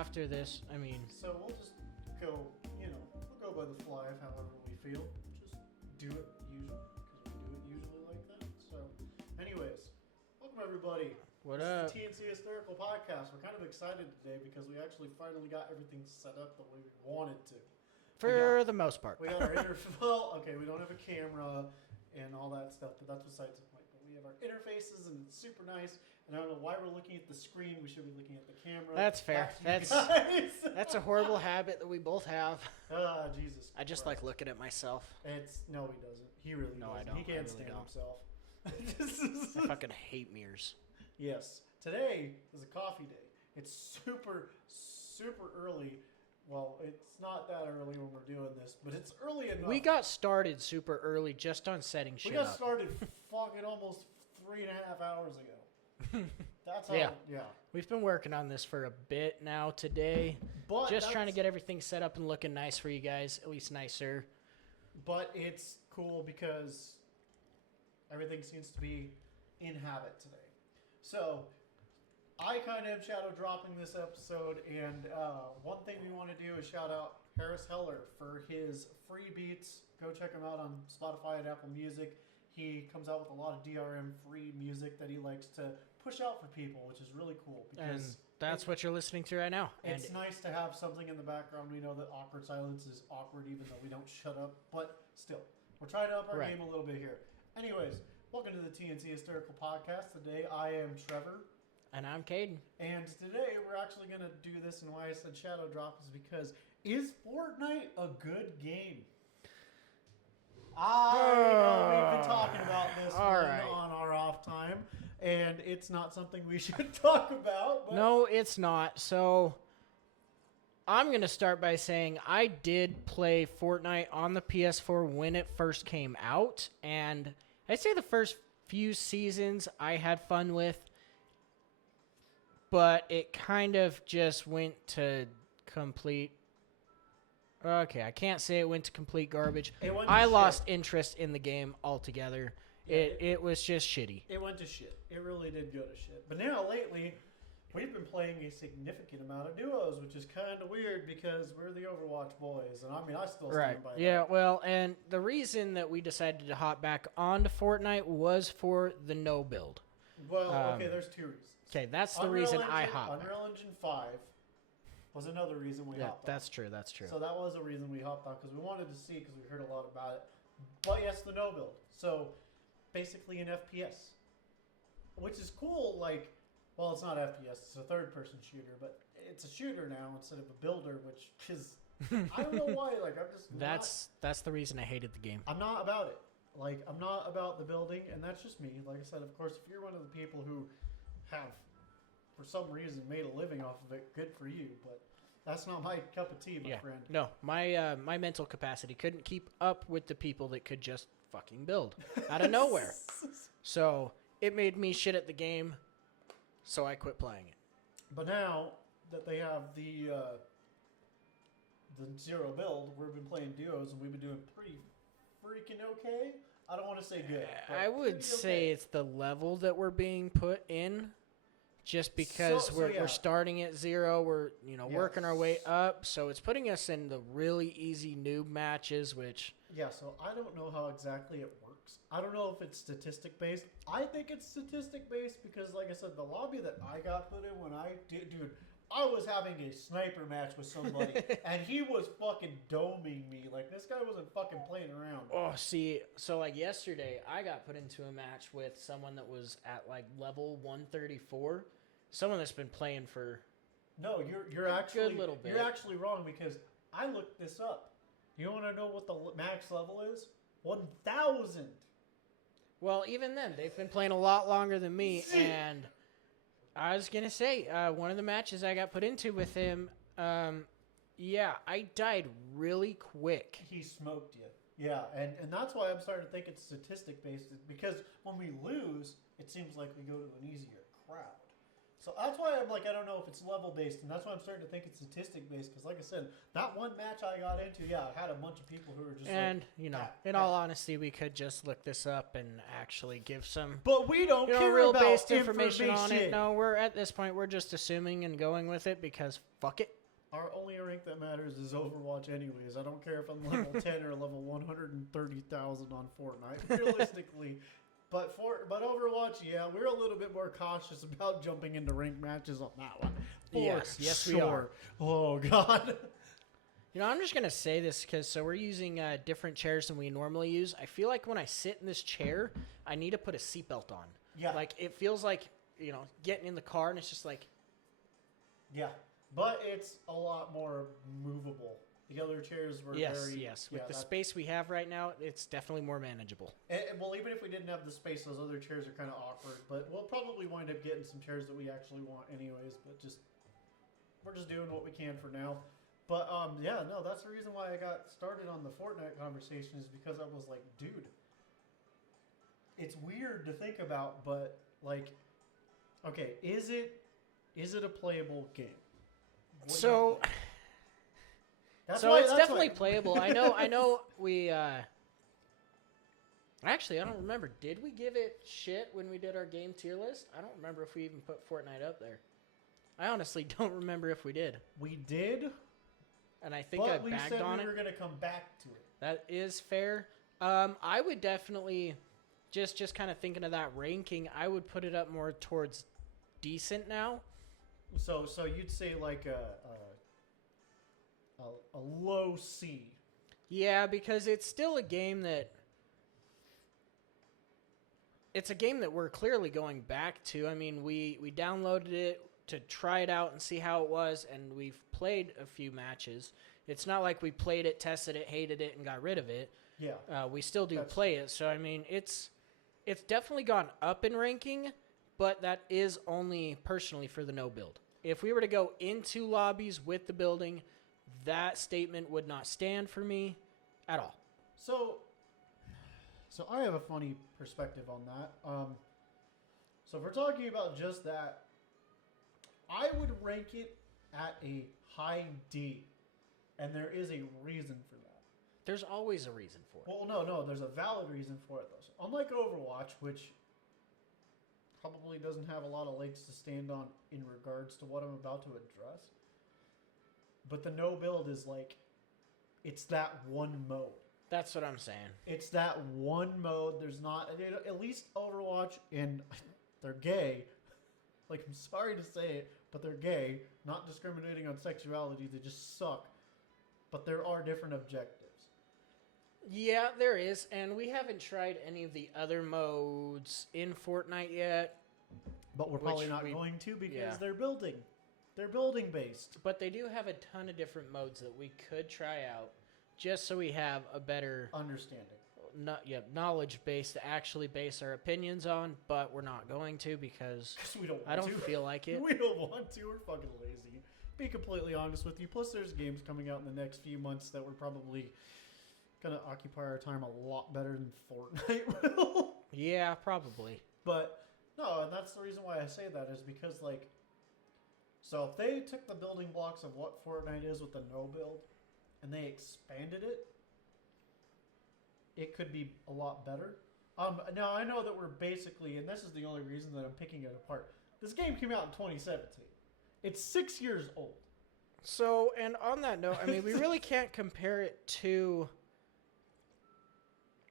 after this, I mean... So we'll just go, we'll go by the fly of however we feel. Just do it usually, because we do it usually like that. So, anyways, welcome everybody. What This up? is the TNC Hysterical Podcast. We're kind of excited today because we actually finally got everything set up the way we wanted to. For the most part. We got our well, okay, we don't have a camera and all that stuff, but that's besides the point. But we have our interfaces and it's super nice. And I don't know why we're looking at the screen. We should be looking at the camera. That's fair. That's That's a horrible habit that we both have. Jesus. I just Christ. like looking at myself. No, he doesn't. He really No, I doesn't. don't. He can't I really stand don't. himself. I fucking hate mirrors. Yes. Today is a coffee day. It's super, super early. Well, it's not that early when we're doing this, but it's early enough. We got started super early just on setting shit We got up. started fucking almost 3.5 hours ago. That's how. Yeah. Yeah. We've been working on this for a bit now today. But Just trying to get everything set up and looking nice for you guys, at least nicer. But it's cool because everything seems to be in habit today. So I kind of am shadow dropping this episode, and one thing we want to do is shout out Harris Heller for his free beats. Go check him out on Spotify and Apple Music. He comes out with a lot of DRM free music that he likes to push out for people, which is really cool. And Because that's what you're listening to right now. And it's nice to have something in the background. We know that awkward silence is awkward even though we don't shut up, but still, we're trying to up our Right. game a little bit here. Anyways, welcome to the TNC Hysterical Podcast. Today I am Trevor. And I'm Caden. And today we're actually going to do this, and why I said shadow drop is because, is Fortnite a good game? I know we've been talking about this All one right. on our off time, and it's not something we should talk about. But No, it's not. So I'm going to start by saying I did play Fortnite on the PS4 when it first came out. And I'd say the first few seasons I had fun with. But it kind of just went to complete... Okay, I can't say it went to complete garbage. It went to I shit. lost interest in the game altogether. Yeah, It was just shitty. It went to shit. It really did go to shit. But now, lately, we've been playing a significant amount of duos, which is kind of weird because we're the Overwatch boys. And I mean, I still stand by that. Yeah, well, and the reason that we decided to hop back onto Fortnite was for the no build. Well, okay, there's two reasons. Okay, that's the Unreal reason I Engine- hopped back. Unreal Engine 5 was another reason we Yeah, hopped on. that's true, that's true. So that was a reason we hopped on, because we wanted to see, because we heard a lot about it. But yes, the no build. So basically an FPS, which is cool. Like, well, it's not FPS; it's a third-person shooter, but it's a shooter now instead of a builder, which is I don't know why. Like, I'm just That's the reason I hated the game. I'm not about it. Like, I'm not about the building, and that's just me. Like I said, of course, if you're one of the people who have, for some reason, made a living off of it, good for you. But that's not my cup of tea, my friend. No, my mental capacity couldn't keep up with the people that could just fucking build out of nowhere. So it made me shit at the game, so I quit playing it. But now that they have the zero build, we've been playing duos, and we've been doing pretty freaking okay. I don't want to say good. but I would pretty say okay. it's the level that we're being put in. Just because So, we're yeah. starting at zero, we're working our way Yes. up, so it's putting us in the really easy noob matches, which Yeah, so I don't know how exactly it works. I don't know if it's statistic based. I think it's statistic based because, like I said, the lobby that I got put in when I did, dude, I was having a sniper match with somebody, and he was fucking doming me. Like, this guy wasn't fucking playing around. oh, see, so like yesterday, I got put into a match with someone that was at like level 134, someone that's been playing for No, you're A actually good little bit. You're actually wrong because I looked this up. You want to know what the max level is? 1,000. Well, even then, they've been playing a lot longer than me, and I was going to say, one of the matches I got put into with him, I died really quick. He smoked you. Yeah, and that's why I'm starting to think it's statistic based because when we lose, it seems like we go to an easier crowd. So that's why I'm like, I don't know if it's level based, and that's why I'm starting to think it's statistic based. Because, like I said, that one match I got into, yeah, I had a bunch of people who were just And, like, you know, that, in all honesty, we could just look this up and actually give some, but we don't you know, care real about based information on it. information. No, we're at this point, we're just assuming and going with it because fuck it. Our only rank that matters is Overwatch, anyways. I don't care if I'm level 10 or level 130,000 on Fortnite, realistically. But Overwatch, yeah, we're a little bit more cautious about jumping into ranked matches on that one. Yes, we are. Oh God. You know, I'm just going to say this because so we're using different chairs than we normally use. I feel like when I sit in this chair, I need to put a seatbelt on. Yeah. Like, it feels like, you know, getting in the car and it's just like. Yeah. But it's a lot more movable. The other chairs were Yes. very... With the space we have right now, it's definitely more manageable. Well, even if we didn't have the space, those other chairs are kind of awkward. But we'll probably wind up getting some chairs that we actually want anyways. But we're just doing what we can for now. But, yeah, no, that's the reason why I got started on the Fortnite conversation is because I was like, dude, it's weird to think about, but, like, okay, is it a playable game? So it's definitely playable. I know we, actually, I don't remember. Did we give it shit when we did our game tier list? I don't remember if we even put Fortnite up there. I honestly don't remember if we did. We did. And I think I bagged on it. But we said we were going to come back to it. That is fair. I would definitely, just kind of thinking of that ranking, I would put it up more towards decent now. So you'd say like a low C. Yeah, because it's still a game that... It's a game that we're clearly going back to. I mean, we downloaded it to try it out and see how it was, and we've played a few matches. It's not like we played it, tested it, hated it, and got rid of it. Yeah. We still do play it. So, I mean, it's definitely gone up in ranking, but that is only personally for the no build. If we were to go into lobbies with the building, that statement would not stand for me at all. So I have a funny perspective on that. So if we're talking about just that, I would rank it at a high D, and there is a reason for that. There's always a reason for it. Well, no, there's a valid reason for it, though. So unlike Overwatch, which probably doesn't have a lot of legs to stand on in regards to what I'm about to address, but the no build is like, it's that one mode. That's what I'm saying. It's that one mode. There's not, at least Overwatch, and they're gay. Like, I'm sorry to say it, but they're gay. Not discriminating on sexuality. They just suck. But there are different objectives. Yeah, there is. And we haven't tried any of the other modes in Fortnite yet. But we're probably not going to because they're building. They're building based. But they do have a ton of different modes that we could try out just so we have a better understanding. Knowledge base to actually base our opinions on, but we're not going to because I don't feel like it. We don't want to. We're fucking lazy. Be completely honest with you. Plus, there's games coming out in the next few months that we're probably going to occupy our time a lot better than Fortnite will. Yeah, probably. But, no, and that's the reason why I say that is because, like, so if they took the building blocks of what Fortnite is with the no build and they expanded it, it could be a lot better. Now, I know that we're basically, and this is the only reason that I'm picking it apart, this game came out in 2017. It's 6 years old. So, and on that note, I mean, we really can't compare it to...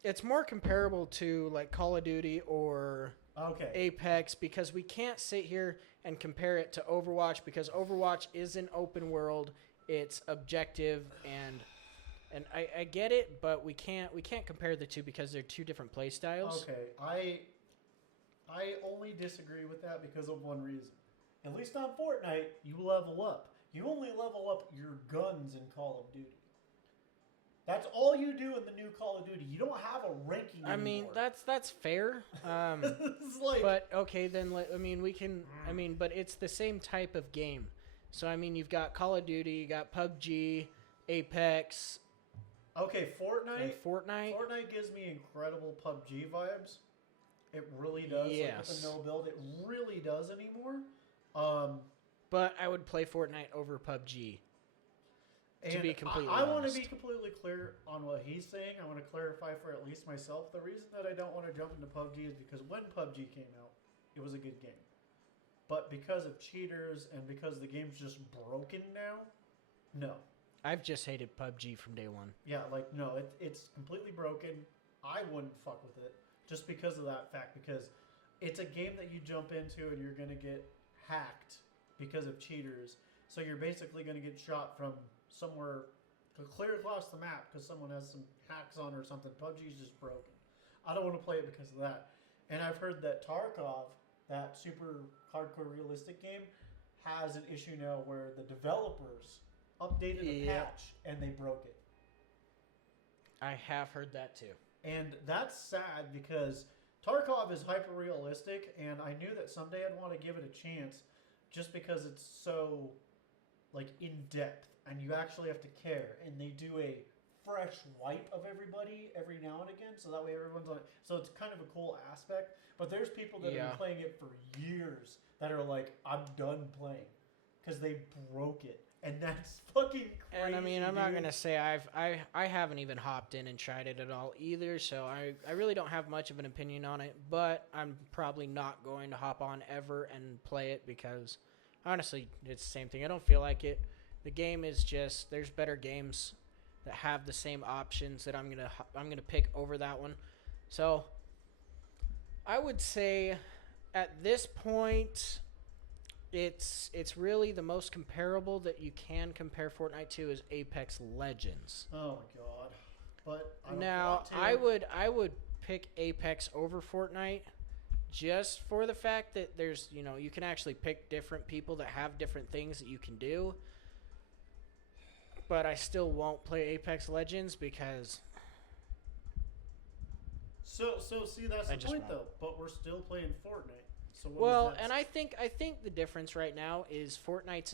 It's more comparable to, like, Call of Duty or Apex because we can't sit here and compare it to Overwatch because Overwatch is an open world. It's objective and I get it, but we can't compare the two because they're two different play styles. Okay, I only disagree with that because of one reason. At least on Fortnite, you level up. You only level up your guns in Call of Duty. That's all you do in the new Call of Duty. You don't have a ranking anymore. I mean, that's fair. It's like, but okay, then I mean we can. I mean, but it's the same type of game. So I mean, you've got Call of Duty, you got PUBG, Apex. Okay, Fortnite. Fortnite gives me incredible PUBG vibes. It really does. Yes. Like with the no build, it really does anymore. But I would play Fortnite over PUBG. To be completely I want to honest. be completely clear on what he's saying. I want to clarify for at least myself. The reason that I don't want to jump into PUBG is because when PUBG came out, it was a good game. But because of cheaters and because the game's just broken now, no. I've just hated PUBG from day one. Yeah, like, no, it's completely broken. I wouldn't fuck with it just because of that fact. Because it's a game that you jump into and you're going to get hacked because of cheaters. So you're basically going to get shot from somewhere clear across the map because someone has some hacks on or something. PUBG is just broken. I don't want to play it because of that. And I've heard that Tarkov, that super hardcore realistic game, has an issue now where the developers updated a patch and they broke it. I have heard that too. And that's sad because Tarkov is hyper realistic, and I knew that someday I'd want to give it a chance just because it's so like in depth and you actually have to care, and they do a fresh wipe of everybody every now and again, so that way everyone's on it. So it's kind of a cool aspect. But there's people that have been playing it for years that are like, I'm done playing because they broke it, and that's fucking crazy. And I mean, I'm not gonna say I haven't even hopped in and tried it at all either, so I really don't have much of an opinion on it. But I'm probably not going to hop on ever and play it because honestly, it's the same thing. I don't feel like it. The game is just, there's better games that have the same options that I'm gonna pick over that one. So I would say at this point, it's really the most comparable that you can compare Fortnite to is Apex Legends. Oh my god! But I would pick Apex over Fortnite just for the fact that there's you can actually pick different people that have different things that you can do. But I still won't play Apex Legends because. So see, that's the point though. But we're still playing Fortnite. So and I think the difference right now is Fortnite's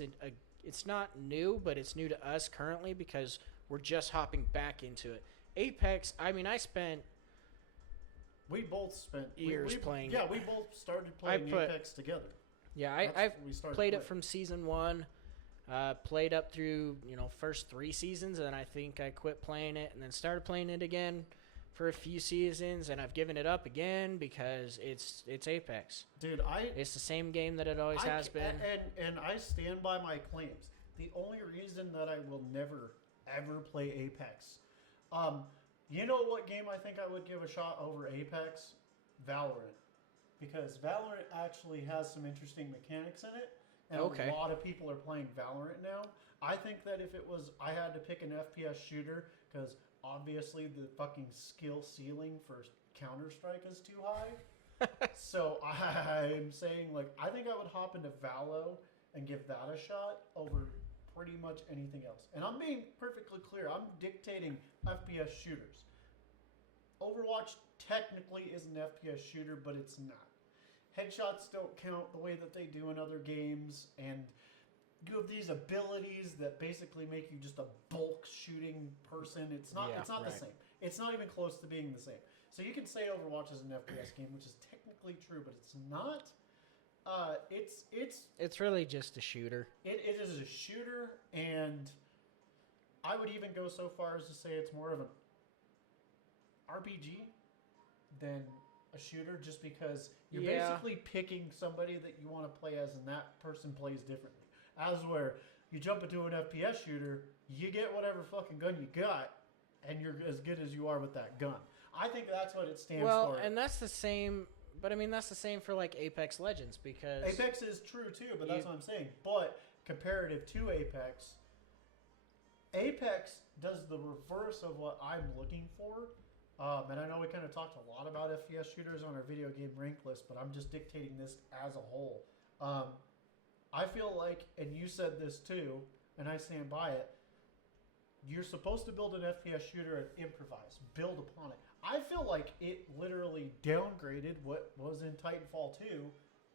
it's not new, but it's new to us currently because we're just hopping back into it. Apex, I mean, we both spent years playing. Yeah, we both started playing Apex together. Yeah, I've played it from season 1. Played up through first 3 seasons, and I think I quit playing it and then started playing it again for a few seasons, and I've given it up again because it's Apex. Dude, it's the same game that it always has been. And I stand by my claims. The only reason that I will never ever play Apex, you know what game I think I would give a shot over Apex? Valorant, because Valorant actually has some interesting mechanics in it. And a lot of people are playing Valorant now. I think that if it was, I had to pick an FPS shooter, because obviously the fucking skill ceiling for Counter-Strike is too high. So I'm saying, like, I think I would hop into Valo and give that a shot over pretty much anything else. And I'm being perfectly clear. I'm dictating FPS shooters. Overwatch technically is an FPS shooter, but it's not. Headshots don't count the way that they do in other games, and you have these abilities that basically make you just a bulk shooting person. It's not the same. It's not even close to being the same. So you can say Overwatch is an FPS game, which is technically true, but it's not. It's really just a shooter. It is a shooter, and I would even go so far as to say it's more of an RPG than a shooter, just because you're basically picking somebody that you want to play as, and that person plays differently. As where you jump into an FPS shooter, you get whatever fucking gun you got, and you're as good as you are with that gun. I think that's what it stands for. Well, and that's the same, but I mean, that's the same for like Apex Legends, because Apex is true too, but that's what I'm saying. But comparative to Apex, Apex does the reverse of what I'm looking for. And I know we kind of talked a lot about FPS shooters on our video game rank list, but I'm just dictating this as a whole. I feel like, and you said this too, and I stand by it, you're supposed to build an FPS shooter and improvise, build upon it. I feel like it literally downgraded what was in Titanfall 2,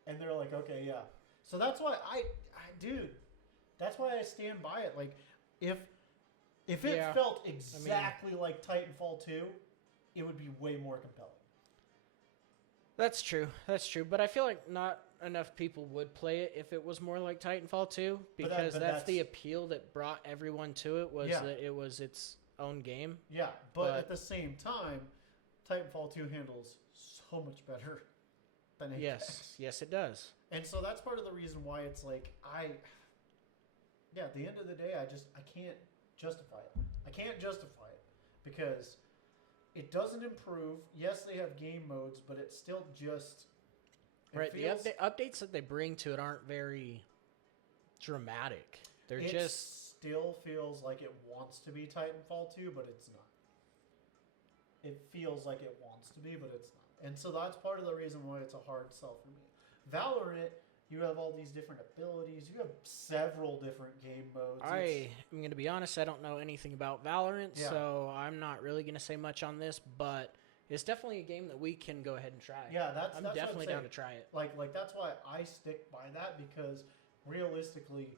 and they're like, okay, yeah. So that's why dude, that's why I stand by it. Like, if it felt exactly like Titanfall 2, it would be way more compelling. That's true. But I feel like not enough people would play it if it was more like Titanfall 2, But because but that's the appeal that brought everyone to it, was Yeah. that it was its own game. Yeah, but But- at the same time, Titanfall 2 handles so much better than Apex. Yes, it does. And so that's part of the reason why it's like at the end of the day, I can't justify it. I can't justify it because it doesn't improve. Yes, they have game modes, but it's still just Right, feels- the updates that they bring to it aren't very dramatic. They're it just still feels like it wants to be Titanfall 2, but it's not. It feels like it wants to be, but it's not. And so that's part of the reason why it's a hard sell for me. Valorant, you have all these different abilities. You have several different game modes. I'm going to be honest, I don't know anything about Valorant, Yeah. so I'm not really going to say much on this, but it's definitely a game that we can go ahead and try. Yeah, that's I'm what definitely saying. down to try it. Like that's why I stick by that, because realistically,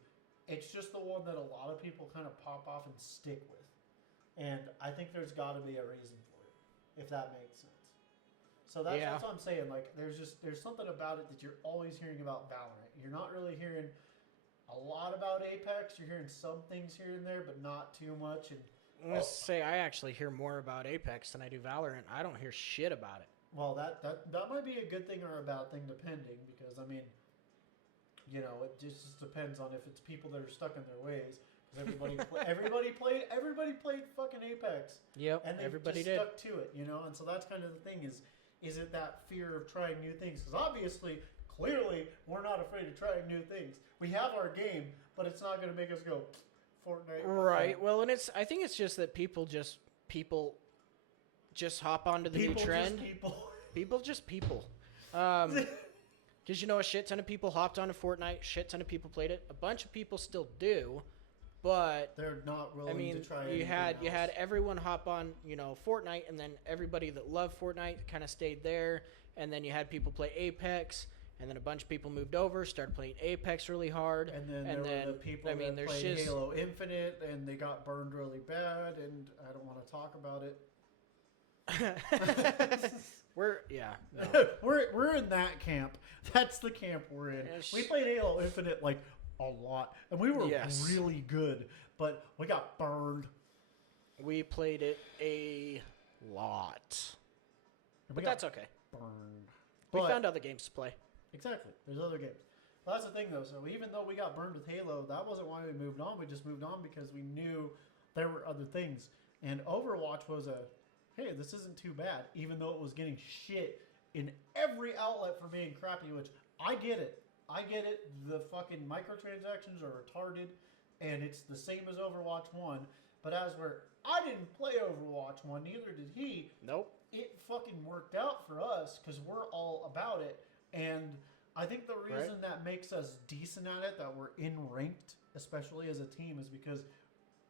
it's just the one that a lot of people kind of pop off and stick with. And I think there's got to be a reason for it, if that makes sense. So that's what I'm saying. Like, there's something about it that you're always hearing about Valorant. You're not really hearing a lot about Apex. You're hearing some things here and there, but not too much. And I'm going to say I actually hear more about Apex than I do Valorant. I don't hear shit about it. well, that might be a good thing or a bad thing, depending. Because I mean, it just depends on if it's people that are stuck in their ways. Because everybody played fucking Apex. Yep, And they everybody just did. stuck to it, And so that's kind of the thing is it that fear of trying new things? Because obviously, clearly, we're not afraid of trying new things. We have our game, but it's not going to make us go Fortnite. Right. Well, and I think it's just that people just hop onto the new trend. People. People. Because a shit ton of people hopped onto Fortnite, shit ton of people played it. A bunch of people still do, but They're not willing I mean, to try you had else. everyone hop on, Fortnite, and then everybody that loved Fortnite kind of stayed there, and then you had people play Apex, and then a bunch of people moved over, started playing Apex really hard, And then there were the people that there's played just Halo Infinite, and they got burned really bad, and I don't want to talk about it. no. we're in that camp. That's the camp we're in. Yes. We played Halo Infinite like a lot, and we were Yes. really good, but we got burned. We played it a lot, We but got that's okay. burned. We But- found other games to play. Exactly. There's other games. Well, that's the thing, though. So even though we got burned with Halo, that wasn't why we moved on. We just moved on because we knew there were other things. And Overwatch was hey, this isn't too bad, even though it was getting shit in every outlet for being crappy, which I get it. I get it. The fucking microtransactions are retarded, and it's the same as Overwatch 1. But I didn't play Overwatch 1, neither did he. Nope. It fucking worked out for us because we're all about it. And I think the reason that makes us decent at it, that we're in ranked, especially as a team, is because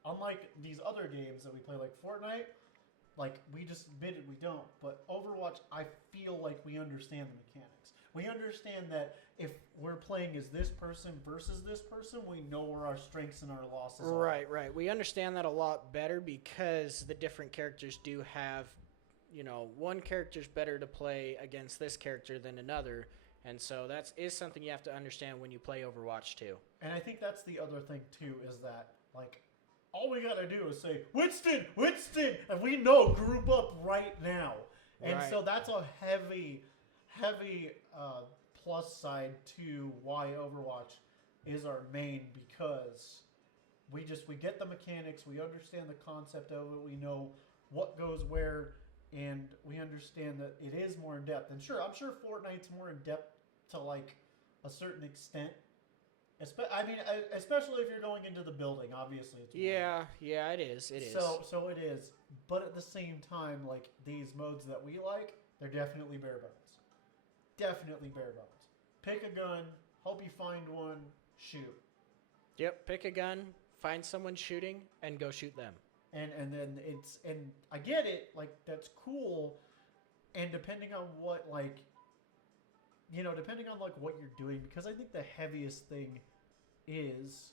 unlike these other games that we play, like Fortnite, like we just admitted we don't. But Overwatch, I feel like we understand the mechanics. We understand that if we're playing as this person versus this person, we know where our strengths and our losses are. Right. We understand that a lot better because the different characters do have, one character's better to play against this character than another. And so that is something you have to understand when you play Overwatch 2. And I think that's the other thing, too, is that, like, all we got to do is say, Winston! And we know, group up right now. And Right. so that's a heavy plus side to why Overwatch is our main, because we get the mechanics, we understand the concept of it, we know what goes where, and we understand that it is more in depth. And sure, I'm sure Fortnite's more in depth to like a certain extent. Especially if you're going into the building, obviously. It's more Yeah, it is. It is. So it is. But at the same time, like these modes that we like, they're definitely bare bones. Definitely bare bones. Pick a gun, hope you find one, shoot. Yep, pick a gun, find someone shooting, and go shoot them. And then I get it, like that's cool, and depending on what like what you're doing, because I think the heaviest thing is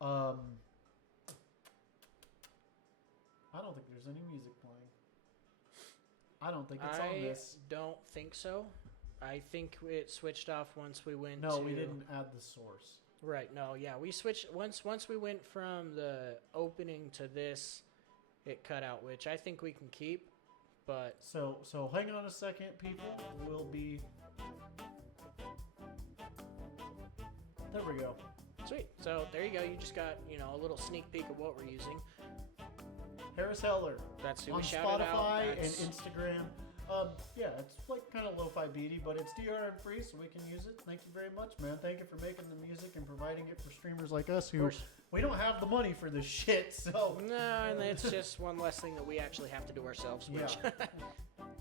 I don't think there's any music playing. I don't think it's on this. I don't think so. I think it switched off once we went No, to... we didn't add the source. Right, no, yeah. We switched... Once we went from the opening to this, it cut out, which I think we can keep, but... So hang on a second, people. We'll be... There we go. Sweet. So there you go. You just got, a little sneak peek of what we're using. Harris Heller. That's who on we shouted out. Spotify and That's- Instagram. Yeah, it's like kind of lo-fi beaty, but it's DRM free, so we can use it. Thank you very much, man. Thank you for making the music and providing it for streamers like us who we don't have the money for this shit. So No, and it's just one less thing that we actually have to do ourselves, which,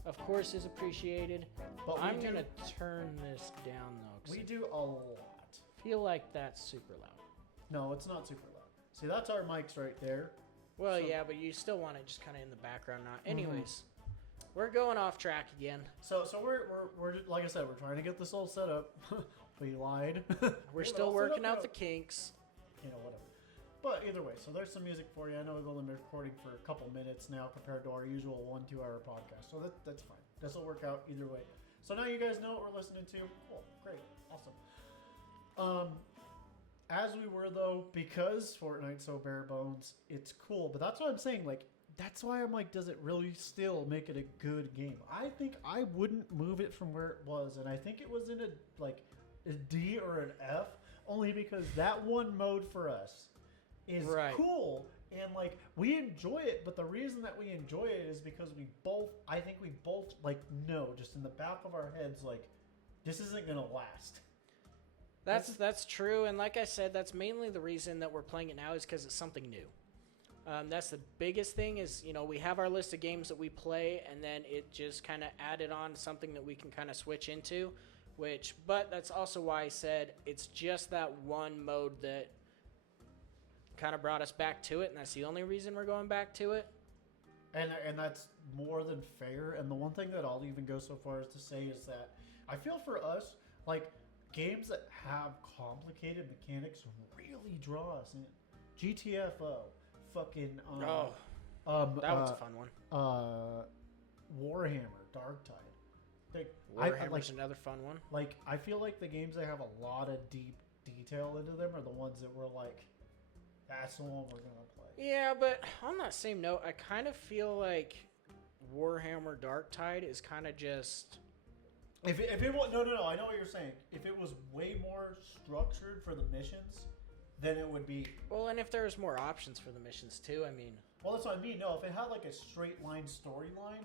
of course, is appreciated. But I'm going to turn this down, though. 'Cause we do a lot. I feel like that's super loud. No, it's not super loud. See, that's our mics right there. Well, So- yeah, but you still want it just kind of in the background now. Anyways, we're going off track again. So we're like I said, we're trying to get this all set up. We lied. We're Get it still all set up working out now. the kinks. Whatever. But either way, so there's some music for you. I know we've only been recording for a couple minutes now compared to our usual 1-2 hour podcast. So that's fine. This will work out either way. So now you guys know what we're listening to. Cool. Great. Awesome. As we were though, because Fortnite's so bare bones, it's cool. But that's what I'm saying. Like, that's why I'm like, does it really still make it a good game? I think I wouldn't move it from where it was, and I think it was in a D or an F, only because that one mode for us is Right. cool, and like we enjoy it. But the reason that we enjoy it is because I think we both like know just in the back of our heads, like, this isn't gonna last. That's true, and like I said, that's mainly the reason that we're playing it now is because it's something new. That's the biggest thing is, we have our list of games that we play, and then it just kind of added on to something that we can kind of switch into, but that's also why I said it's just that one mode that kind of brought us back to it, and that's the only reason we're going back to it. And that's more than fair. And the one thing that I'll even go so far as to say is that I feel for us, like, games that have complicated mechanics really draw us in. GTFO, fucking That was a fun one. Warhammer, Darktide. Warhammer's another fun one. Like, I feel like the games that have a lot of deep detail into them are the ones that we're like, that's the one we're gonna play. Yeah, but on that same note, I kind of feel like Warhammer Darktide is kind of just... If it was, no, I know what you're saying. If it was way more structured for the missions, then it would be... Well, and if there was more options for the missions too, I mean... Well, that's what I mean. No, if it had like a straight line storyline,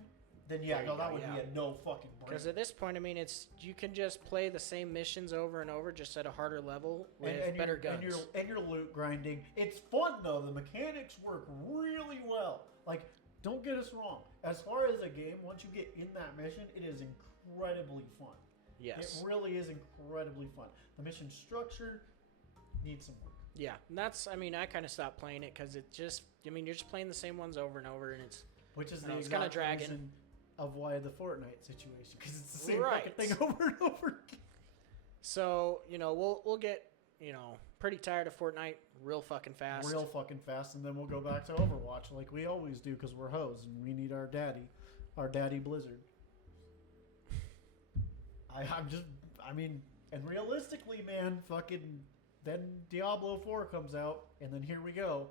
then There you that go, would be a no fucking brainer. Because at this point, I mean, you can just play the same missions over and over, just at a harder level with better guns. And your loot grinding. It's fun though. The mechanics work really well. Like, don't get us wrong. As far as a game, once you get in that mission, it is incredibly fun. Yes. It really is incredibly fun. The mission structure needs some work. Yeah, and that's, I mean, I kind of stopped playing it because it just, I mean, you're just playing the same ones over and over, and it's... Which is I the know, it's kinda exact dragging. reason of why the Fortnite situation, because it's the same Right. fucking thing over and over again. So, we'll get, pretty tired of Fortnite real fucking fast. Real fucking fast, and then we'll go back to Overwatch like we always do, because we're hoes and we need our daddy Blizzard. And realistically, man, fucking then Diablo 4 comes out, and then here we go,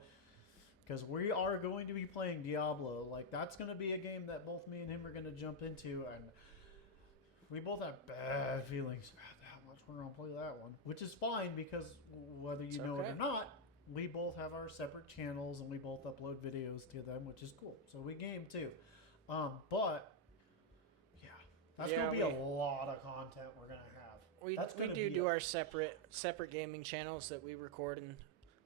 because we are going to be playing Diablo. Like, that's going to be a game that both me and him are going to jump into, and we both have bad feelings about how much we're going to play that one, which is fine, because whether you know it or not, we both have our separate channels, and we both upload videos to them, which is cool. So we game too. But yeah, that's going to be a lot of content we're going to have. We do our separate gaming channels that we record and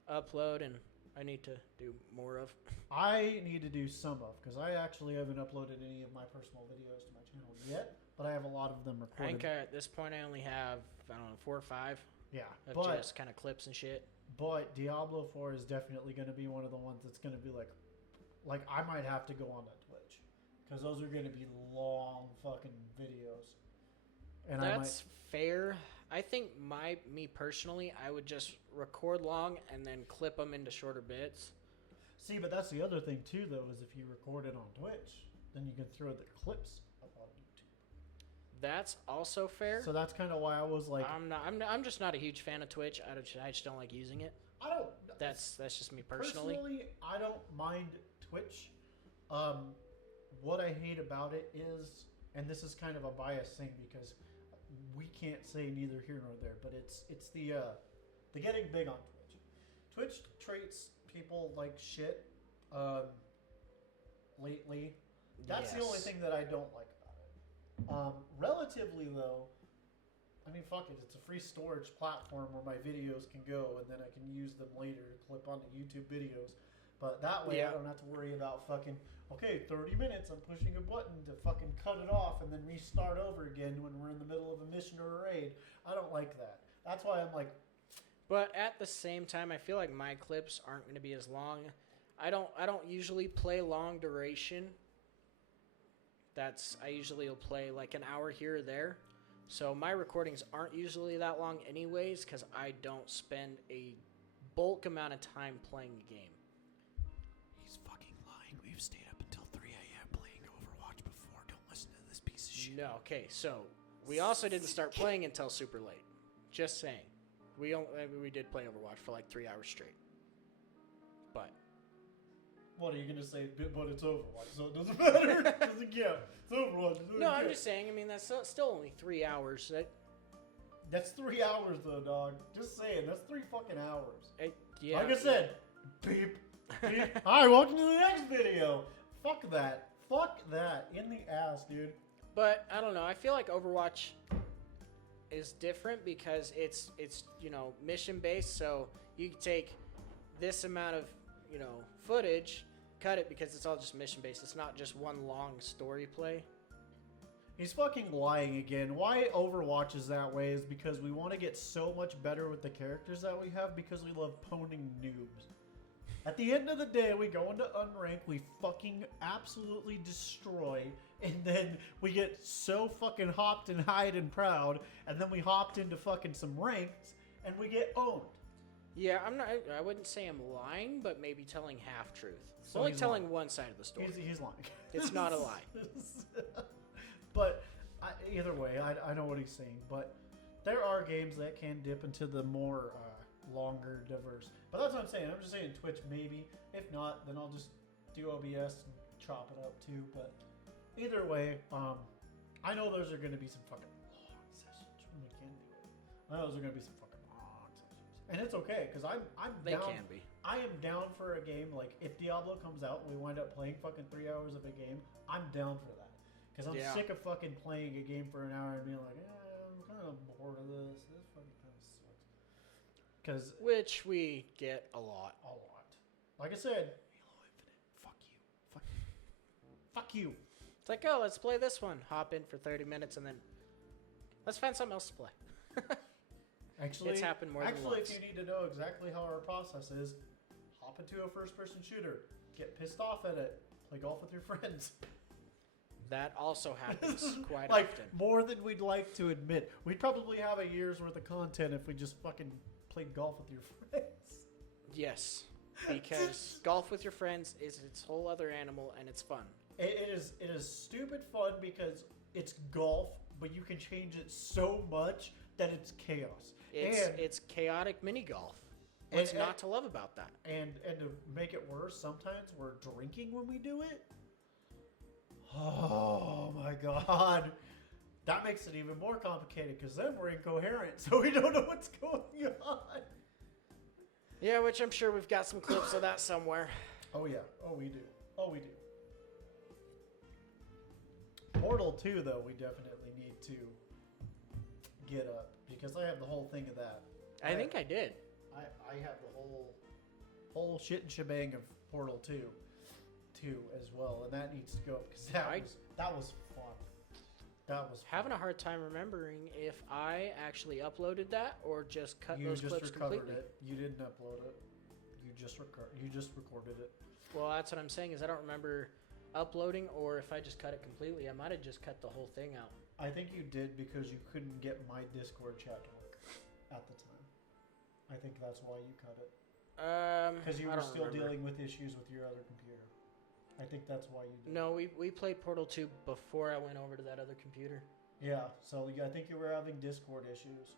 upload, and I need to do more of. I need to do some of, because I actually haven't uploaded any of my personal videos to my channel yet, but I have a lot of them recorded. I think at this point I only have, 4 or 5 of just kind of clips and shit. But Diablo 4 is definitely going to be one of the ones that's going to be like I might have to go on to Twitch, because those are going to be long fucking videos. And that's fair. I think me personally, I would just record long and then clip them into shorter bits. See, but that's the other thing too, though, is if you record it on Twitch, then you can throw the clips up on YouTube. That's also fair. So that's kind of why I was like, I'm just not a huge fan of Twitch. I just don't like using it. I don't. That's just me personally. Personally, I don't mind Twitch. What I hate about it is, and this is kind of a biased thing because we can't say neither here nor there, but it's the getting big on Twitch. Twitch treats people like shit. Lately, that's the only thing that I don't like about it. Relatively though, I mean, fuck it. It's a free storage platform where my videos can go, and then I can use them later to clip onto YouTube videos. But that way, I don't have to worry about fucking, okay, 30 minutes, I'm pushing a button to fucking cut it off and then restart over again when we're in the middle of a mission or a raid. I don't like that. That's why I'm like... But at the same time, I feel like my clips aren't going to be as long. I don't usually play long duration. I usually will play like an hour here or there. So my recordings aren't usually that long anyways because I don't spend a bulk amount of time playing a game. He's fucking lying. We've stayed up until 3 a.m. playing Overwatch before. Don't listen to this piece of shit. No, okay, so we also didn't start playing until super late. Just saying. We did play Overwatch for like 3 hours straight. But... What are you going to say? But it's Overwatch, so it doesn't matter. It's Overwatch. No, I'm just saying, I mean, that's still only 3 hours. That's 3 hours, though, dog. Just saying, that's 3 fucking hours. Yeah. Like I said, beep, beep. Alright, welcome to the next video. Fuck that. Fuck that. In the ass, dude. But, I don't know, I feel like Overwatch is different because it's mission-based, so you can take this amount of, footage, cut it because it's all just mission-based. It's not just one long story play. He's fucking lying again. Why Overwatch is that way is because we want to get so much better with the characters that we have because we love poning noobs. At the end of the day, we go into Unranked, we fucking absolutely destroy, and then we get so fucking hopped and hide and proud, and then we hopped into fucking some ranks, and we get owned. Yeah, I wouldn't say I'm lying, but maybe telling half-truth. So Only he's telling lying. one side of the story. He's lying. It's not a lie. But either way, I know what he's saying. But there are games that can dip into the more longer, diverse. But that's what I'm saying. I'm just saying Twitch maybe. If not, then I'll just do OBS and chop it up too. But either way, I know those are going to be some fucking long sessions when we can do it. I know those are going to be some fucking long sessions. And it's okay, because I'm They down. can be. I am down for a game. Like, if Diablo comes out and we wind up playing fucking 3 hours of a game, I'm down for that. Because I'm sick of fucking playing a game for an hour and being like, I'm kind of bored of this. This fucking kind of sucks. Which we get a lot. A lot. Like I said, Halo Infinite. Fuck you. Fuck you. Fuck you. It's like, oh, let's play this one. Hop in for 30 minutes and then let's find something else to play. Actually, it's happened more than once. If you need to know exactly how our process is, hop into a first-person shooter. Get pissed off at it. Play golf with your friends. That also happens quite like, often. More than we'd like to admit. We'd probably have a year's worth of content if we just fucking played golf with your friends. Yes, because golf with your friends is its whole other animal, and it's fun. It is stupid fun because it's golf, but you can change it so much that it's chaos. It's chaotic mini golf. What's not to love about that? And to make it worse, sometimes we're drinking when we do it. Oh my god. That makes it even more complicated because then we're incoherent, so we don't know what's going on. Yeah, which I'm sure we've got some clips of that somewhere. Oh yeah. Oh, we do. Oh, we do. Portal 2, though, we definitely need to get up because I have the whole thing of that. I think I did. I have the whole shit and shebang of Portal 2 as well, and that needs to go up because that was fun. That was fun. Having a hard time remembering if I actually uploaded that or just cut those clips completely. It. You didn't upload it. You just recorded it. Well, that's what I'm saying is I don't remember uploading or if I just cut it completely. I might have just cut the whole thing out. I think you did because you couldn't get my Discord chat to work at the time. I think that's why you cut it. Because you were still dealing with issues with your other computer. I think that's why you did. No, we played Portal 2 before I went over to that other computer. Yeah, so I think you were having Discord issues,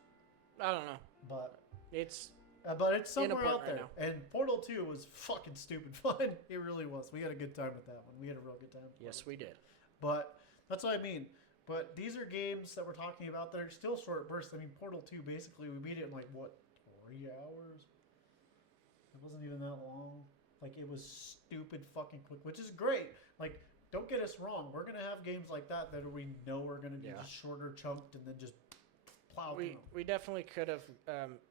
I don't know. but It's it's somewhere port out right there. now. And Portal 2 was fucking stupid fun. It really was. We had a good time with that one. We had a real good time. with yes, Portal we 2. did. But that's what I mean. But these are games that we're talking about that are still short bursts. I mean, Portal 2, basically, we beat it in like, what, 3 hours? It wasn't even that long. Like, it was stupid fucking quick, which is great. Like, don't get us wrong. We're going to have games like that we know are going to be Yeah. just shorter, chunked, and then just plow through We 'em. we definitely could have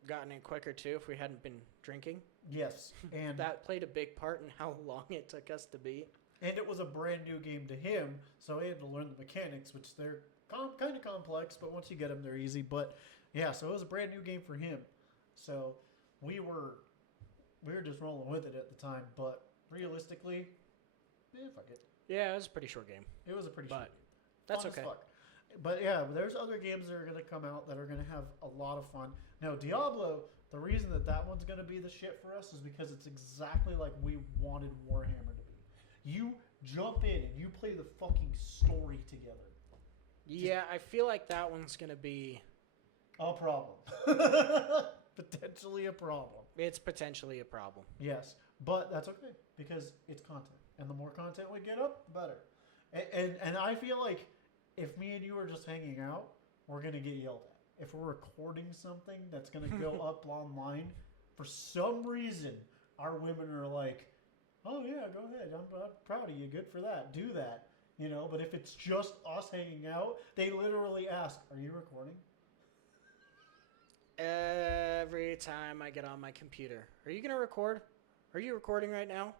gotten in quicker too if we hadn't been drinking. Yes. And That played a big part in how long it took us to beat. and it was a brand new game to him, so he had to learn the mechanics, which they're kind of complex, but once you get them, they're easy. But yeah, so it was a brand new game for him. So we were just rolling with it at the time. But realistically, fuck it. Yeah, it was a pretty short game. It was a pretty But short game. that's Fun as okay. fuck. But yeah, there's other games that are going to come out that are going to have a lot of fun. Now, Diablo, the reason that one's going to be the shit for us is because it's exactly like we wanted Warhammer to be. You jump in and you play the fucking story together. Yeah, I feel like that one's gonna be. A problem. Potentially a problem. It's potentially a problem. Yes, but that's okay because it's content, and the more content we get up, the better. And I feel like if me and you are just hanging out, we're gonna get yelled at. If we're recording something that's gonna go up online, for some reason, our women are like, "Oh yeah, go ahead. I'm proud of you. Good for that. Do that." You know. But if it's just us hanging out, they literally ask, "Are you recording?" Every time I get on my computer, are you gonna record? Are you recording right now?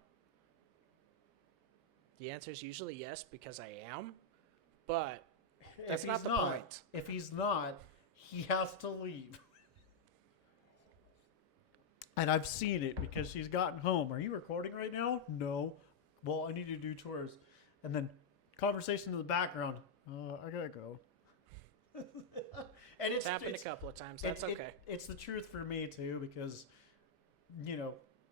The answer is usually yes because I am, but that's If not he's the not, point. If he's not, he has to leave. And I've seen it because she's gotten home. Are you recording right now? No. Well, I need to do chores. And then conversation in the background. I gotta go. And It's happened a couple of times. That's okay. It's the truth for me too because,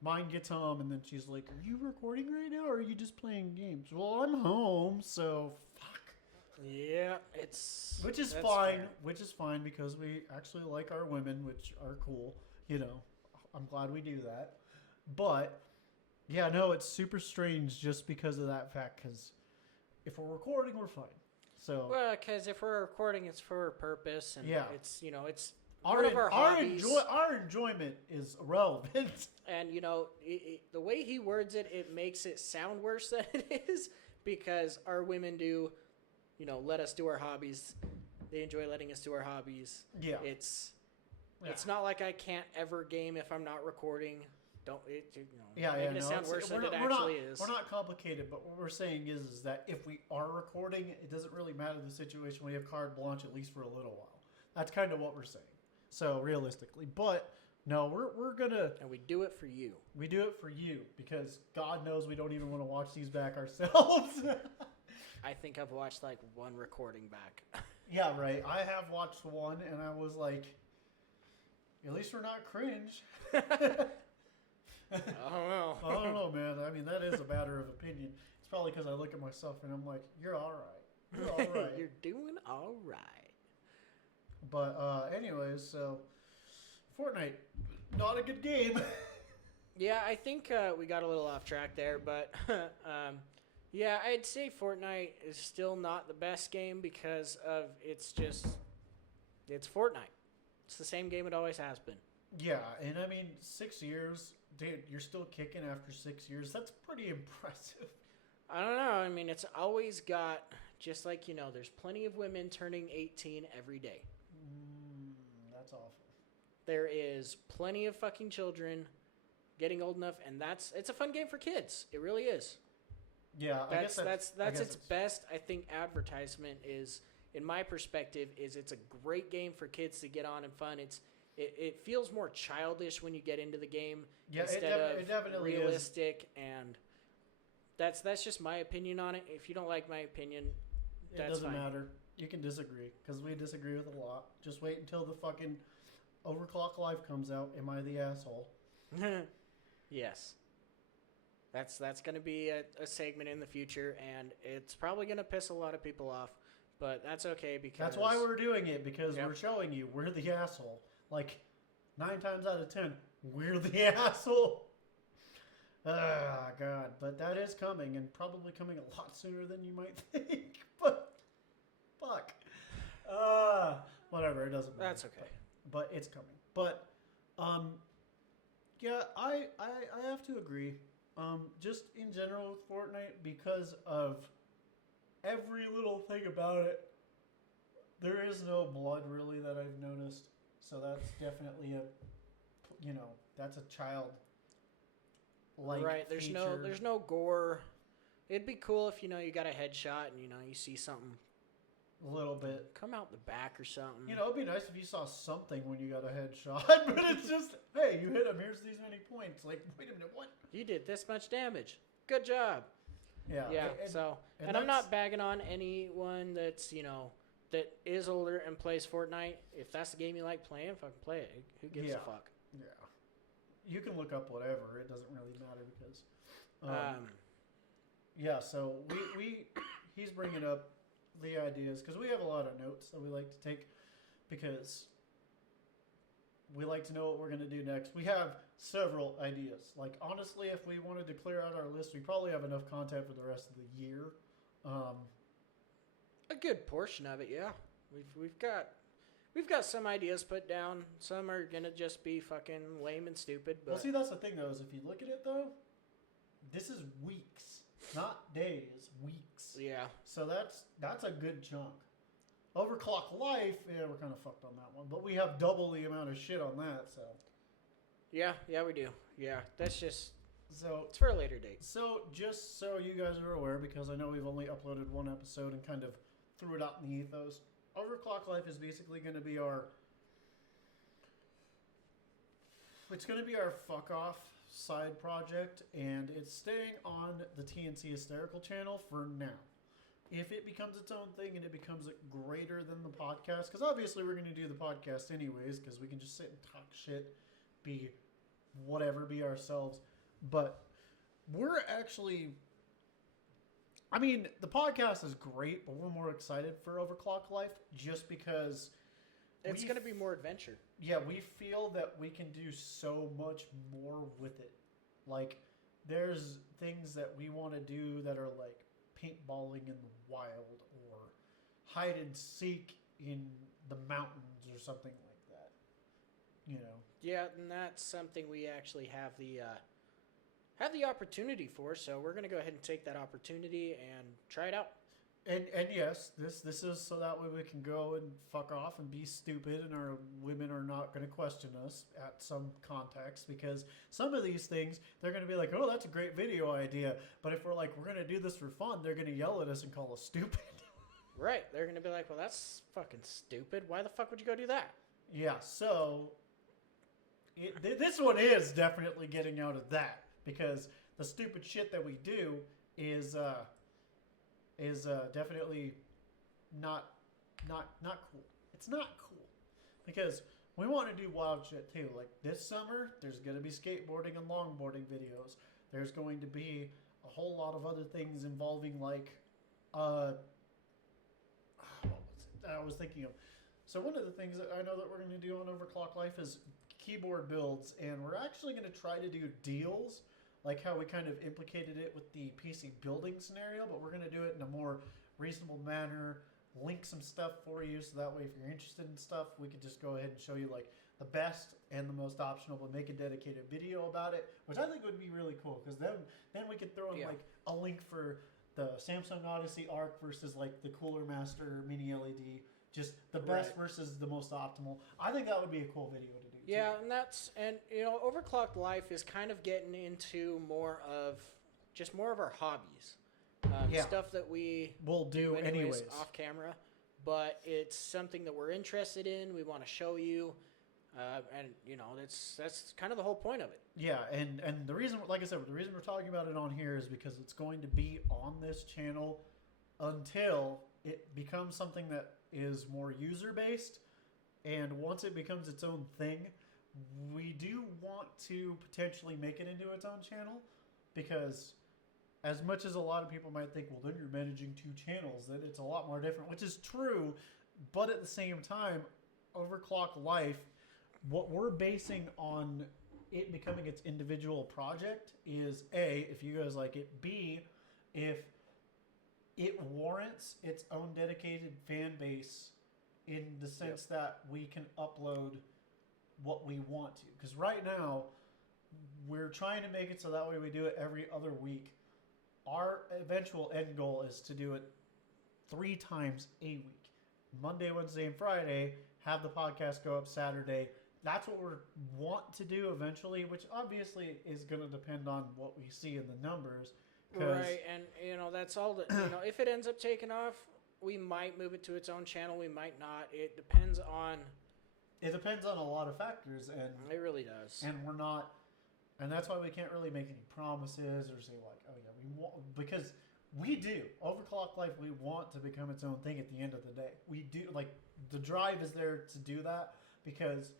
mine gets home and then she's like, "Are you recording right now, or are you just playing games?" Well, I'm home, so fuck. Yeah, it's Which is that's fine. fair. Which is fine because we actually like our women, which are cool. I'm glad we do that. But yeah, no, it's super strange just because of that fact. Because if we're recording, we're fine. So Well, because if we're recording, it's for a purpose, and Yeah. it's one of our our hobbies. our enjoyment is irrelevant. And the way he words it, it makes it sound worse than it is because our women do, let us do our hobbies. They enjoy letting us do our hobbies. Yeah. It's not like I can't ever game if I'm not recording. Making it sound worse than it actually is. We're not complicated, but what we're saying is that if we are recording, it doesn't really matter the situation. We have carte blanche at least for a little while. That's kind of what we're saying. So realistically, but no, we're gonna. And we do it for you. We do it for you because God knows we don't even want to watch these back ourselves. I think I've watched like one recording back. Yeah, right. I have watched one and I was like, at least we're not cringe. I don't know. I don't know, man. I mean, that is a matter of opinion. It's probably because I look at myself and I'm like, you're all right. You're all right. You're doing all right. But anyways, so Fortnite, not a good game. Yeah, I think we got a little off track there, but yeah, I'd say Fortnite is still not the best game because of it's Fortnite. It's the same game it always has been. Yeah, and I mean, 6 years, dude, you're still kicking after 6 years. That's pretty impressive. I don't know. I mean, it's always got, just like, there's plenty of women turning 18 every day. That's awful. There is plenty of fucking children getting old enough, and it's a fun game for kids. It really is. Yeah, That's its best, I think, advertisement is, in my perspective, is it's a great game for kids to get on and fun. It feels more childish when you get into the game instead it of definitely realistic, and that's just my opinion on it. If you don't like my opinion, It that's doesn't fine. matter. You can disagree because we disagree with a lot. Just wait until the fucking Overclock Live comes out. Am I the asshole? Yes. That's going to be a segment in the future, and it's probably going to piss a lot of people off. But that's okay because That's why we're doing it, because Yep. we're showing you we're the asshole. Like, 9 times out of 10, we're the asshole. Ah, God. But that is coming, and probably coming a lot sooner than you might think. But, fuck. Whatever, it doesn't matter. That's okay. But it's coming. But, yeah, I have to agree. Just in general with Fortnite, because of every little thing about it, there is no blood really that I've noticed. So that's definitely that's a child. Right. There's no gore. It'd be cool if you got a headshot and you see something a little bit. come out the back or something. It'd be nice if you saw something when you got a headshot, but it's just, hey, you hit him. Here's these many points. Like, wait a minute, what? You did this much damage. Good job. Yeah. Yeah. And I'm not bagging on anyone that's that is older and plays Fortnite. If that's the game you like playing, fucking play it. Who gives a fuck? Yeah. You can look up whatever. It doesn't really matter because. Yeah. So he's bringing up the ideas because we have a lot of notes that we like to take because we like to know what we're going to do next. We have several ideas. Like, honestly, if we wanted to clear out our list, we probably have enough content for the rest of the year. A good portion of it, yeah. We've got some ideas put down. Some are gonna just be fucking lame and stupid. But Well, see, that's the thing, though, is if you look at it, though, this is weeks, not days, weeks. Yeah. So that's a good chunk. Overclock Life, yeah, we're kind of fucked on that one, but we have double the amount of shit on that, so. Yeah, we do. Yeah, that's just So it's for a later date. So just so you guys are aware, because I know we've only uploaded one episode and kind of threw it out in the ethos, Overclock Life is basically going to be our fuck off side project, and it's staying on the TNC Hysterical channel for now. If it becomes its own thing and it becomes greater than the podcast, because obviously we're going to do the podcast anyways, because we can just sit and talk shit, be whatever, be ourselves. But we're actually, I mean, the podcast is great, but we're more excited for Overclock Life just because It's going to be more adventure. yeah, we feel that we can do so much more with it. Like, there's things that we want to do that are like paintballing in the wild or hide and seek in the mountains or something like that. Yeah, and that's something we actually have the opportunity for. So we're going to go ahead and take that opportunity and try it out. And yes, this is so that way we can go and fuck off and be stupid, and our women are not going to question us at some context, because some of these things they're going to be like, oh, that's a great video idea, but if we're like, we're going to do this for fun, they're going to yell at us and call us stupid. Right. They're going to be like, well, that's fucking stupid. Why the fuck would you go do that? Yeah, so this one is definitely getting out of that, because the stupid shit that we do is definitely not cool. It's not cool because we want to do wild shit too. Like this summer, there's going to be skateboarding and longboarding videos. There's going to be a whole lot of other things involving like what was it? I was thinking of. So one of the things that I know that we're going to do on Overclock Life is keyboard builds, and we're actually going to try to do deals, like how we kind of implicated it with the PC building scenario, but we're going to do it in a more reasonable manner, link some stuff for you, so that way if you're interested in stuff, we could just go ahead and show you like the best and the most optional, but make a dedicated video about it, which I think would be really cool, because then we could throw in like a link for the Samsung Odyssey Arc versus like the Cooler Master Mini LED, just the best versus the most optimal. I think that would be a cool video to do. Yeah, and Overclocked Life is kind of getting into more of our hobbies, stuff that will do anyways off camera, but it's something that we're interested in. We want to show you, and that's kind of the whole point of it. Yeah, and the reason, like I said, the reason we're talking about it on here is because it's going to be on this channel until it becomes something that is more user based. And once it becomes its own thing, we do want to potentially make it into its own channel, because as much as a lot of people might think, well, then you're managing 2 channels, that it's a lot more different, which is true. But at the same time, Overclock Life, what we're basing on it becoming its individual project is A, if you guys like it, B, if it warrants its own dedicated fan base in the sense that we can upload what we want to. Because right now, we're trying to make it so that way we do it every other week. Our eventual end goal is to do it 3 times a week. Monday, Wednesday, and Friday, have the podcast go up Saturday. That's what we want to do eventually, which obviously is going to depend on what we see in the numbers. Right, and that's all that, if it ends up taking off, we might move it to its own channel, we might not. It depends on a lot of factors, and it really does. And we're not, and that's why we can't really make any promises or say like, oh yeah, we want, because we do. Overclock Life, we want to become its own thing at the end of the day. We do, like, the drive is there to do that because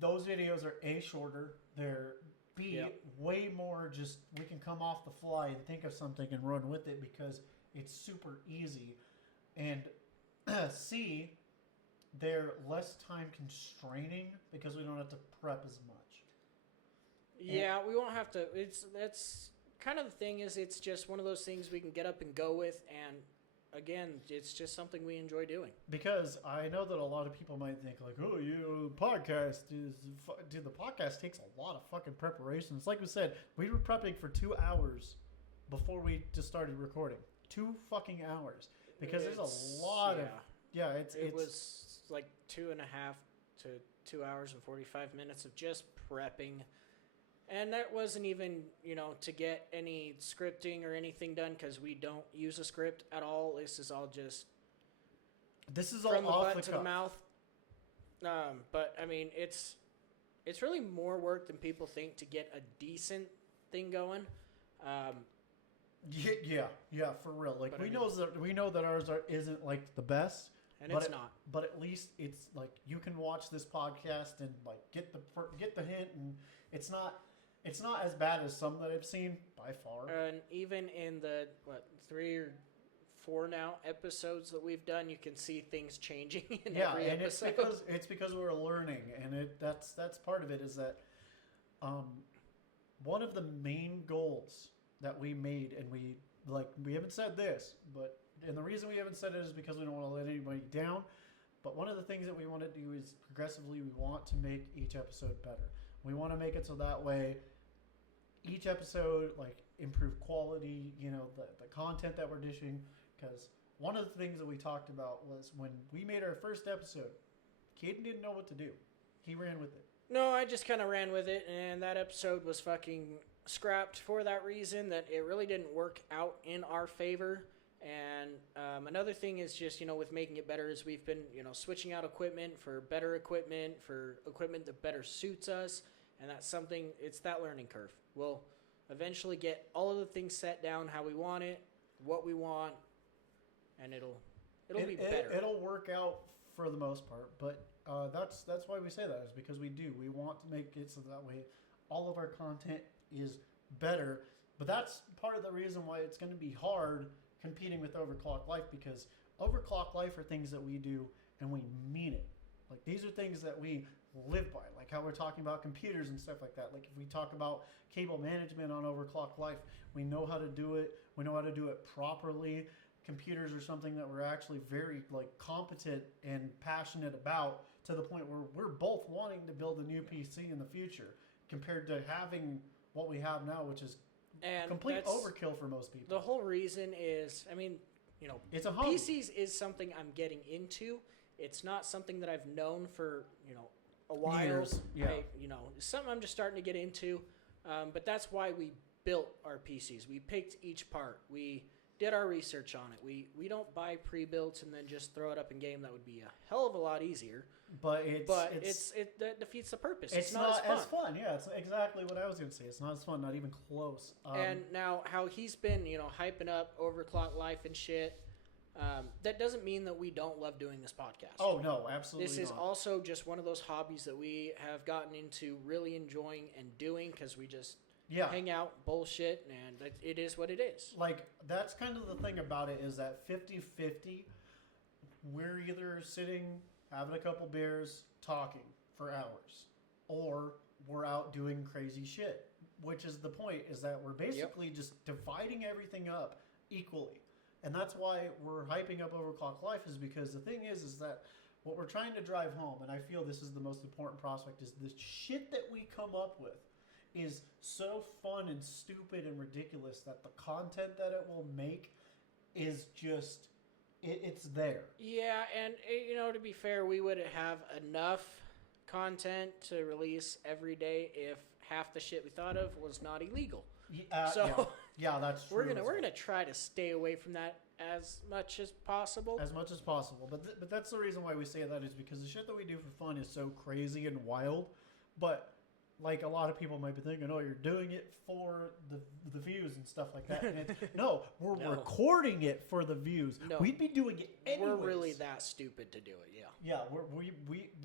those videos are A, shorter, they're B, way more just, we can come off the fly and think of something and run with it because it's super easy. And C, they're less time constraining because we don't have to prep as much. Yeah, we won't have to. That's kind of the thing is it's just one of those things we can get up and go with, and again, it's just something we enjoy doing. Because I know that a lot of people might think like, oh, podcast dude, the podcast takes a lot of fucking preparation. It's like we said, we were prepping for 2 hours before we just started recording. 2 fucking hours. Because there's a lot of... Yeah, it was like 2.5 to 2 hours and 45 minutes of just prepping. And that wasn't even, to get any scripting or anything done because we don't use a script at all. This is all just from the butt to the mouth. But I mean, it's really more work than people think to get a decent thing going. Yeah, for real. Like we know that ours isn't like the best, and it's not. But at least it's like you can watch this podcast and like get the hint, and it's not as bad as some that I've seen by far. And even in the 3 or 4 now episodes that we've done, you can see things changing in every episode. it's because we're learning, and that's part of it is that one of the main goals that we made, and we haven't said this, and the reason we haven't said it is because we don't want to let anybody down. But one of the things that we want to do is progressively we want to make each episode better. We want to make it so that way each episode improve quality, the content that we're dishing. Because one of the things that we talked about was when we made our first episode, Caden didn't know what to do. He ran with it. No, I just kind of ran with it, and that episode was fucking scrapped for that reason, that it really didn't work out in our favor. And another thing is just, with making it better is we've been, switching out equipment for better equipment, for equipment that better suits us. And that's something, it's that learning curve. We'll eventually get all of the things set down how we want it, what we want, and it'll be better. It'll work out for the most part, but that's why we say that, is because we want to make it so that way all of our content is better. But that's part of the reason why it's going to be hard competing with Overclock Life, because Overclock Life are things that we do and we mean it. Like, these are things that we live by, like how we're talking about computers and stuff like that. Like, if we talk about cable management on Overclock Life, we know how to do it. We know how to do it properly. Computers are something that we're actually very competent and passionate about, to the point where we're both wanting to build a new PC in the future compared to having what we have now, which is complete overkill for most people. The whole reason is, it's a hobby. PCs is something I'm getting into. It's not something that I've known for, a while. Years. Yeah. It's something I'm just starting to get into. But that's why we built our PCs. We picked each part. We did our research on it. We don't buy pre-built and then just throw it up in game. That would be a hell of a lot easier. But that defeats the purpose. It's not as fun. Yeah, it's exactly what I was going to say. It's not as fun, not even close. And now how he's been, hyping up Overclock Life and shit, that doesn't mean that we don't love doing this podcast. Oh, no, absolutely This is also just one of those hobbies that we have gotten into really enjoying and doing, because we just Yeah. hang out, bullshit, and it is what it is. Like, that's kind of the thing about it is that 50-50, we're either sitting, having a couple beers, talking for hours, or we're out doing crazy shit, which is the point, is that we're basically just dividing everything up equally. And that's why we're hyping up Overclock Life, is because the thing is that what we're trying to drive home, and I feel this is the most important prospect, is the shit that we come up with is so fun and stupid and ridiculous that the content that it will make is just, it's there. Yeah, and to be fair, we would have enough content to release every day if half the shit we thought of was not illegal. Yeah, that's true. We're gonna try to stay away from that as much as possible. As much as possible. But that's the reason why we say that, is because the shit that we do for fun is so crazy and wild. But like, a lot of people might be thinking, oh, you're doing it for the views and stuff like that. And no, we're recording it for the views. No. We'd be doing it anyways. We're really that stupid to do it, yeah. Yeah,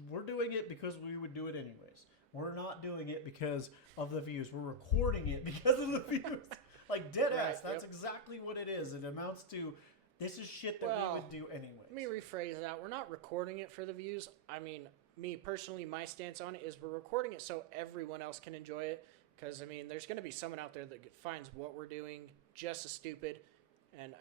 we're doing it because we would do it anyways. We're not doing it because of the views. We're recording it because of the views. Like, dead ass. That's exactly what it is. It amounts to, this is shit that we would do anyways. Let me rephrase that. We're not recording it for the views. I mean, me personally, my stance on it is we're recording it so everyone else can enjoy it. Because, I mean, there's going to be someone out there that finds what we're doing just as stupid. And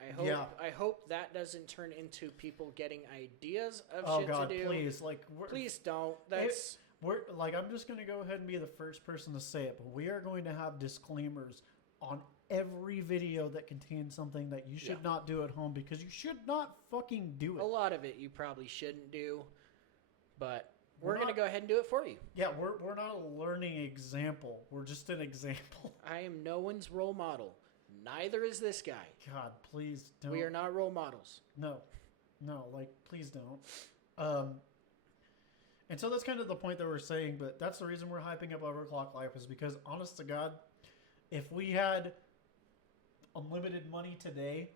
I hope that doesn't turn into people getting ideas of shit to do. Please. Please don't. I'm just going to go ahead and be the first person to say it, but we are going to have disclaimers on every video that contains something that you should not do at home, because you should not fucking do it. A lot of it you probably shouldn't do, but we're going to go ahead and do it for you. Yeah, we're not a learning example. We're just an example. I am no one's role model. Neither is this guy. God, please don't. We are not role models. No, please don't. And so that's kind of the point that we're saying, but that's the reason we're hyping up Overclock Life, is because, honest to God, if we had unlimited money today,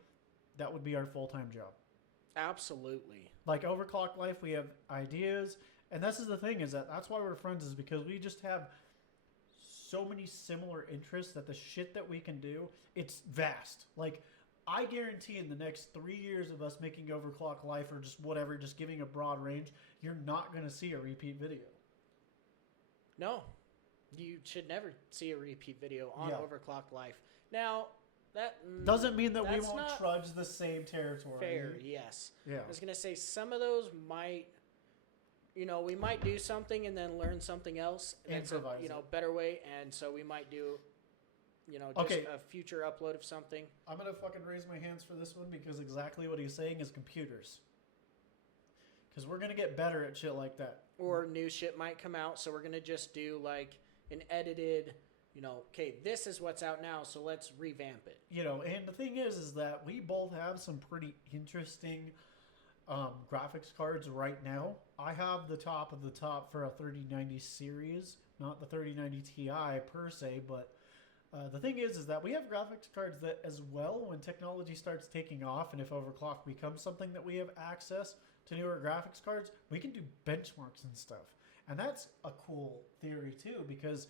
that would be our full-time job. Absolutely. Like, Overclock Life, we have ideas, and this is the thing, is that's why we're friends, is because we just have so many similar interests that the shit that we can do, it's vast. Like, I guarantee in the next 3 years of us making Overclock Life, or just whatever, just giving a broad range, you're not going to see a repeat video. No. You should never see a repeat video on Overclock Life. Now, that doesn't mean that we won't trudge the same territory. Fair, yes. Yeah. I was going to say, some of those might, we might do something and then learn something else. Improvise. Better way. And so we might do, just a future upload of something. I'm going to fucking raise my hands for this one, because exactly what he's saying is computers. Because we're going to get better at shit like that. Or new shit might come out, so we're going to just do, like, an edited, okay, this is what's out now, so let's revamp it. And the thing is that we both have some pretty interesting graphics cards right now. I have the top of the top for a 3090 series, not the 3090 Ti per se, but the thing is that we have graphics cards that, as well, when technology starts taking off, and if Overclock becomes something that we have access to newer graphics cards, we can do benchmarks and stuff. And that's a cool theory too, because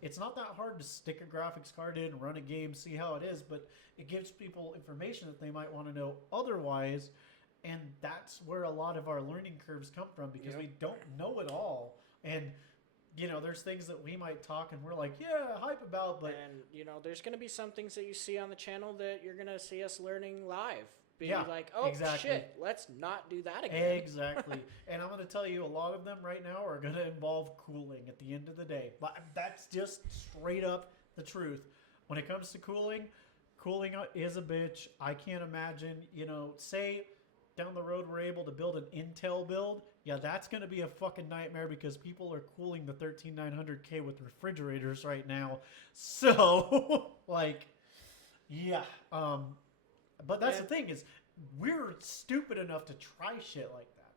it's not that hard to stick a graphics card in, run a game, see how it is, but it gives people information that they might want to know otherwise. And that's where a lot of our learning curves come from, because we don't know it all. And, there's things that we might talk and we're like, yeah, hype about, but... And, there's going to be some things that you see on the channel that you're going to see us learning live. Be like, oh, shit, let's not do that again. Exactly. And I'm going to tell you, a lot of them right now are going to involve cooling at the end of the day. That's just straight up the truth. When it comes to cooling is a bitch. I can't imagine, say down the road we're able to build an Intel build. Yeah, that's going to be a fucking nightmare, because people are cooling the 13900K with refrigerators right now. So, yeah. But that's the thing, is we're stupid enough to try shit like that.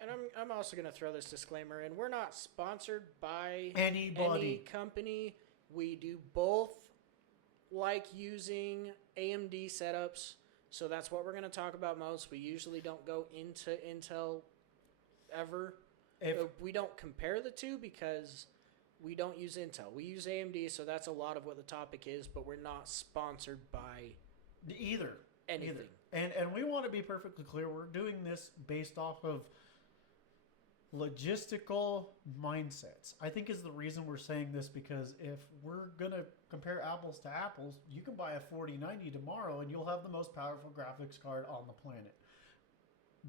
And I'm also going to throw this disclaimer in. We're not sponsored by anybody, any company. We do both like using AMD setups, so that's what we're going to talk about most. We usually don't go into Intel ever. We don't compare the two, because We don't use Intel. We use AMD, so that's a lot of what the topic is, but we're not sponsored by Either. anything. And we want to be perfectly clear. We're doing this based off of logistical mindsets. I think is the reason we're saying this, because if we're going to compare apples to apples, you can buy a 4090 tomorrow and you'll have the most powerful graphics card on the planet.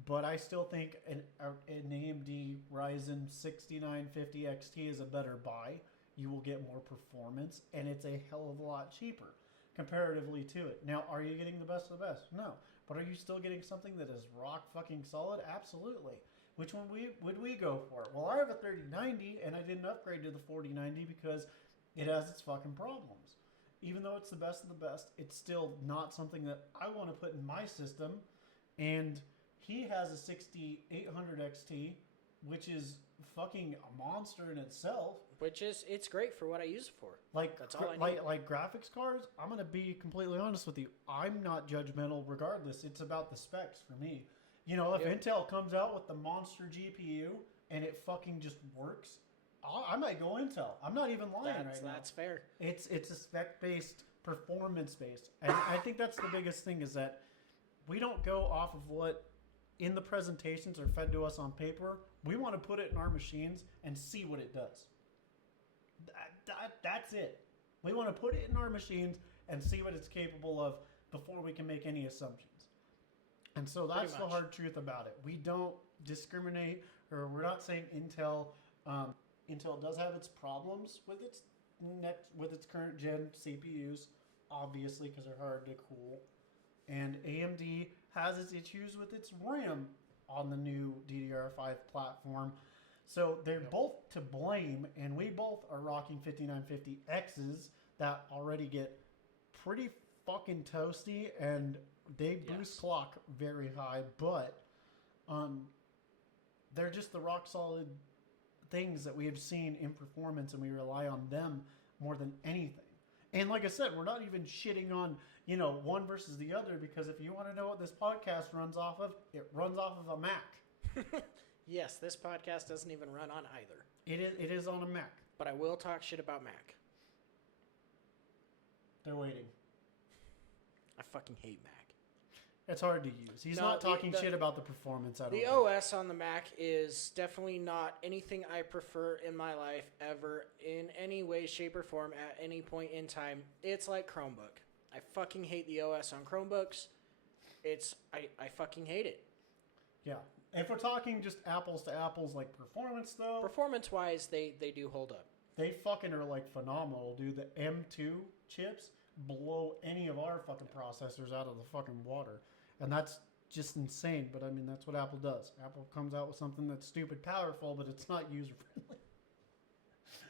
But I still think an AMD Ryzen 6950 XT is a better buy. You will get more performance, and it's a hell of a lot cheaper comparatively to it. Now, are you getting the best of the best? No. But are you still getting something that is rock fucking solid? Absolutely. Which one would we go for? Well, I have a 3090, and I didn't upgrade to the 4090 because it has its fucking problems. Even though it's the best of the best, it's still not something that I want to put in my system. And he has a 6800 XT, which is fucking a monster in itself. Which is, it's great for what I use it for. That's all I need. Like graphics cards, I'm going to be completely honest with you. I'm not judgmental regardless. It's about the specs for me. You know, if Intel comes out with the monster GPU and it fucking just works, I might go Intel. I'm not even lying right now. That's fair. It's a spec-based, performance-based. And I think that's the biggest thing, is that we don't go off of what in the presentations are fed to us on paper. We want to put it in our machines and see what it does. That's it. We want to put it in our machines and see what it's capable of before we can make any assumptions. And so that's the hard truth about it. We don't discriminate, or we're not saying Intel. Intel does have its problems with its current gen CPUs, obviously, because they're hard to cool. And AMD has its issues with its RAM on the new DDR5 platform. So they're both to blame, and we both are rocking 5950Xs that already get pretty fucking toasty, and they boost clock very high, but they're just the rock solid things that we have seen in performance, and we rely on them more than anything. And like I said, we're not even shitting on, one versus the other, because if you want to know what this podcast runs off of, it runs off of a Mac. Yes, this podcast doesn't even run on either. It is on a Mac. But I will talk shit about Mac. They're waiting. I fucking hate Mac. It's hard to use. He's not talking shit about the performance at all. The OS on the Mac is definitely not anything I prefer in my life ever, in any way, shape, or form, at any point in time. It's like Chromebook. I fucking hate the OS on Chromebooks. I fucking hate it. Yeah. If we're talking just apples to apples, like performance, though. Performance-wise, they do hold up. They fucking are, like, phenomenal, dude. The M2 chips blow any of our fucking processors out of the fucking water. And that's just insane. But, I mean, that's what Apple does. Apple comes out with something that's stupid powerful, but it's not user-friendly.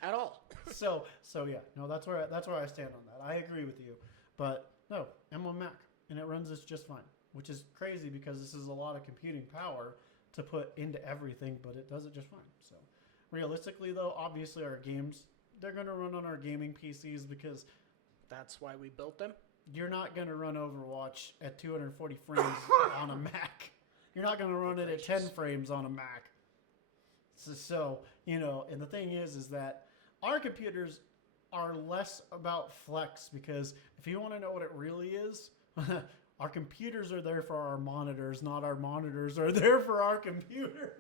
At all. So yeah. No, that's where I stand on that. I agree with you. But, no, M1 Mac. And it runs this just fine. Which is crazy, because this is a lot of computing power to put into everything, but it does it just fine. So, realistically, though, obviously our games, they're going to run on our gaming PCs, because that's why we built them. You're not going to run Overwatch at 240 frames on a Mac. You're not going to run it at 10 frames on a Mac. So, and the thing is that our computers are less about flex, because if you want to know what it really is, our computers are there for our monitors, not our monitors are there for our computers.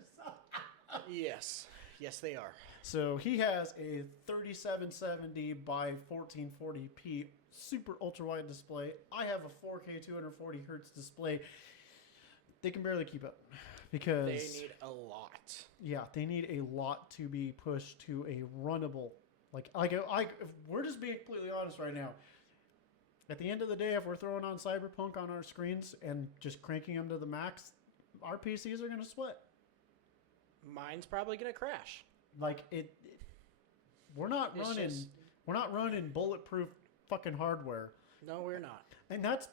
Yes, they are. So he has a 3770 by 1440p super ultra wide display. I have a 4K 240 hertz display. They can barely keep up, because they need a lot. Yeah, they need a lot to be pushed to a runnable. Like if we're just being completely honest right now. At the end of the day, if we're throwing on Cyberpunk on our screens and just cranking them to the max, our PCs are going to sweat. Mine's probably going to crash. Like we're not running bulletproof fucking hardware. No, we're not. And that's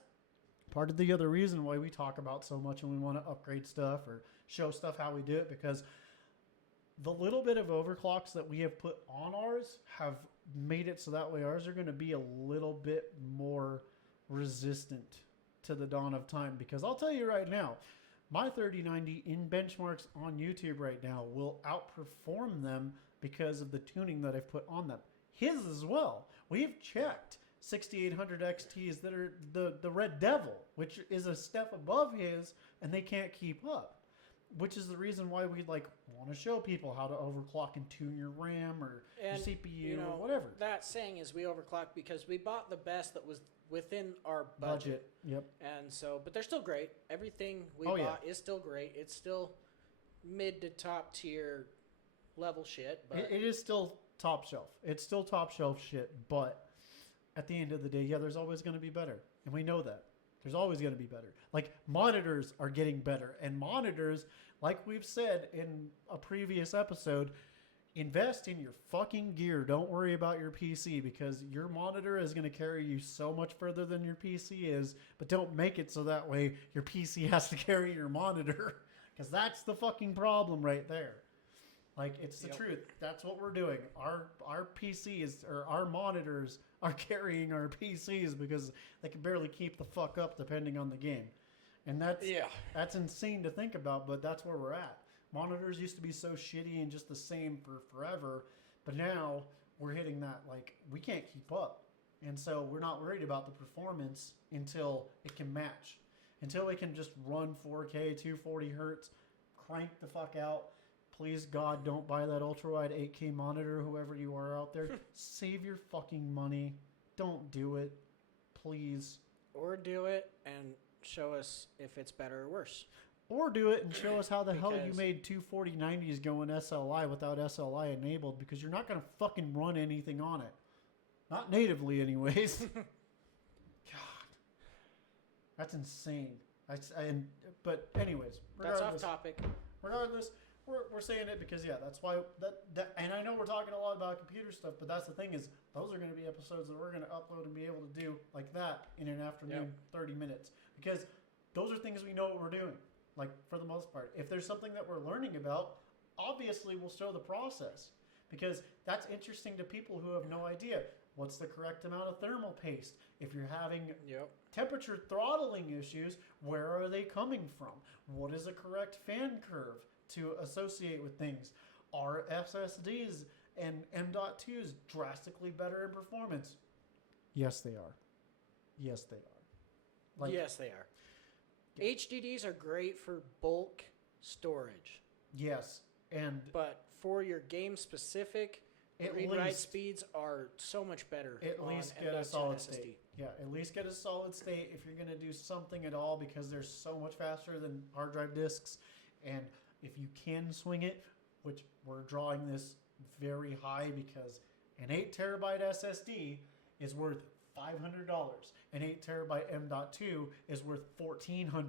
part of the other reason why we talk about so much and we want to upgrade stuff or show stuff how we do it, because the little bit of overclocks that we have put on ours have made it so that way ours are going to be a little bit more resistant to the dawn of time. Because I'll tell you right now, my 3090 in benchmarks on YouTube right now will outperform them, because of the tuning that I've put on them. His as well. We've checked 6800 XTs that are the Red Devil, which is a step above his, and they can't keep up. Which is the reason why we want to show people how to overclock and tune your RAM or your CPU or whatever. That saying is we overclock because we bought the best that was within our budget. Yep. And so, but they're still great. Everything we bought is still great. It's still mid to top tier level shit. But it is still top shelf. It's still top shelf shit. But at the end of the day, there's always going to be better. And we know that. There's always going to be better. Like, monitors are getting better. And monitors, like we've said in a previous episode, invest in your fucking gear. Don't worry about your PC because your monitor is going to carry you so much further than your PC is. But don't make it so that way your PC has to carry your monitor. Because that's the fucking problem right there. Like, it's the truth. That's what we're doing. Our PCs, or our monitors, are carrying our PCs because they can barely keep the fuck up depending on the game. And that's insane to think about, but that's where we're at. Monitors used to be so shitty and just the same for forever, but now we're hitting that, we can't keep up. And so we're not worried about the performance until it can match. Until it can just run 4K, 240 hertz, crank the fuck out. Please, God, don't buy that ultra-wide 8K monitor, whoever you are out there. Save your fucking money. Don't do it. Please. Or do it and show us if it's better or worse. Or do it and show us how the hell you made 24090s go in SLI without SLI enabled, because you're not going to fucking run anything on it. Not natively, anyways. God. That's insane. But anyways. That's off topic. Regardless, we're saying it because, that's why, and I know we're talking a lot about computer stuff, but that's the thing is, those are going to be episodes that we're going to upload and be able to do like that in an afternoon, 30 minutes. Because those are things we know what we're doing, for the most part. If there's something that we're learning about, obviously we'll show the process. Because that's interesting to people who have no idea. What's the correct amount of thermal paste? If you're having temperature throttling issues, where are they coming from? What is a correct fan curve to associate with things? Are SSDs and M.2s drastically better in performance? Yes, they are. Yes, they are. Yes, they are. HDDs are great for bulk storage. Yes, but for your game specific, read-write speeds are so much better. At least get a solid state. Yeah, at least get a solid state if you're going to do something at all, because they're so much faster than hard drive disks. And if you can swing it, which we're drawing this very high because an 8 terabyte SSD is worth $500. An 8 terabyte M.2 is worth $1,400.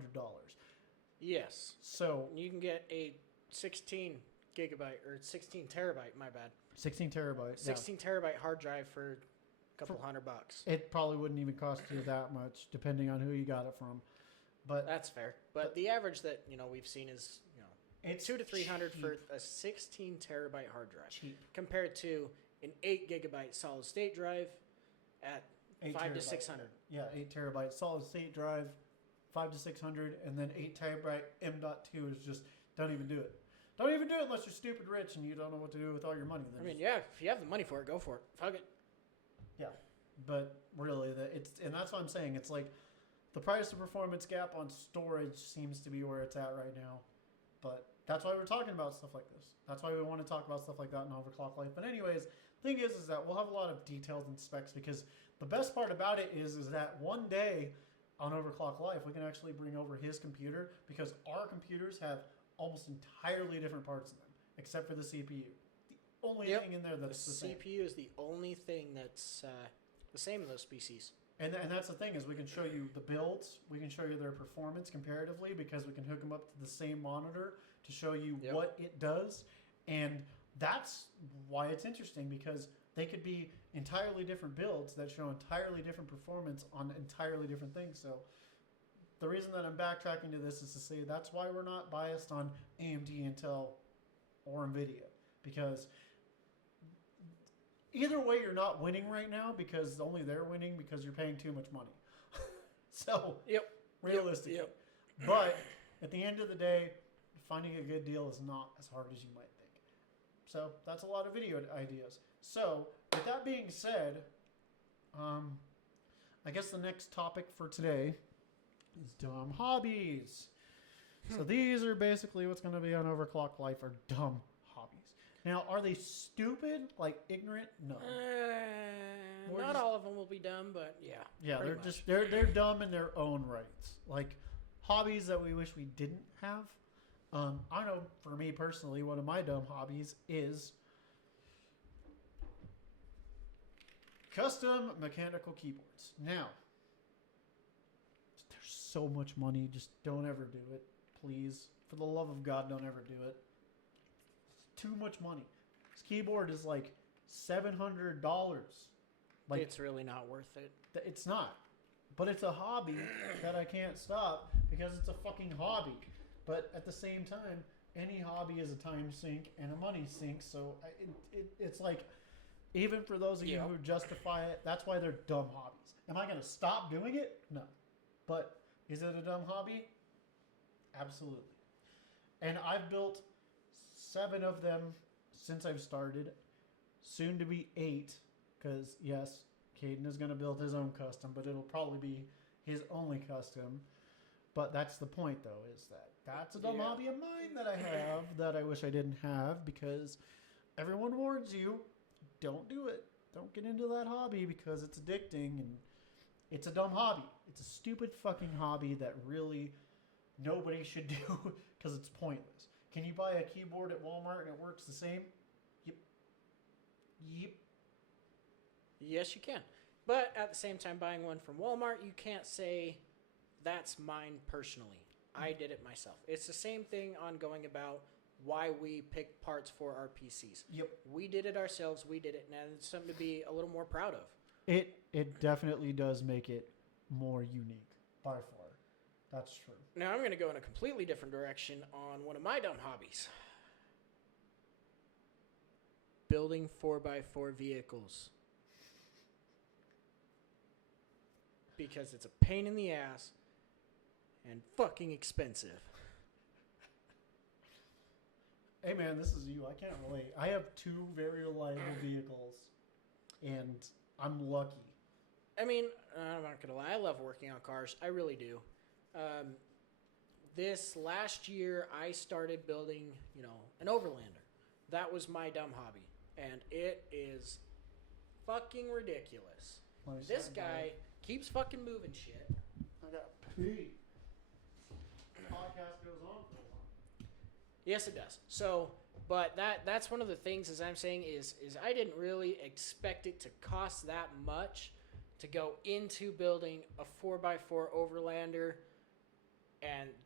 Yes. So you can get a 16 gigabyte or 16 terabyte, my bad. 16 terabyte. 16 terabyte hard drive for a couple $100. It probably wouldn't even cost you that much, depending on who you got it from. But that's fair. But the average that we've seen is it's $200 to $300 cheap. for a 16 terabyte hard drive, cheap compared to an 8 gigabyte solid state drive at $500 to $600. Yeah, 8 terabyte solid state drive, $500 to $600, and then 8 terabyte M.2 is just don't even do it. Don't even do it unless you're stupid rich and you don't know what to do with all your money. Then if you have the money for it, go for it. Fuck it. Yeah, but really, and that's what I'm saying. It's like the price to performance gap on storage seems to be where it's at right now. But that's why we're talking about stuff like this. That's why we want to talk about stuff like that in Overclock Life. But anyways, thing is that we'll have a lot of details and specs, because the best part about it is that one day on Overclock Life, we can actually bring over his computer, because our computers have almost entirely different parts in them, except for the CPU. The only thing in there that's the same. CPU is the only thing that's the same in those species. And that's the thing, is we can show you the builds, we can show you their performance comparatively, because we can hook them up to the same monitor to show you what it does. And that's why it's interesting, because they could be entirely different builds that show entirely different performance on entirely different things. So the reason that I'm backtracking to this is to say that's why we're not biased on AMD, Intel, or NVIDIA, because either way you're not winning right now, because only they're winning because you're paying too much money. So realistically. But at the end of the day, finding a good deal is not as hard as you might think. So that's a lot of video ideas. So with that being said, I guess the next topic for today is dumb hobbies. So these are basically what's going to be on Overclock Life are dumb hobbies. Now, are they stupid, like ignorant? No. Or Not just- all of them will be dumb, but yeah. Yeah, pretty they're much. just they're dumb in their own rights. Like hobbies that we wish we didn't have. I know for me personally, one of my dumb hobbies is custom mechanical keyboards. Now, there's so much money. Just don't ever do it, please. For the love of God, don't ever do it. It's too much money. This keyboard is like $700. Like It's really not worth it. it's not. But it's a hobby that I can't stop because it's a fucking hobby. But at the same time, any hobby is a time sink and a money sink. So it's like, even for those of you Yep. who justify it, that's why they're dumb hobbies. Am I going to stop doing it? No. But is it a dumb hobby? Absolutely. And I've built 7 of them since I've started. Soon to be 8. Because, yes, Caden is going to build his own custom, but it'll probably be his only custom. But that's the point, though, is that that's a dumb Yeah. hobby of mine that I have that I wish I didn't have because everyone warns you, don't do it. Don't get into that hobby because it's addicting and it's a dumb hobby. It's a stupid fucking hobby that really nobody should do because it's pointless. Can you buy a keyboard at Walmart and it works the same? Yep. Yep. Yes, you can. But at the same time, buying one from Walmart, you can't say, that's mine personally. I did it myself. It's the same thing on going about why we pick parts for our PCs. Yep. We did it ourselves. We did it. And it's something to be a little more proud of. It definitely does make it more unique, by far. That's true. Now, I'm going to go in a completely different direction on one of my dumb hobbies. Building 4x4 vehicles. Because it's a pain in the ass and fucking expensive. Hey man, this is you. I can't relate. I have 2 very reliable vehicles, and I'm lucky. I mean, I'm not going to lie. I love working on cars. I really do. This last year, I started building, an Overlander. That was my dumb hobby. And it is fucking ridiculous. Let me This start guy keeps fucking moving shit. I got pee. Podcast goes on for a while. Yes, it does. So, but that's one of the things, as I'm saying, is I didn't really expect it to cost that much to go into building a 4x4 Overlander.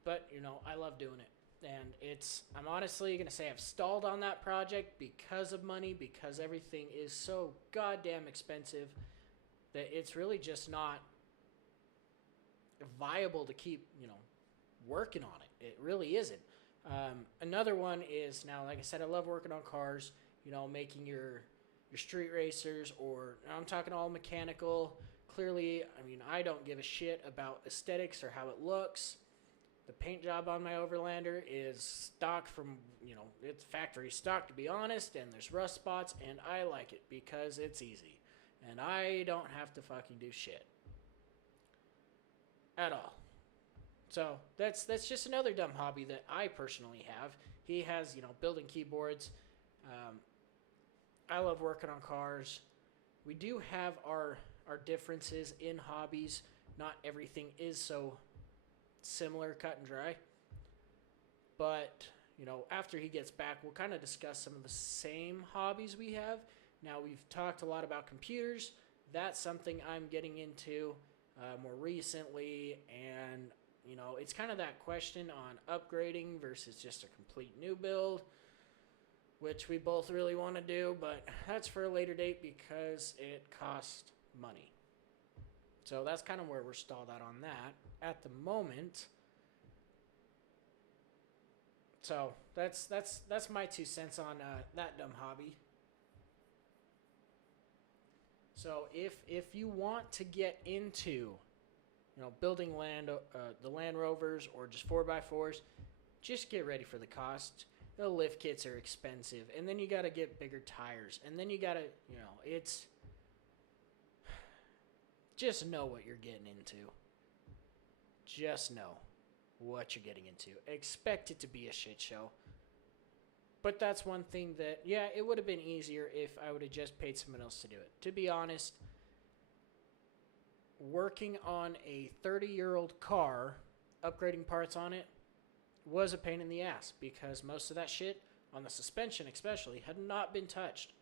But I love doing it. And I'm honestly going to say I've stalled on that project because of money, because everything is so goddamn expensive that it's really just not viable to keep, working on it. It really isn't. Another one is now, like I said, I love working on cars, making your street racers, or I'm talking all mechanical. Clearly, I don't give a shit about aesthetics or how it looks. The paint job on my Overlander is stock from, it's factory stock, to be honest, and there's rust spots, and I like it because it's easy. And I don't have to fucking do shit. At all. So, that's just another dumb hobby that I personally have. He has, building keyboards. I love working on cars. We do have our differences in hobbies. Not everything is so similar, cut and dry. But, after he gets back, we'll kind of discuss some of the same hobbies we have. Now, we've talked a lot about computers. That's something I'm getting into more recently. And, it's kind of that question on upgrading versus just a complete new build, which we both really want to do. But that's for a later date because it costs money. So that's kind of where we're stalled out on that at the moment. So that's my 2 cents on that dumb hobby. So if you want to get into, building the Land Rovers or just 4x4s, just get ready for the cost. The lift kits are expensive, and then you got to get bigger tires, and then you got to, it's just know what you're getting into. Just know what you're getting into. Expect it to be a shit show. But that's one thing that, yeah, it would have been easier if I would have just paid someone else to do it. To be honest, working on a 30-year-old car, upgrading parts on it, was a pain in the ass because most of that shit, on the suspension especially, had not been touched.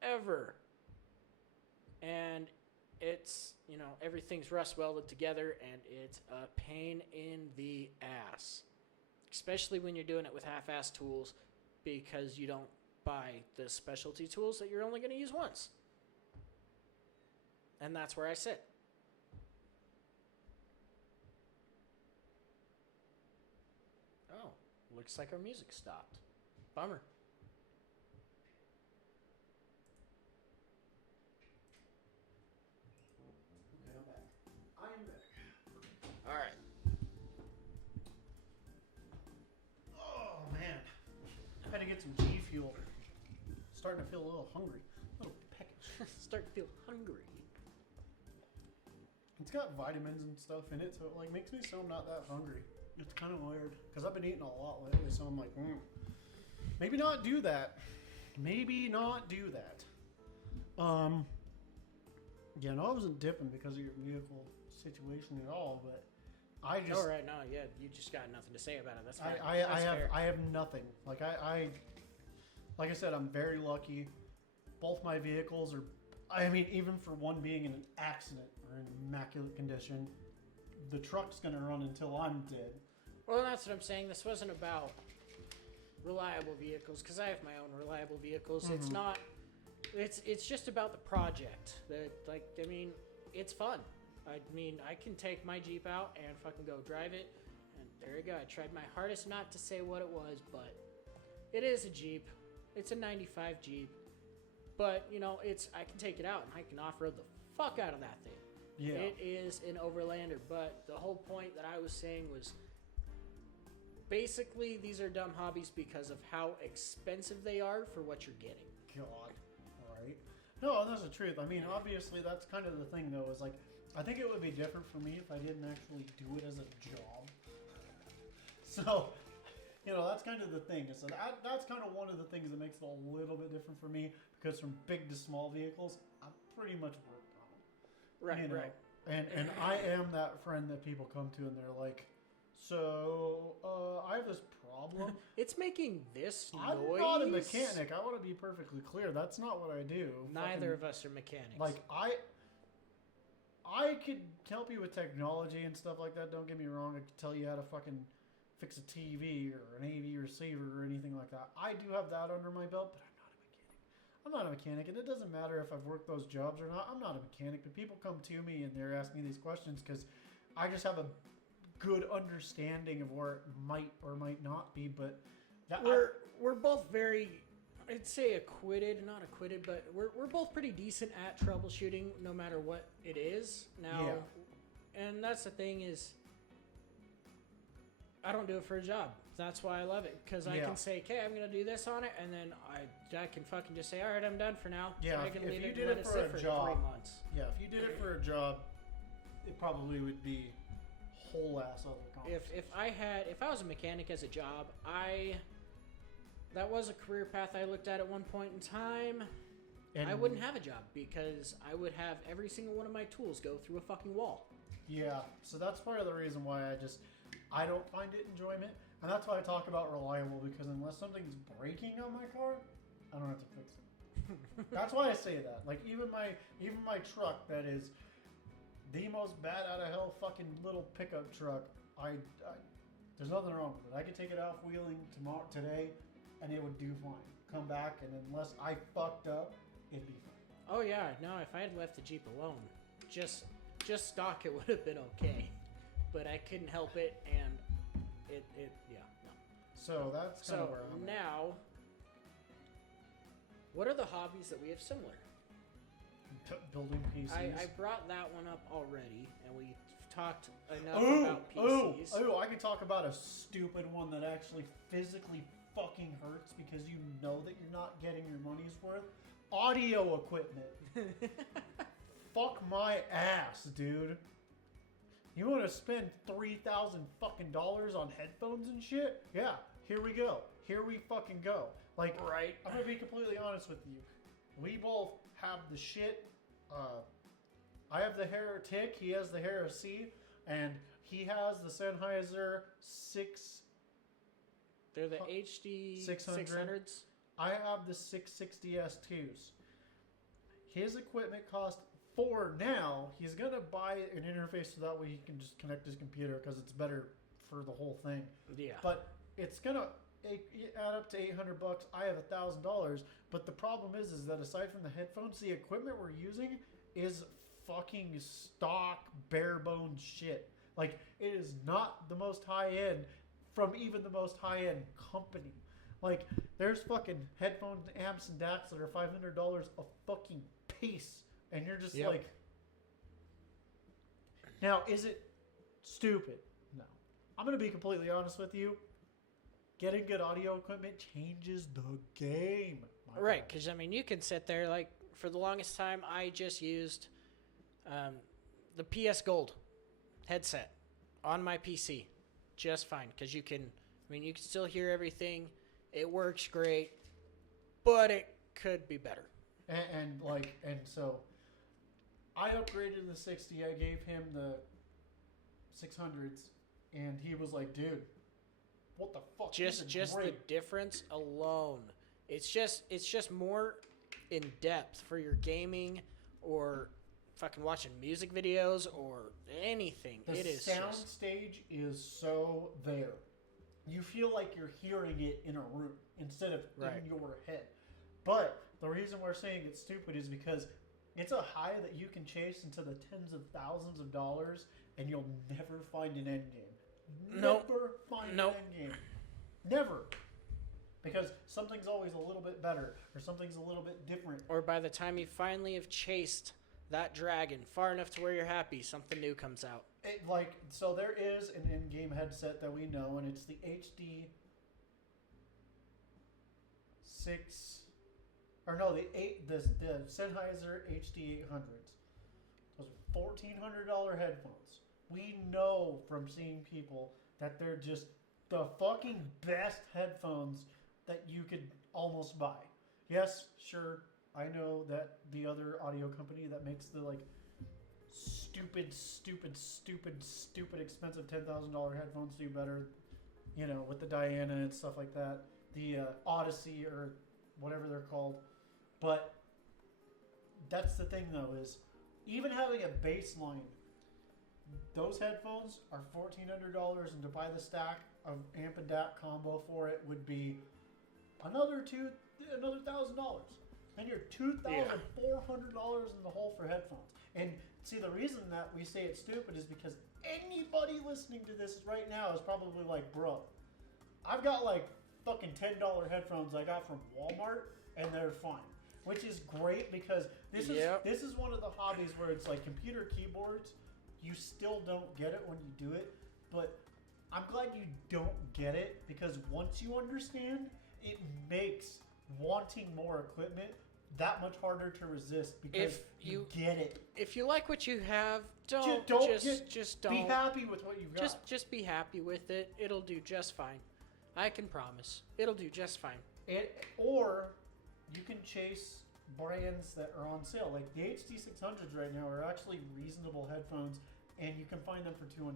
Ever. And it's, everything's rust welded together and it's a pain in the ass. Especially when you're doing it with half-ass tools because you don't buy the specialty tools that you're only going to use once. And that's where I sit. Oh, looks like our music stopped. Bummer. Okay, I'm back. I am back. All right. Oh, man. I had to get some G Fuel. Starting to feel a little hungry. A little peckish. Start to feel hungry. It's got vitamins and stuff in it, so it makes me so I'm not that hungry. It's kind of weird because I've been eating a lot lately, so I'm like, maybe not do that. Maybe not do that. Yeah, no, I wasn't dipping because of your vehicle situation at all, but I just. All right, no, yeah, you just got nothing to say about it. That's fine. I have nothing. Like I said, I'm very lucky. Both my vehicles are. I mean, even for one being in an accident or in immaculate condition, the truck's gonna run until I'm dead. Well, that's what I'm saying. This wasn't about reliable vehicles because I have my own reliable vehicles. Mm-hmm. It's not. It's just about the project. It's fun. I mean, I can take my Jeep out and fucking go drive it, and there you go. I tried my hardest not to say what it was, but it is a Jeep. It's a 95 Jeep. But, I can take it out and I can off-road the fuck out of that thing. Yeah. It is an overlander, but the whole point that I was saying was basically these are dumb hobbies because of how expensive they are for what you're getting. God. Right? No, that's the truth. I mean, obviously, that's kind of the thing, though, is I think it would be different for me if I didn't actually do it as a job. So, that's kind of the thing. So that's kind of one of the things that makes it a little bit different for me because from big to small vehicles, I'm pretty much worked on them. Right, right. And I am that friend that people come to and they're like, so, I have this problem. It's making this noise. I'm not a mechanic. I want to be perfectly clear. That's not what I do. Neither of us are mechanics. Like, I could help you with technology and stuff like that. Don't get me wrong. I could tell you how to fucking fix a TV or an AV receiver or anything like that. I do have that under my belt, but I'm not a mechanic. And it doesn't matter if I've worked those jobs or not. I'm not a mechanic. But people come to me and they're asking me these questions because I just have a good understanding of where it might or might not be. But we're both very, I'd say not acquitted, but we're both pretty decent at troubleshooting no matter what it is. Now, and that's the thing is, I don't do it for a job. That's why I love it because I can say, okay, I'm gonna do this on it, and then I can fucking just say, all right, I'm done for now. Yeah, I can if leave you it did and it let for sit a for job, 3 months. Yeah, if you did it for a job, it probably would be whole ass other conversation. If I was a mechanic as a job, that was a career path I looked at one point in time. And I wouldn't have a job because I would have every single one of my tools go through a fucking wall. Yeah, so that's part of the reason why I don't find it enjoyment. And that's why I talk about reliable, because unless something's breaking on my car, I don't have to fix it. That's why I say that. Like even my truck that is the most bad out of hell fucking little pickup truck, there's nothing wrong with it. I could take it off wheeling today and it would do fine. Come back, and unless I fucked up, it'd be fine. Oh yeah, no, if I had left the Jeep alone, just stock, it would have been okay. But I couldn't help it, and no. So that's kind of where I'm at. Now, what are the hobbies that we have similar? Building PCs. I brought that one up already, and we talked enough about PCs. Oh, I could talk about a stupid one that actually physically fucking hurts because you know that you're not getting your money's worth. Audio equipment. Fuck my ass, dude. You want to spend $3,000 fucking dollars on headphones and shit? Yeah, here we go. Here we fucking go. Like, Right. I'm gonna be completely honest with you. We both have the shit. I have the Heretic. He has the Heresy, and he has the Sennheiser 6. They're the HD 600. 600s. I have the 660 S2s. His equipment cost $4 now. He's gonna buy an interface so that way he can just connect his computer because it's better for the whole thing. Yeah. But it's gonna add up to $800. I have $1,000. But the problem is that aside from the headphones, the equipment we're using is fucking stock bare bones shit. Like, it is not the most high end from even the most high end company. Like, there's fucking headphone amps and DACs that are $500 a fucking piece, and you're just like, now is it stupid? No. I'm gonna be completely honest with you. Getting good audio equipment changes the game. Right, because, I mean, you can sit there, like, for the longest time, I just used the PS Gold headset on my PC just fine, because you can still hear everything. It works great, but it could be better. And so I upgraded the 60. I gave him the 600s, and he was like, dude, what the fuck? Just the difference alone. It's just more in depth for your gaming or fucking watching music videos or anything. The sound stage is so there. You feel like you're hearing it in a room instead of in your head. But the reason we're saying it's stupid is because it's a high that you can chase into the tens of thousands of dollars, and you'll never find an end game. Never find an end game. Never. Because something's always a little bit better, or something's a little bit different. Or by the time you finally have chased that dragon far enough to where you're happy, something new comes out. So there is an in-game headset that we know, and it's the HD 6, or no, the Sennheiser HD 800s. Those are $1,400 headphones. We know from seeing people that they're just the fucking best headphones that you could almost buy. Yes, sure, I know that the other audio company that makes the stupid expensive $10,000 headphones do better, with the Diana and stuff like that, the Odyssey or whatever they're called. But that's the thing though, is even having a baseline, those headphones are $1,400, and to buy the stack of amp and DAC combo for it would be another $1,000. Then you're $2,400 in the hole for headphones. And see, the reason that we say it's stupid is because anybody listening to this right now is probably like, bro, I've got fucking $10 headphones I got from Walmart, and they're fine. Which is great because this is one of the hobbies where it's like computer keyboards, you still don't get it when you do it, but I'm glad you don't get it, because once you understand, it makes wanting more equipment that much harder to resist, because if you get it. If you like what you have, just don't. Be happy with what you've got. Just be happy with it. It'll do just fine. I can promise. It'll do just fine. Or you can chase brands that are on sale. Like the HD600s right now are actually reasonable headphones, and you can find them for $200.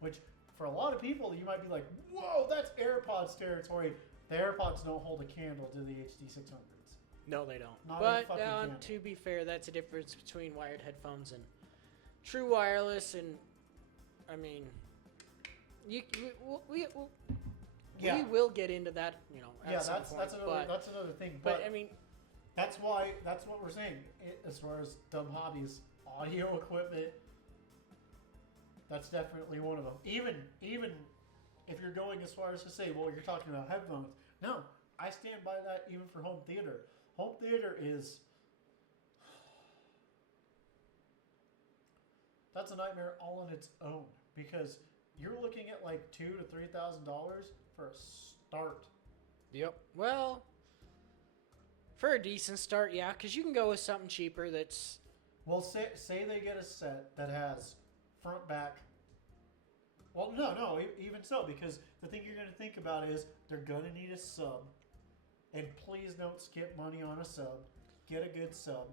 Which, for a lot of people, you might be like, whoa, that's AirPods territory. The AirPods don't hold a candle to the HD600s. No, they don't. Not but to be fair, that's a difference between wired headphones and true wireless. And I mean, we will get into that. At some point, that's another thing. But I mean, that's what we're saying. As far as dumb hobbies, audio equipment, that's definitely one of them. Even if you're going as far as to say, well, you're talking about headphones. No, I stand by that even for home theater. Home theater is... that's a nightmare all on its own, because you're looking at $2,000 to $3,000 for a start Yep. Well, for a decent start, yeah, because you can go with something cheaper that's... Well, say they get a set that has front, back. Well, no, even so, because the thing you're going to think about is they're going to need a sub. And please don't skip money on a sub. Get a good sub.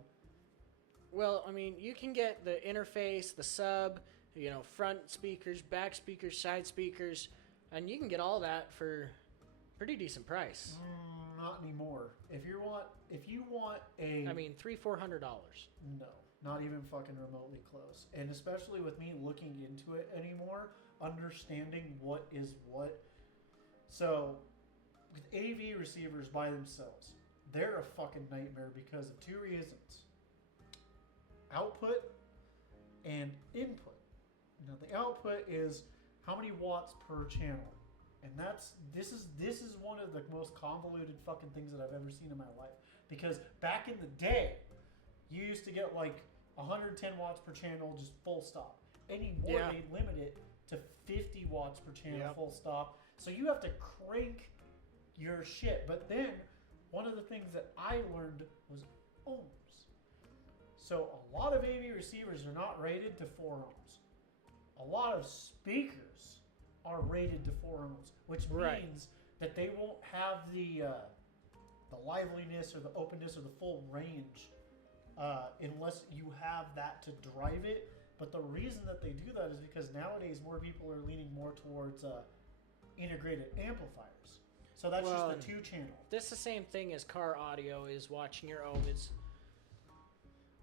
Well, I mean, you can get the interface, the sub, front speakers, back speakers, side speakers, and you can get all that for a pretty decent price. Not anymore. If you want a... I mean, $300-400. No, not even fucking remotely close. And especially with me looking into it anymore, understanding what is what. So, with AV receivers by themselves, they're a fucking nightmare because of two reasons. Output and input. Now, the output is how many watts per channel. And this is one of the most convoluted fucking things that I've ever seen in my life. Because back in the day, you used to get like 110 watts per channel, just full stop. Anymore, they limit it to 50 watts per channel, full stop. So you have to crank your shit. But then, one of the things that I learned was ohms. So a lot of AV receivers are not rated to 4 ohms. A lot of speakers are rated to 4 ohms, which means that they won't have the liveliness or the openness or the full range unless you have that to drive it. But the reason that they do that is because nowadays more people are leaning more towards integrated amplifiers. So that's just the 2-channel. That's the same thing as car audio is watching your ohms.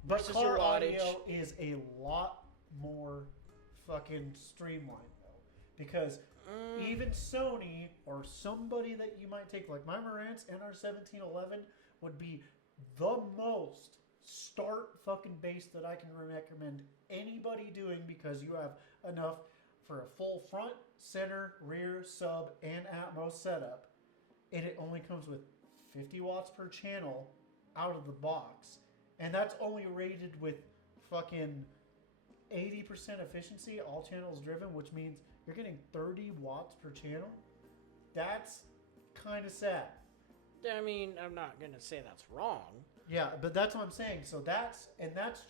But car audio is a lot more fucking streamlined. Because even Sony or somebody that you might take, like my Marantz NR1711 would be the most start fucking bass that I can recommend anybody doing because you have enough for a full front, center, rear, sub, and Atmos setup. And it only comes with 50 watts per channel out of the box. And that's only rated with fucking 80% efficiency, all channels driven, which means you're getting 30 watts per channel. That's kind of sad. I mean, I'm not going to say that's wrong. Yeah, but that's what I'm saying. So that's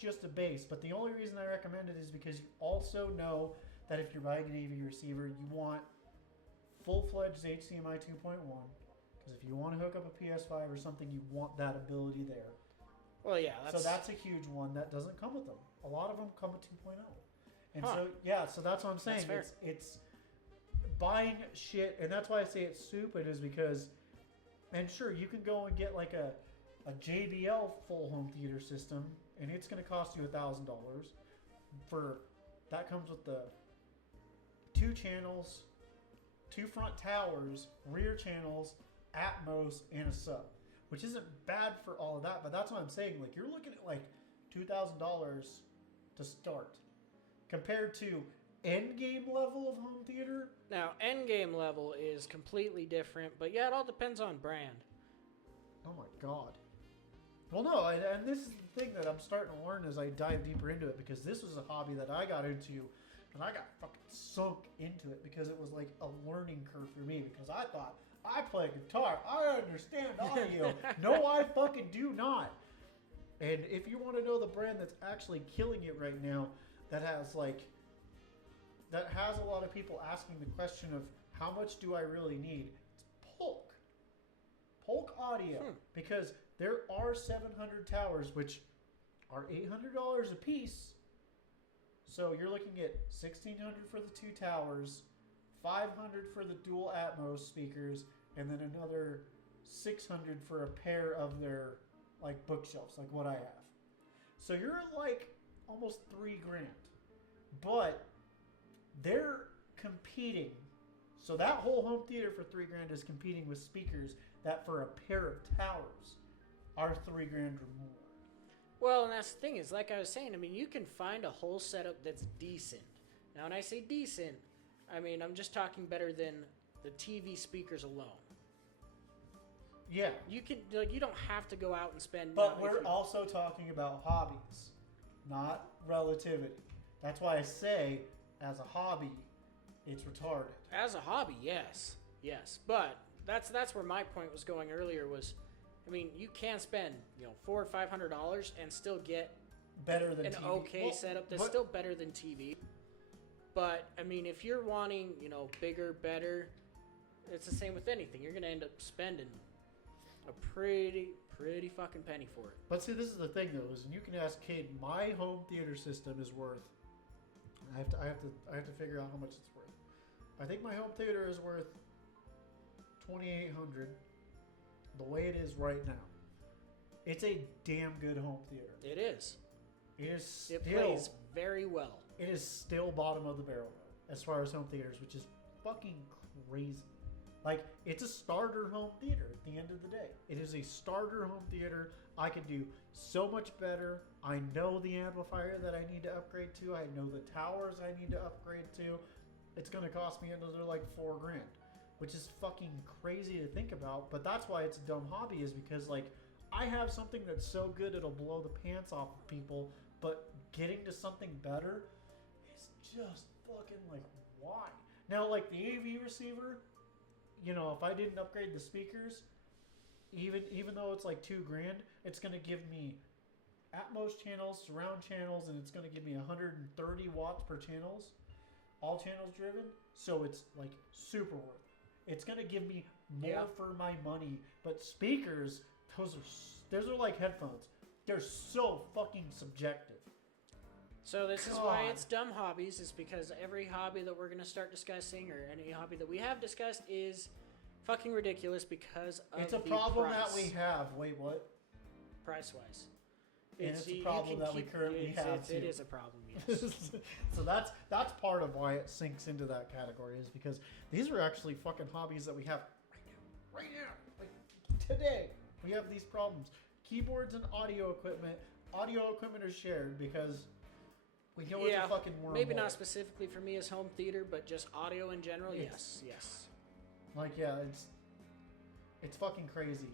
just a base. But the only reason I recommend it is because you also know that if you're buying an AV receiver, you want full-fledged HDMI 2.1. Because if you want to hook up a PS5 or something, you want that ability there. Well, yeah. So that's a huge one that doesn't come with them. A lot of them come with 2.0. And so that's what I'm saying. It's buying shit, and that's why I say it's stupid, is because, and sure, you can go and get like a JBL full home theater system, and it's going to cost you $1,000. That comes with the 2 channels, 2 front towers, rear channels, Atmos, and a sub, which isn't bad for all of that. But that's what I'm saying. Like, you're looking at like $2,000 to start. Compared to endgame level of home theater? Now, endgame level is completely different, but yeah, it all depends on brand. Oh my god. Well, no, and this is the thing that I'm starting to learn as I dive deeper into it, because this was a hobby that I got into, and I got fucking sunk into it because it was like a learning curve for me, because I thought, I play guitar, I understand audio. No, I fucking do not. And if you want to know the brand that's actually killing it right now, that has a lot of people asking the question of how much do I really need? It's Polk Audio, because there are 700 towers, which are $800 a piece. So you're looking at $1,600 for the 2 towers, $500 for the dual Atmos speakers, and then another $600 for a pair of their like bookshelves, like what I have. So you're like almost $3,000, but they're competing. So that whole home theater for $3,000 is competing with speakers that for a pair of towers are $3,000 or more. Well, and that's the thing is, like I was saying, I mean, you can find a whole setup that's decent. Now, when I say decent, I mean, I'm just talking better than the TV speakers alone. Yeah. You can, like, you don't have to go out and spend. But we're also talking about hobbies, not relativity. That's why I say, as a hobby, it's retarded. As a hobby, yes. But that's where my point was going earlier. Was, I mean, you can spend $400 or $500 and still get better than an TV. okay setup that's still better than TV. But I mean, if you're wanting bigger, better, it's the same with anything. You're gonna end up spending a pretty fucking penny for it. But see, this is the thing though, is you can ask Cade. My home theater system is worth. I have to figure out how much it's worth. I think my home theater is worth $2,800. The way it is right now, it's a damn good home theater. It is. It plays very well. It is still bottom of the barrel as far as home theaters, which is fucking crazy. Like, it's a starter home theater at the end of the day. It is a starter home theater. I can do so much better. I know the amplifier that I need to upgrade to. I know the towers I need to upgrade to. It's going to cost me another like $4,000, which is fucking crazy to think about. But that's why it's a dumb hobby, is because like I have something that's so good it'll blow the pants off of people, but getting to something better is just fucking like, why? Now, like the AV receiver, if I didn't upgrade the speakers, even though it's like $2,000, it's gonna give me Atmos channels, surround channels, and it's gonna give me 130 watts per channels, all channels driven. So it's like super worth it. It's gonna give me more for my money. But speakers, those are like headphones. They're so fucking subjective. So this is why it's dumb hobbies, is because every hobby that we're going to start discussing, or any hobby that we have discussed, is fucking ridiculous because of it's a the problem price. that we have. Wait, what? Price-wise. And it's a problem that we currently have, too. It is a problem, yes. So that's part of why it sinks into that category, is because these are actually fucking hobbies that we have right now. Like, today, we have these problems. Keyboards and audio equipment. Audio equipment are shared because we know it's a fucking wormhole. Maybe not specifically for me as home theater, but just audio in general, yes. Like, yeah, it's fucking crazy.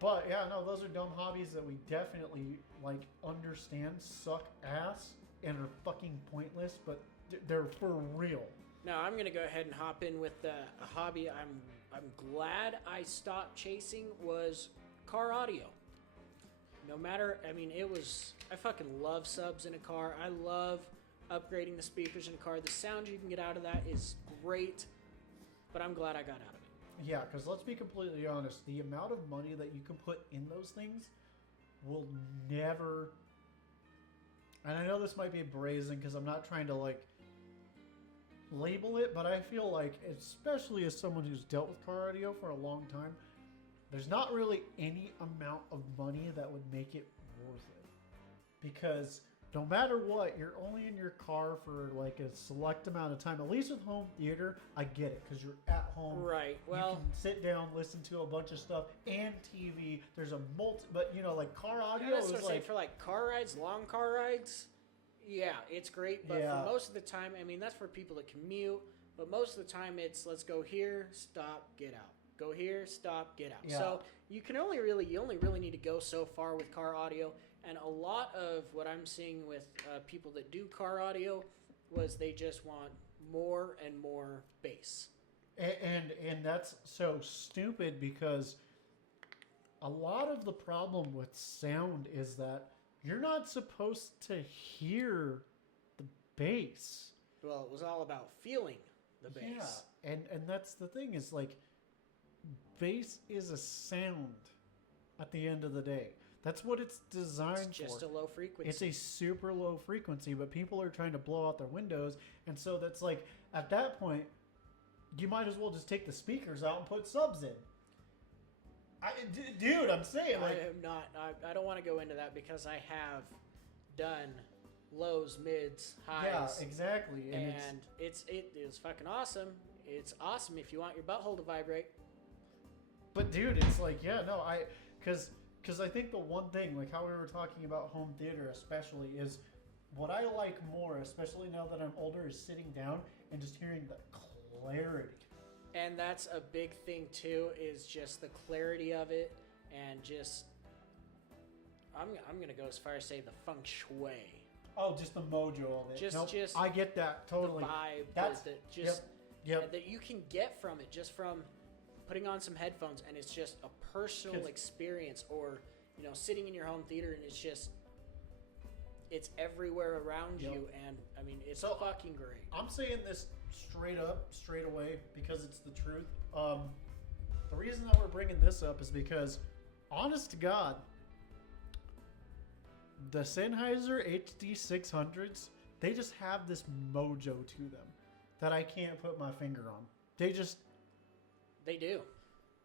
But, yeah, no, those are dumb hobbies that we definitely, like, understand suck ass and are fucking pointless, but they're for real. Now, I'm going to go ahead and hop in with a hobby I'm glad I stopped chasing, was car audio. No matter, I mean, I fucking love subs in a car. I love upgrading the speakers in a car. The sound you can get out of that is great, but I'm glad I got out of it. Yeah, because let's be completely honest. The amount of money that you can put in those things will never... And I know this might be brazen because I'm not trying to, like, label it, but I feel like, especially as someone who's dealt with car audio for a long time, there's not really any amount of money that would make it worth it. Because no matter what, you're only in your car for like a select amount of time. At least with home theater, I get it, because you're at home. Right, well... You can sit down, listen to a bunch of stuff, and TV. There's a but like car audio is like... for like car rides, long car rides, yeah, it's great. But for most of the time, I mean, that's for people that commute. But most of the time, it's let's go here, stop, get out. Go here, stop, get out. Yeah. So you only really need to go so far with car audio. And a lot of what I'm seeing with people that do car audio was they just want more and more bass. And that's so stupid, because a lot of the problem with sound is that you're not supposed to hear the bass. Well, it was all about feeling the bass. Yeah, and that's the thing, is like, bass is a sound at the end of the day. That's what it's designed for. It's just a low frequency. It's a super low frequency, but people are trying to blow out their windows, and so that's like, at that point, you might as well just take the speakers out and put subs in. Dude, I'm saying, like... I am not... I don't want to go into that, because I have done lows, mids, highs. Yeah, exactly. And it is fucking awesome. It's awesome if you want your butthole to vibrate. But dude, it's like, yeah, no, because I think the one thing, like how we were talking about home theater especially, is what I like more, especially now that I'm older, is sitting down and just hearing the clarity. And that's a big thing too, is just the clarity of it, and just, I'm going to go as far as say the feng shui. Oh, just the mojo of it. Just I get that, totally. The vibe, That's, that yep. that you can get from it, just from putting on some headphones and it's just a personal experience, or sitting in your home theater and it's everywhere around you, and I mean it's fucking great. I'm saying this straight away because it's the truth. The reason that we're bringing this up is because, honest to God, the Sennheiser HD600s, they just have this mojo to them that I can't put my finger on. They do.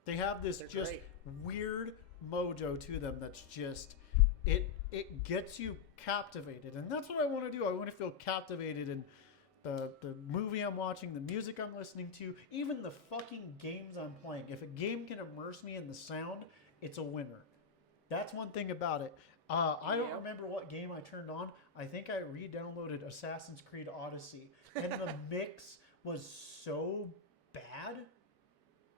They have this great, weird mojo to them that's just, it gets you captivated. And that's what I want to do. I want to feel captivated in the movie I'm watching, the music I'm listening to, even the fucking games I'm playing. If a game can immerse me in the sound, it's a winner. That's one thing about it. I don't remember what game I turned on. I think I re-downloaded Assassin's Creed Odyssey. And the mix was so bad,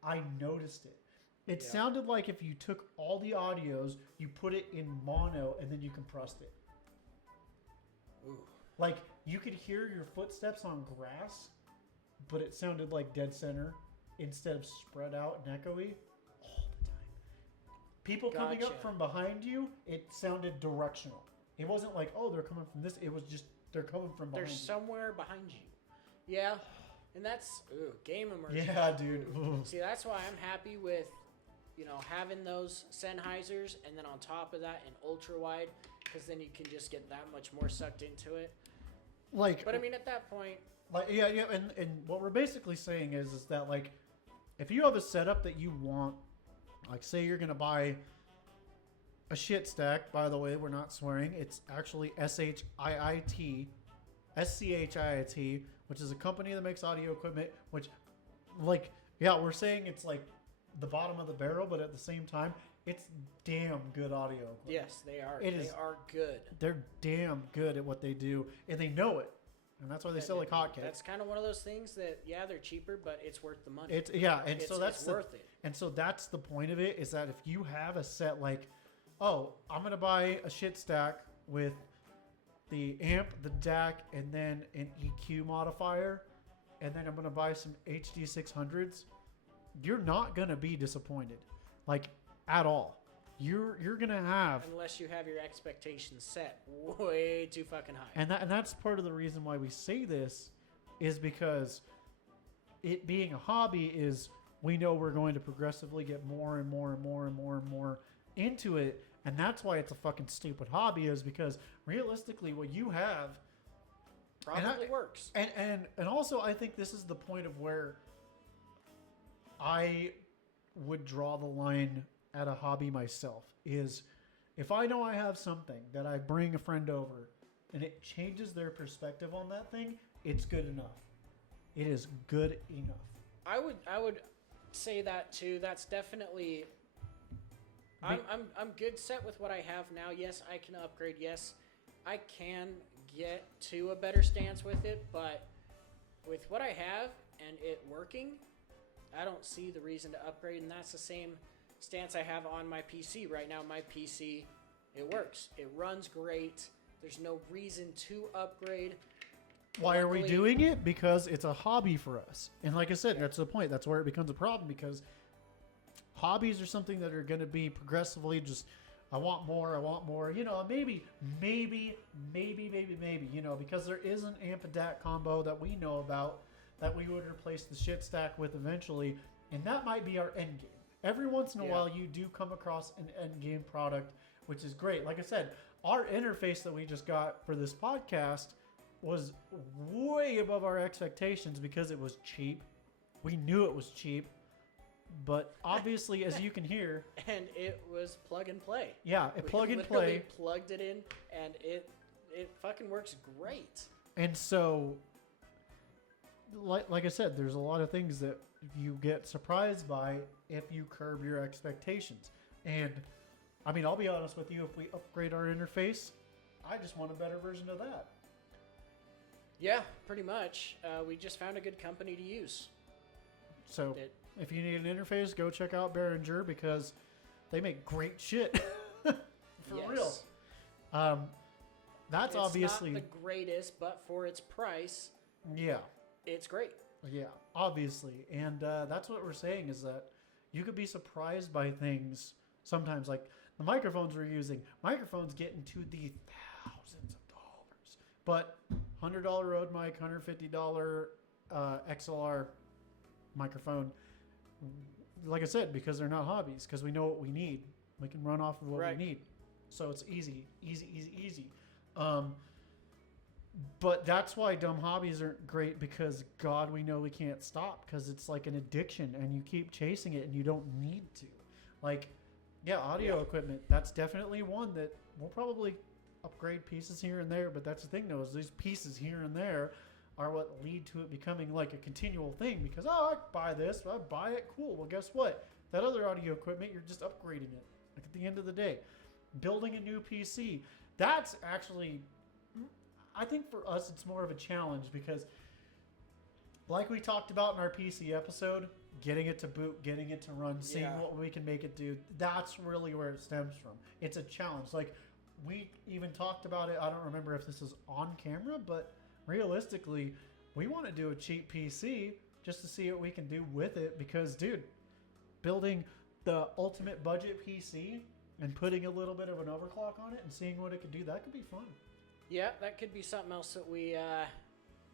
I noticed it. It sounded like if you took all the audios, you put it in mono, and then you compressed it. Ooh. Like, you could hear your footsteps on grass, but it sounded like dead center instead of spread out and echoey all the time. People coming up from behind you, it sounded directional. It wasn't like, oh, they're coming from this. It was just, they're coming from behind you. Somewhere behind you. Yeah. And that's, game immersion. Yeah, dude. See, that's why I'm happy with, having those Sennheisers, and then on top of that, an ultra wide, because then you can just get that much more sucked into it. But I mean, at that point, and what we're basically saying is that, like, if you have a setup that you want, like, say you're gonna buy a shit stack. By the way, we're not swearing. It's actually SCHIIT, which is a company that makes audio equipment. Which, like, we're saying it's like the bottom of the barrel, but at the same time, it's damn good audio equipment. Yes, they are. They are good. They're damn good at what they do, and they know it, and that's why they sell like hotcakes. That's kind of one of those things that they're cheaper, but it's worth the money. It's worth it. And so that's the point of it, is that if you have a set like, oh, I'm gonna buy a shit stack with the amp, the DAC, and then an EQ modifier, and then I'm gonna buy some HD 600s, you're not gonna be disappointed, like, at all. You're gonna have, unless you have your expectations set way too fucking high. And that's part of the reason why we say this, is because it being a hobby is, we know we're going to progressively get more and more and more and more and more into it, and that's why it's a fucking stupid hobby, is because realistically what you have probably works. And also, I think this is the point of where I would draw the line at a hobby myself, is if I know I have something that I bring a friend over and it changes their perspective on that thing, it's good enough. It is good enough. I would say that too. That's definitely, I'm good set with what I have now. Yes, I can upgrade. Yes, I can get to a better stance with it, but with what I have and it working, I don't see the reason to upgrade, and that's the same stance I have on my PC right now. My PC, it works. It runs great. There's no reason to upgrade. Why are we doing it? Because it's a hobby for us. And like I said, that's the point. That's where it becomes a problem, because hobbies are something that are going to be progressively just, I want more, maybe, because there is an amp and DAC combo that we know about that we would replace the shit stack with eventually, and that might be our end game. Every once in a while, you do come across an end game product, which is great. Like I said, our interface that we just got for this podcast was way above our expectations because it was cheap. We knew it was cheap, but obviously, as you can hear, and it was plug and play. Yeah, plug and play. Plugged it in, and it fucking works great. And so, like I said, there's a lot of things that you get surprised by if you curb your expectations. And I mean, I'll be honest with you, if we upgrade our interface, I just want a better version of that. Yeah, pretty much. We just found a good company to use. So if you need an interface, go check out Behringer, because they make great shit. For real. It's obviously not the greatest, but for its price, yeah, it's great. Yeah, obviously. And that's what we're saying, is that you could be surprised by things sometimes. Like the microphones we're using, microphones get into the thousands of dollars. But $100 Rode mic, $150 XLR microphone, like I said, because they're not hobbies, because we know what we need. We can run off of what we need. So it's easy. But that's why dumb hobbies aren't great, because God, we know we can't stop, because it's like an addiction and you keep chasing it and you don't need to. Like, yeah, audio equipment, that's definitely one that we'll probably upgrade pieces here and there. But that's the thing, though, is these pieces here and there are what lead to it becoming like a continual thing, because, oh, I buy this, I buy it, cool. Well, guess what? That other audio equipment, you're just upgrading it. Like at the end of the day, building a new PC, that's actually, I think for us, it's more of a challenge, because like we talked about in our PC episode, getting it to boot, getting it to run, seeing what we can make it do, that's really where it stems from. It's a challenge. Like we even talked about it, I don't remember if this is on camera, but realistically, we want to do a cheap PC just to see what we can do with it, because, dude, building the ultimate budget PC and putting a little bit of an overclock on it and seeing what it could do, that could be fun. Yeah, that could be something else that we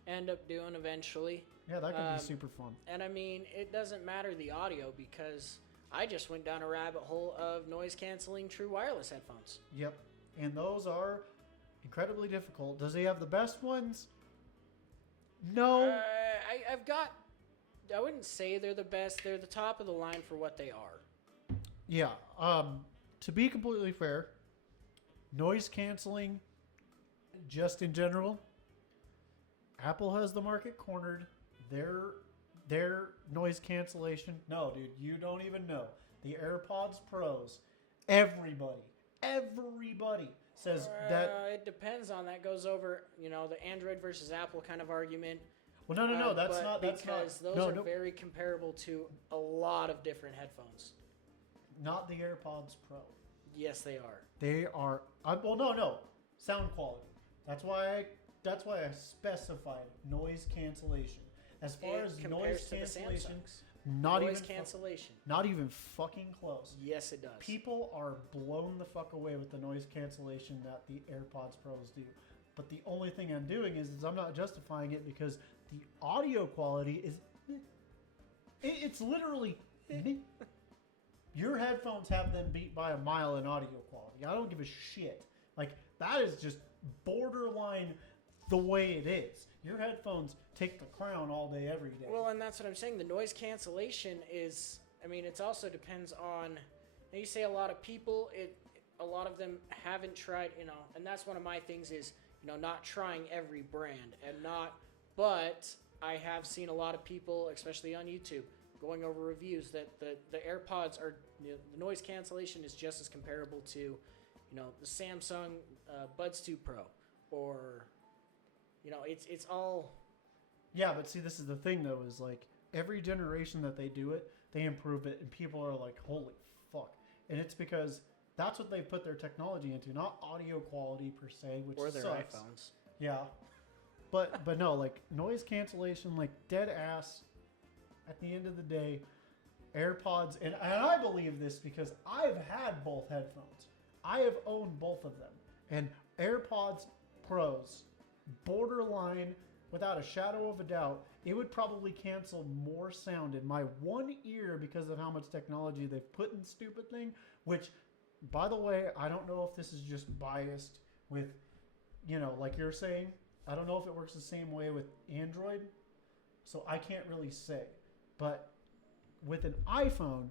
end up doing eventually. Yeah, that could be super fun. And I mean, it doesn't matter the audio, because I just went down a rabbit hole of noise canceling true wireless headphones. Yep. And those are incredibly difficult. Does he have the best ones? No. I've got, I wouldn't say they're the best. They're the top of the line for what they are. Yeah. To be completely fair, noise canceling, just in general, Apple has the market cornered. Their noise cancellation. No, dude, you don't even know. The AirPods Pros, everybody says that. It depends on that. Goes over, the Android versus Apple kind of argument. Well, no, that's not. Because those are very comparable to a lot of different headphones. Not the AirPods Pro. Yes, they are. They are. Well, no. Sound quality. That's why I specified noise cancellation. As far as noise cancellation, not even fucking close. Yes, it does. People are blown the fuck away with the noise cancellation that the AirPods Pros do. But the only thing I'm doing is I'm not justifying it, because the audio quality is... It's literally... Your headphones have them beat by a mile in audio quality. I don't give a shit. Like, that is just borderline the way it is. Your headphones take the crown all day, every day. Well, and that's what I'm saying. The noise cancellation is... I mean, it also depends on... Now, you say a lot of people, a lot of them haven't tried, and that's one of my things is, not trying every brand and not... But I have seen a lot of people, especially on YouTube, going over reviews that the AirPods are... the noise cancellation is just as comparable to, the Samsung Buds 2 Pro, or... it's all... Yeah, but see, this is the thing, though, is like every generation that they do it, they improve it, and people are like, holy fuck. And it's because that's what they've put their technology into, not audio quality per se, which or their sucks. iPhones. Yeah. But no, like noise cancellation, like dead ass, at the end of the day, AirPods, and I believe this because I've had both headphones. I have owned both of them. And AirPods Pros, borderline, without a shadow of a doubt, it would probably cancel more sound in my one ear because of how much technology they've put in the stupid thing, which, by the way, I don't know if this is just biased with, like you're saying, I don't know if it works the same way with Android, so I can't really say. But with an iPhone,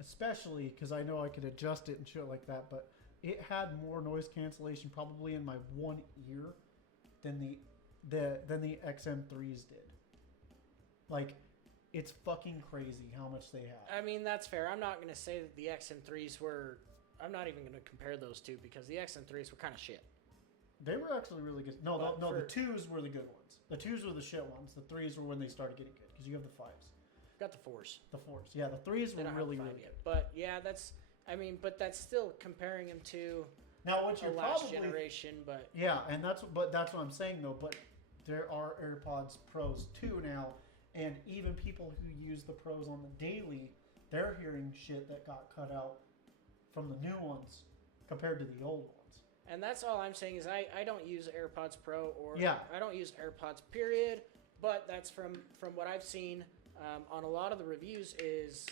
especially, because I know I could adjust it and shit like that, but it had more noise cancellation probably in my one ear than the XM3s did. Like, it's fucking crazy how much they have. I mean, that's fair. I'm not going to say that the XM3s were... I'm not even going to compare those two, because the XM3s were kind of shit. They were actually really good. No, the 2s were the good ones. The 2s were the shit ones. The 3s were when they started getting good, because you have the 5s. Got the 4s. The 4s. Yeah, the 3s were really good. But, yeah, that's... I mean, but that's still comparing them to now what you're last generation, but... Yeah, and that's what I'm saying, though. But there are AirPods Pros 2 now, and even people who use the Pros on the daily they're hearing shit that got cut out from the new ones compared to the old ones. And that's all I'm saying is I don't use AirPods Pro or Yeah. I don't use AirPods period. But that's from what I've seen on a lot of the reviews is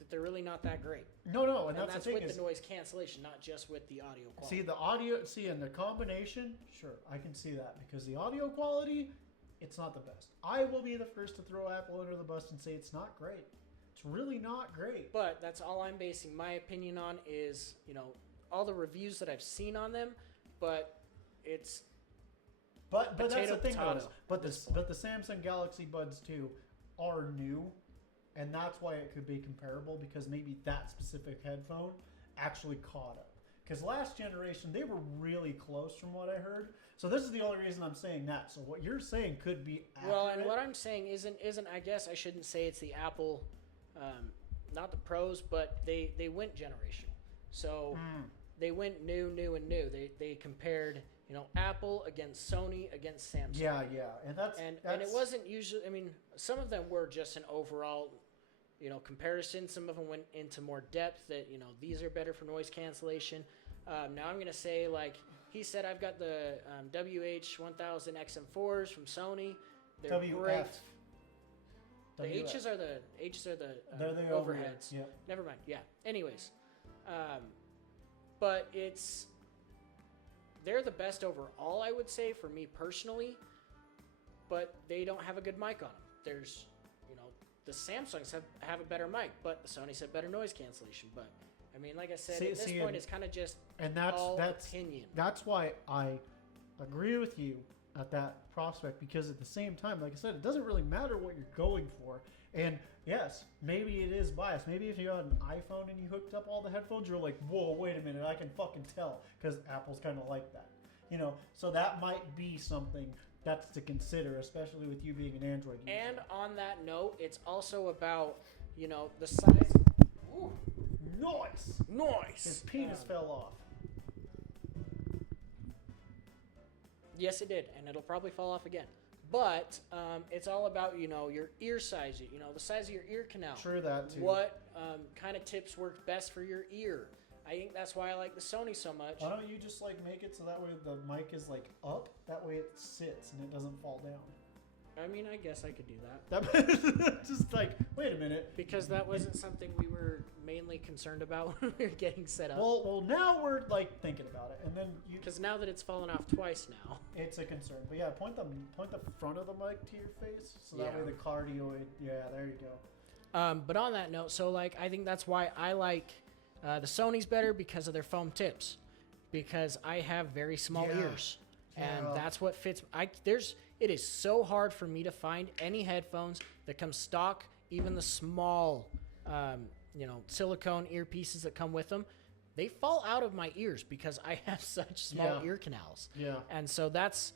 that they're really not that great. No, and And that's the thing with is, the noise cancellation, not just with the audio quality. and the combination, sure, I can see that because the audio quality, it's not the best. I will be the first to throw Apple under the bus and say it's not great. It's really not great. But that's all I'm basing my opinion on is, all the reviews that I've seen on them, but it's But that's Potato, the thing, though. potato But at this the Samsung Galaxy Buds 2 are new, and that's why it could be comparable because maybe that specific headphone actually caught up. Because last generation they were really close from what I heard. So this is the only reason I'm saying that. So what you're saying could be accurate. well, and what I'm saying isn't I guess I shouldn't say it's the Apple, not the Pros, but they went generational. So they went new. They compared. Apple against Sony against Samsung. Yeah, and that's and it wasn't usually. I mean, some of them were just an overall, comparison. Some of them went into more depth. That these are better for noise cancellation. Now I'm gonna say like he said, I've got the WH-1000 XM4s from Sony. They're great. The H's are the They're the overheads. Yep. Never mind. Yeah. Anyways, but they're the best overall, I would say, for me personally, but they don't have a good mic on them. There's, the Samsungs have a better mic, but the Sonys have better noise cancellation. But, I mean, like I said, at this point, it's kind of just all opinion. That's why I agree with you at that prospect, because at the same time, like I said, it doesn't really matter what you're going for. And yes, maybe it is biased. Maybe if you had an iPhone and you hooked up all the headphones, you're like, whoa, wait a minute, I can fucking tell, because Apple's kind of like that. So that might be something that's to consider, especially with you being an Android user. And on that note, it's also about, the size. Ooh, Noise! His penis fell off. Yes, it did, and it'll probably fall off again. But it's all about, your ear size, the size of your ear canal. True that, too. What kind of tips work best for your ear? I think that's why I like the Sony so much. Why don't you just make it so that way the mic is up, that way it sits and it doesn't fall down. I mean, I guess I could do that. Just wait a minute. Because that wasn't something we were mainly concerned about when we were getting set up. Well, now we're thinking about it, and then because now that it's fallen off twice now, it's a concern. But yeah, point the front of the mic to your face, so that way the cardioid. Yeah, there you go. But on that note, so I think that's why I like the Sonys better because of their foam tips, because I have very small ears, and that's what fits. It is so hard for me to find any headphones that come stock, even the small, silicone earpieces that come with them. They fall out of my ears because I have such small ear canals. Yeah. And so that's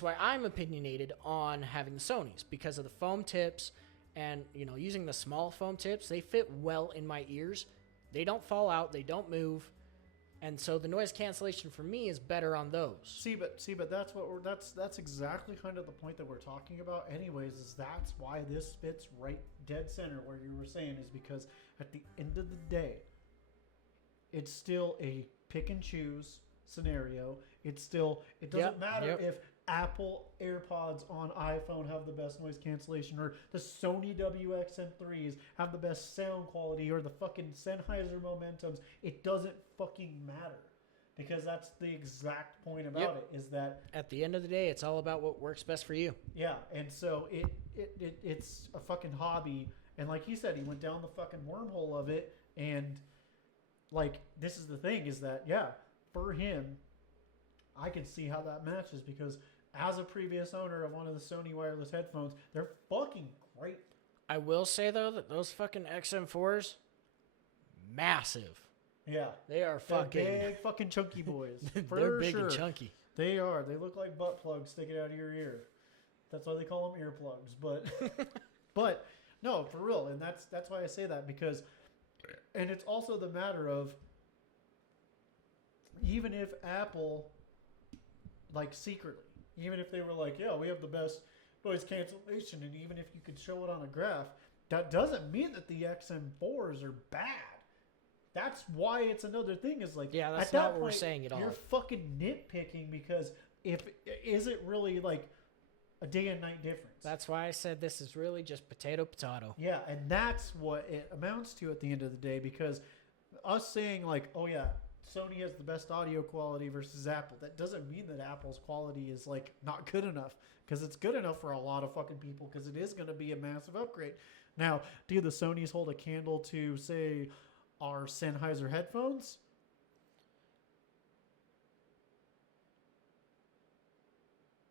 why I'm opinionated on having the Sonys, because of the foam tips and, using the small foam tips. They fit well in my ears. They don't fall out. They don't move. And so the noise cancellation for me is better on those. See, but that's exactly kind of the point that we're talking about. Anyways, is that's why this fits right dead center where you were saying, is because at the end of the day, it's still a pick and choose scenario. It doesn't matter if Apple AirPods on iPhone have the best noise cancellation, or the Sony WXM3s have the best sound quality, or the fucking Sennheiser Momentums. It doesn't fucking matter, because that's the exact point about it, is that at the end of the day, it's all about what works best for you. Yeah, and so it's a fucking hobby, and like he said, he went down the fucking wormhole of it, and this is the thing, is that for him, I can see how that matches, because as a previous owner of one of the Sony wireless headphones, they're fucking great. I will say, though, that those fucking XM4s, massive. Yeah. They are fucking... They're big fucking chunky boys. They're big and chunky. They are. They look like butt plugs sticking out of your ear. That's why they call them earplugs. But no, for real. And that's why I say that, because... And it's also the matter of, even if Apple, secretly, even if they were we have the best noise cancellation, and even if you could show it on a graph, that doesn't mean that the XM4s are bad. That's why it's another thing. Is like, Yeah, that's at that not what we're point, saying at all. You're fucking nitpicking because is it really like a day and night difference? That's why I said this is really just potato. Yeah, and that's what it amounts to at the end of the day, because us saying like, oh yeah, Sony has the best audio quality versus Apple, that doesn't mean that Apple's quality is like not good enough, because it's good enough for a lot of fucking people, because it is going to be a massive upgrade. Now, do the Sonys hold a candle to, say, our Sennheiser headphones?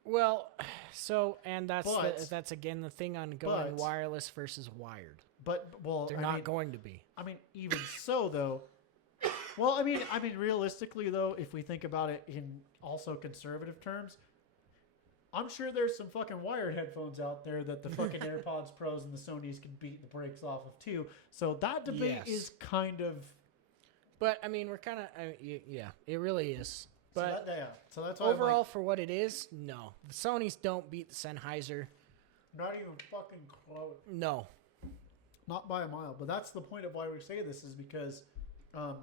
Well, so, and that's But- that's again the thing on going but- wireless versus wired. But well, They're I not mean, going to be. I mean, even so, though. Well, I mean, realistically, though, if we think about it in also conservative terms, I'm sure there's some fucking wired headphones out there that the fucking AirPods Pros and the Sonys can beat the brakes off of too. So that debate Yes. is kind of. But I mean, we're kind of yeah, it really is. But So that's why I'm overall, like, for what it is, no, the Sonys don't beat the Sennheiser. not even fucking close. No, Not by a mile. But that's the point of why we say this, is because now,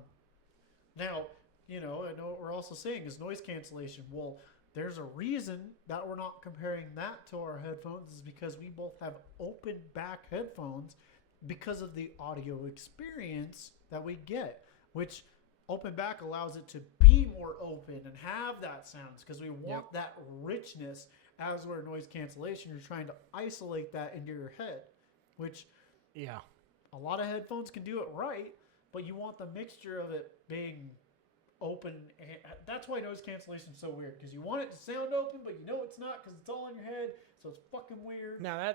I know what we're also saying is noise cancellation. Well, there's a reason that we're not comparing that to our headphones, is because we both have open back headphones because of the audio experience that we get, which open back allows it to be more open and have that sounds, because we want that richness, as where noise cancellation, you're trying to isolate that into your head, which yeah, a lot of headphones can do it right, but you want the mixture of it being open. And that's why noise cancellation is so weird, because you want it to sound open, but it's not, because it's all in your head, so it's fucking weird. now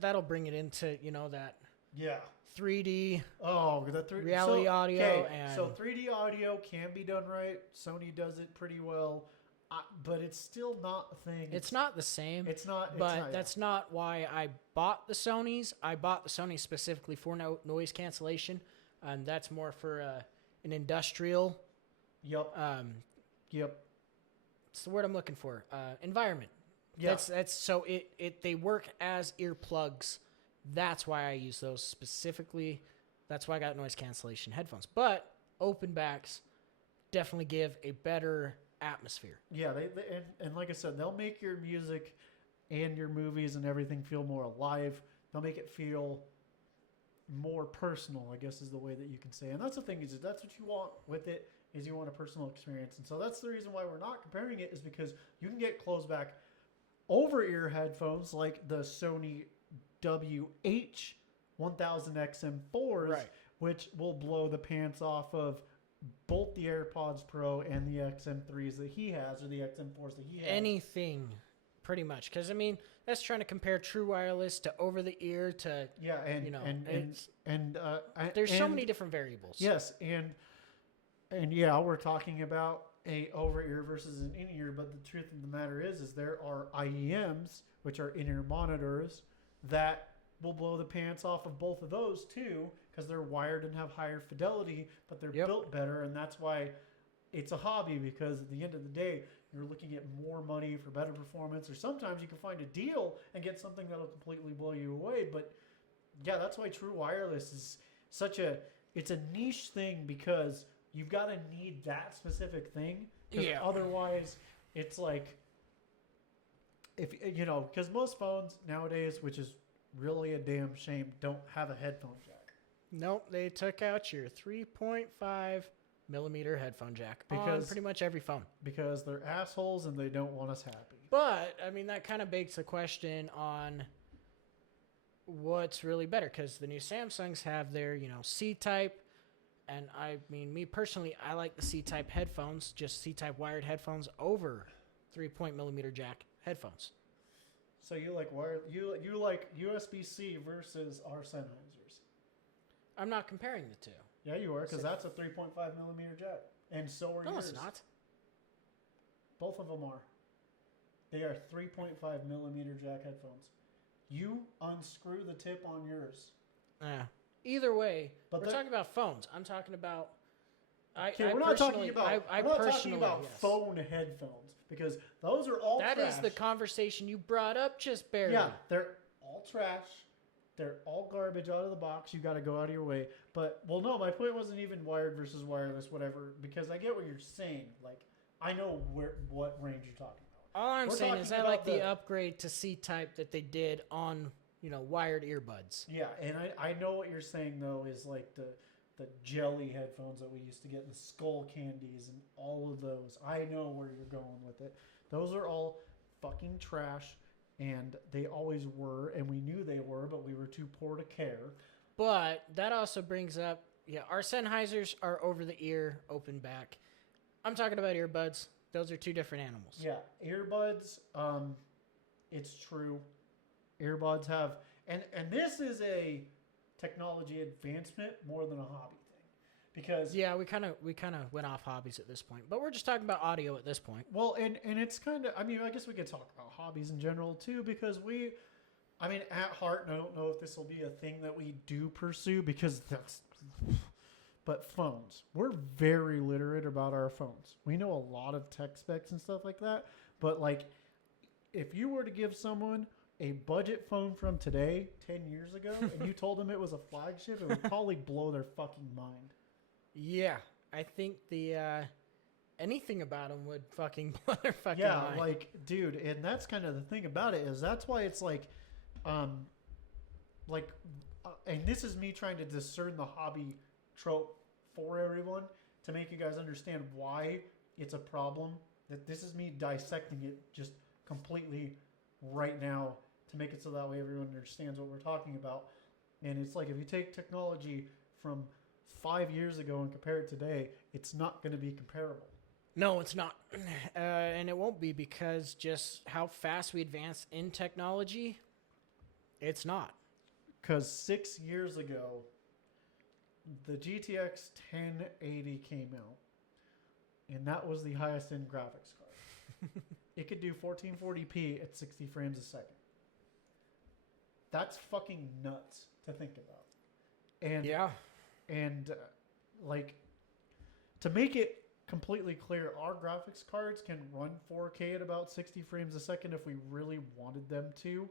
that'll bring it into that Yeah. 3D. Oh, Reality audio and- so 3D audio can be done right. Sony does it pretty well, but it's still not a thing. It's not the same. It's not. But it's not, that's not why I bought the Sonys. I bought the Sony specifically for noise cancellation, and that's more for an industrial. Yep. Yep. It's the word I'm looking for. Environment. Yeah. That's so they work as earplugs. That's why I use those specifically. That's why I got noise cancellation headphones. But open backs definitely give a better atmosphere. Yeah, and like I said, they'll make your music and your movies and everything feel more alive. They'll make it feel more personal, I guess is the way that you can say. And that's the thing, is that's what you want with it, is you want a personal experience. And so that's the reason why we're not comparing it, is because you can get closed back over ear headphones like the Sony WH-1000XM4s, Right. which will blow the pants off of both the AirPods Pro and the XM3s that he has, or the XM4s that he has. Anything, pretty much. Because, I mean, that's trying to compare true wireless to over the ear to, Yeah, there's so many different variables. Yes, and yeah, we're talking about a over ear versus an in ear, but the truth of the matter is there are IEMs, which are in ear monitors, that will blow the pants off of both of those too, because they're wired and have higher fidelity, but they're built better, and that's why it's a hobby, because at the end of the day, you're looking at more money for better performance, or sometimes you can find a deal and get something that'll completely blow you away. But yeah, that's why true wireless is it's a niche thing, because you've got to need that specific thing. Yeah. Otherwise, it's like, because most phones nowadays, which is really a damn shame, don't have a headphone jack. Nope, they took out your 3.5 millimeter headphone jack on pretty much every phone. Because they're assholes and they don't want us happy. But, I mean, that kind of begs the question on what's really better, because the new Samsungs have their, C-type, and I mean, me personally, I like the C-type headphones, just C-type wired headphones over 3.0 jack headphones. So you like you like USB-C versus our Sennheisers? I'm not comparing the two. Yeah, you are, because that's a 3.5 millimeter jack, and so are yours. No, it's not. Both of them are. They are 3.5 millimeter jack headphones. You unscrew the tip on yours. Either way, But we're talking about phones. I'm talking about. We're not talking about Yes. phone headphones, because those are all That trash. is the conversation you brought up just barely. Yeah, they're all trash. They're all garbage out of the box. You got to go out of your way. But well, no, my point wasn't even wired versus wireless, whatever. Because I get what you're saying. Like I know what range you're talking about. All I'm We're saying is I talking like about the upgrade to C-type that they did on, wired earbuds. Yeah, and I know what you're saying though is like the jelly headphones that we used to get, the skull candies and all of those. I know where you're going with it. Those are all fucking trash, and they always were, and we knew they were, but we were too poor to care. But that also brings up, our Sennheisers are over the ear, open back. I'm talking about earbuds. Those are two different animals. Yeah, earbuds. It's true. Earbuds have, and this is a technology advancement more than a hobby thing, because we kind of went off hobbies at this point, but we're just talking about audio at this point. well, and it's kind of, I mean, I guess we could talk about hobbies in general too, because at heart, and I don't know if this will be a thing that we do pursue, because but phones, we're very literate about our phones. We know a lot of tech specs and stuff like that, but like, if you were to give someone a budget phone from today, 10 years ago, and you told them it was a flagship, it would probably blow their fucking mind. Yeah, I think anything about them would fucking blow their fucking Yeah, mind. like, dude, and that's kind of the thing about it, is that's why it's like, and this is me trying to discern the hobby trope for everyone to make you guys understand why it's a problem. That this is me dissecting it just completely right now to make it so that way everyone understands what we're talking about. And it's like, if you take technology from 5 years ago and compare it today, it's not going to be comparable. No, it's not. And it won't be, because just how fast we advance in technology, it's not. Because 6 years ago, the GTX 1080 came out, and that was the highest end graphics card. It could do 1440p at 60 frames a second. That's fucking nuts to think about. And Yeah. And like, to make it completely clear, our graphics cards can run 4K at about 60 frames a second if we really wanted them to.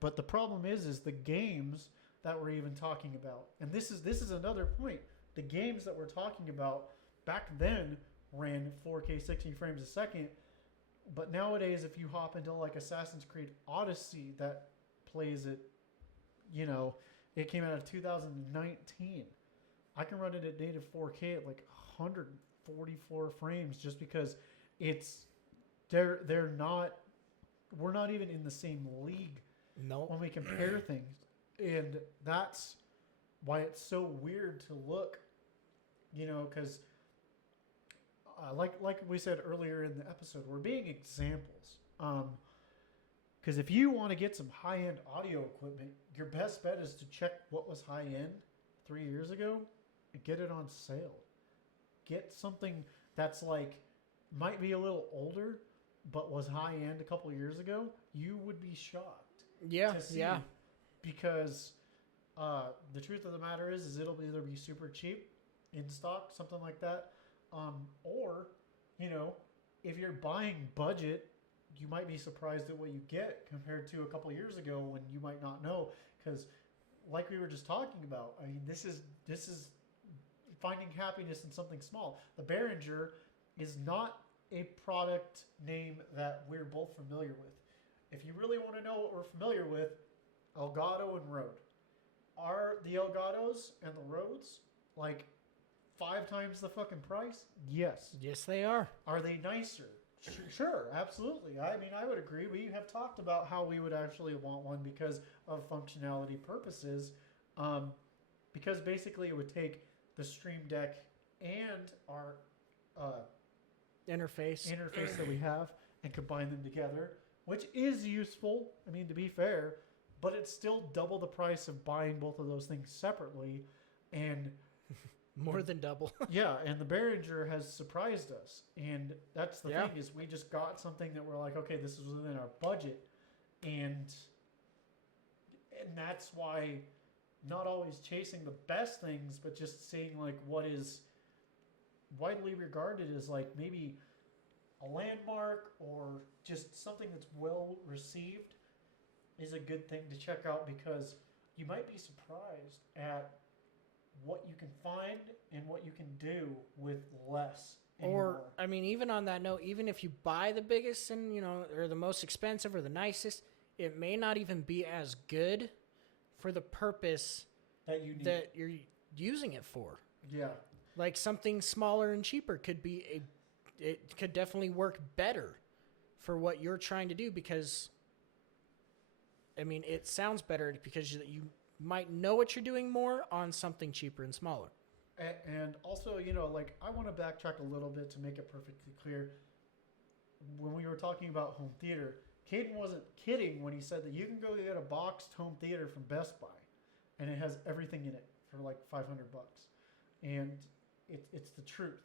But the problem is the games that we're even talking about, and this is another point. The games that we're talking about back then ran 4K 60 frames a second, but nowadays if you hop into like Assassin's Creed Odyssey that plays it, it came out in 2019. I can run it at native 4K at like 144 frames, just because we're not even in the same league when we compare things. And that's why it's so weird to look, because like we said earlier in the episode, we're being examples. Because if you want to get some high-end audio equipment, your best bet is to check what was high-end 3 years ago and get it on sale. Get something that's like, might be a little older, but was high-end a couple of years ago. You would be shocked. Yeah, to see, yeah. Because the truth of the matter is it'll either be super cheap in stock, something like that, or, if you're buying budget, you might be surprised at what you get compared to a couple of years ago when you might not know. Because, like we were just talking about, I mean, this is finding happiness in something small. The Behringer is not a product name that we're both familiar with. If you really want to know what we're familiar with, Elgato and Rode. Are the Elgatos and the Rodes like 5 times the fucking price? Yes. Yes, they are. Are they nicer? Sure, absolutely. I mean, I would agree. We have talked about how we would actually want one because of functionality purposes. Because basically it would take the Stream Deck and our Interface that we have and combine them together, which is useful. I mean, to be fair, but it's still double the price of buying both of those things separately. And more than double. yeah, and the Behringer has surprised us. And that's the thing, is we just got something that we're like, okay, this is within our budget. And that's why not always chasing the best things, but just seeing like what is widely regarded as like maybe a landmark or just something that's well received is a good thing to check out, because you might be surprised at what you can find and what you can do with less anymore. Or, I mean, even on that note, even if you buy the biggest and, or the most expensive or the nicest, it may not even be as good for the purpose that you need. that you're using it for. Yeah. Like something smaller and cheaper it could definitely work better for what you're trying to do because, I mean, it sounds better because you might know what you're doing more on something cheaper and smaller. And also, I want to backtrack a little bit to make it perfectly clear. When we were talking about home theater, Caden wasn't kidding when he said that you can go get a boxed home theater from Best Buy, and it has everything in it for like $500. And it's the truth.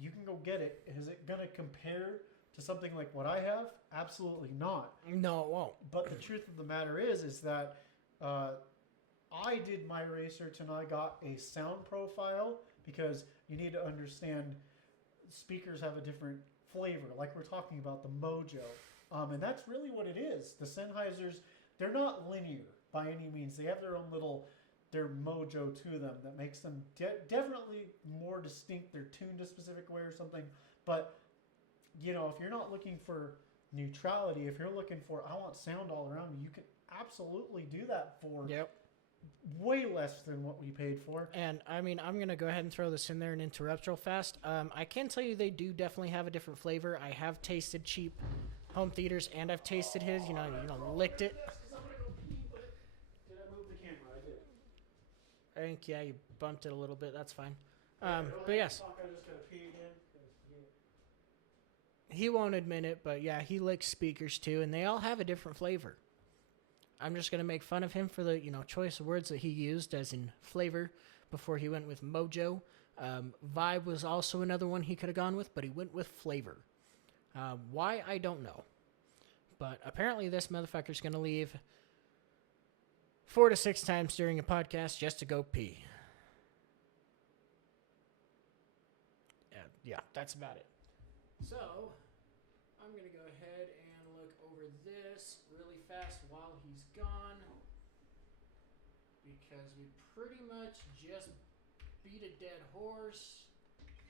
You can go get it. Is it going to compare to something like what I have? Absolutely not. No, it won't. But the truth of the matter is that I did my research and I got a sound profile because you need to understand speakers have a different flavor. Like we're talking about the Mojo. And that's really what it is. The Sennheisers, they're not linear by any means. They have their mojo to them that makes them definitely more distinct. They're tuned a specific way or something. But, if you're not looking for neutrality, if you're looking for, I want sound all around me, you can absolutely do that for way less than what we paid for. And, I mean, I'm going to go ahead and throw this in there and interrupt real fast. I can tell you they do definitely have a different flavor. I have tasted cheap home theaters, and I've tasted his, licked it. I think, yeah, you bumped it a little bit. That's fine. But yes. He won't admit it, but yeah, he licks speakers too, and they all have a different flavor. I'm just going to make fun of him for the, choice of words that he used as in flavor before he went with mojo. Vibe was also another one he could have gone with, but he went with flavor. Why, I don't know. But apparently this motherfucker's going to leave 4 to 6 times during a podcast just to go pee. Yeah, that's about it. So, I'm going to go ahead and look over this really fast while he's gone. Because we pretty much just beat a dead horse.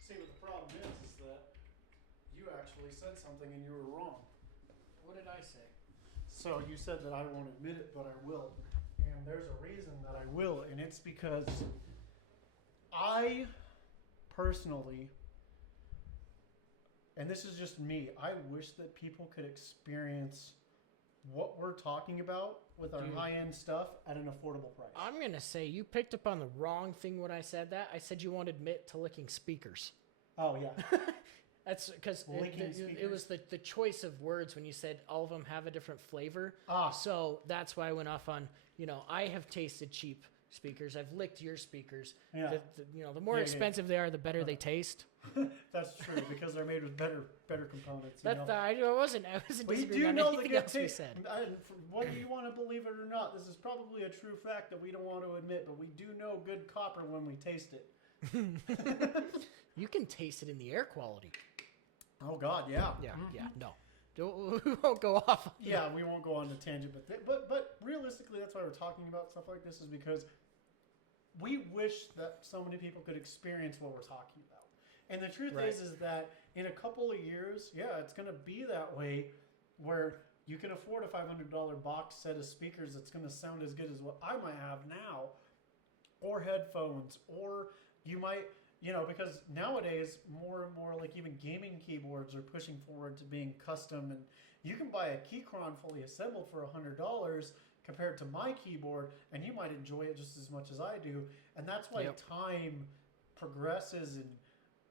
See, what the problem is that you actually said something and you were wrong. What did I say? So you said that I won't admit it, but I will. And there's a reason that I will, and it's because I personally, and this is just me, I wish that people could experience what we're talking about with our high-end stuff at an affordable price. I'm going to say you picked up on the wrong thing when I said that. I said you won't admit to licking speakers. Oh, yeah. That's because it was the choice of words when you said all of them have a different flavor. So that's why I went off on, I have tasted cheap speakers. I've licked your speakers. Yeah. The more expensive they are, the better they taste. That's true because they're made with better components. I wasn't disagreeing on anything else we said. Whether you want to believe it or not, this is probably a true fact that we don't want to admit, but we do know good copper when we taste it. You can taste it in the air quality. Oh God, yeah. Yeah, no. We won't go off on that. We won't go on the tangent, but realistically, that's why we're talking about stuff like this is because we wish that so many people could experience what we're talking about. And the truth is that in a couple of years, it's going to be that way where you can afford a $500 box set of speakers that's going to sound as good as what I might have now, or headphones, or you might... because nowadays, more and more, like even gaming keyboards are pushing forward to being custom, and you can buy a Keychron fully assembled for $100 compared to my keyboard, and you might enjoy it just as much as I do. And that's why time progresses, and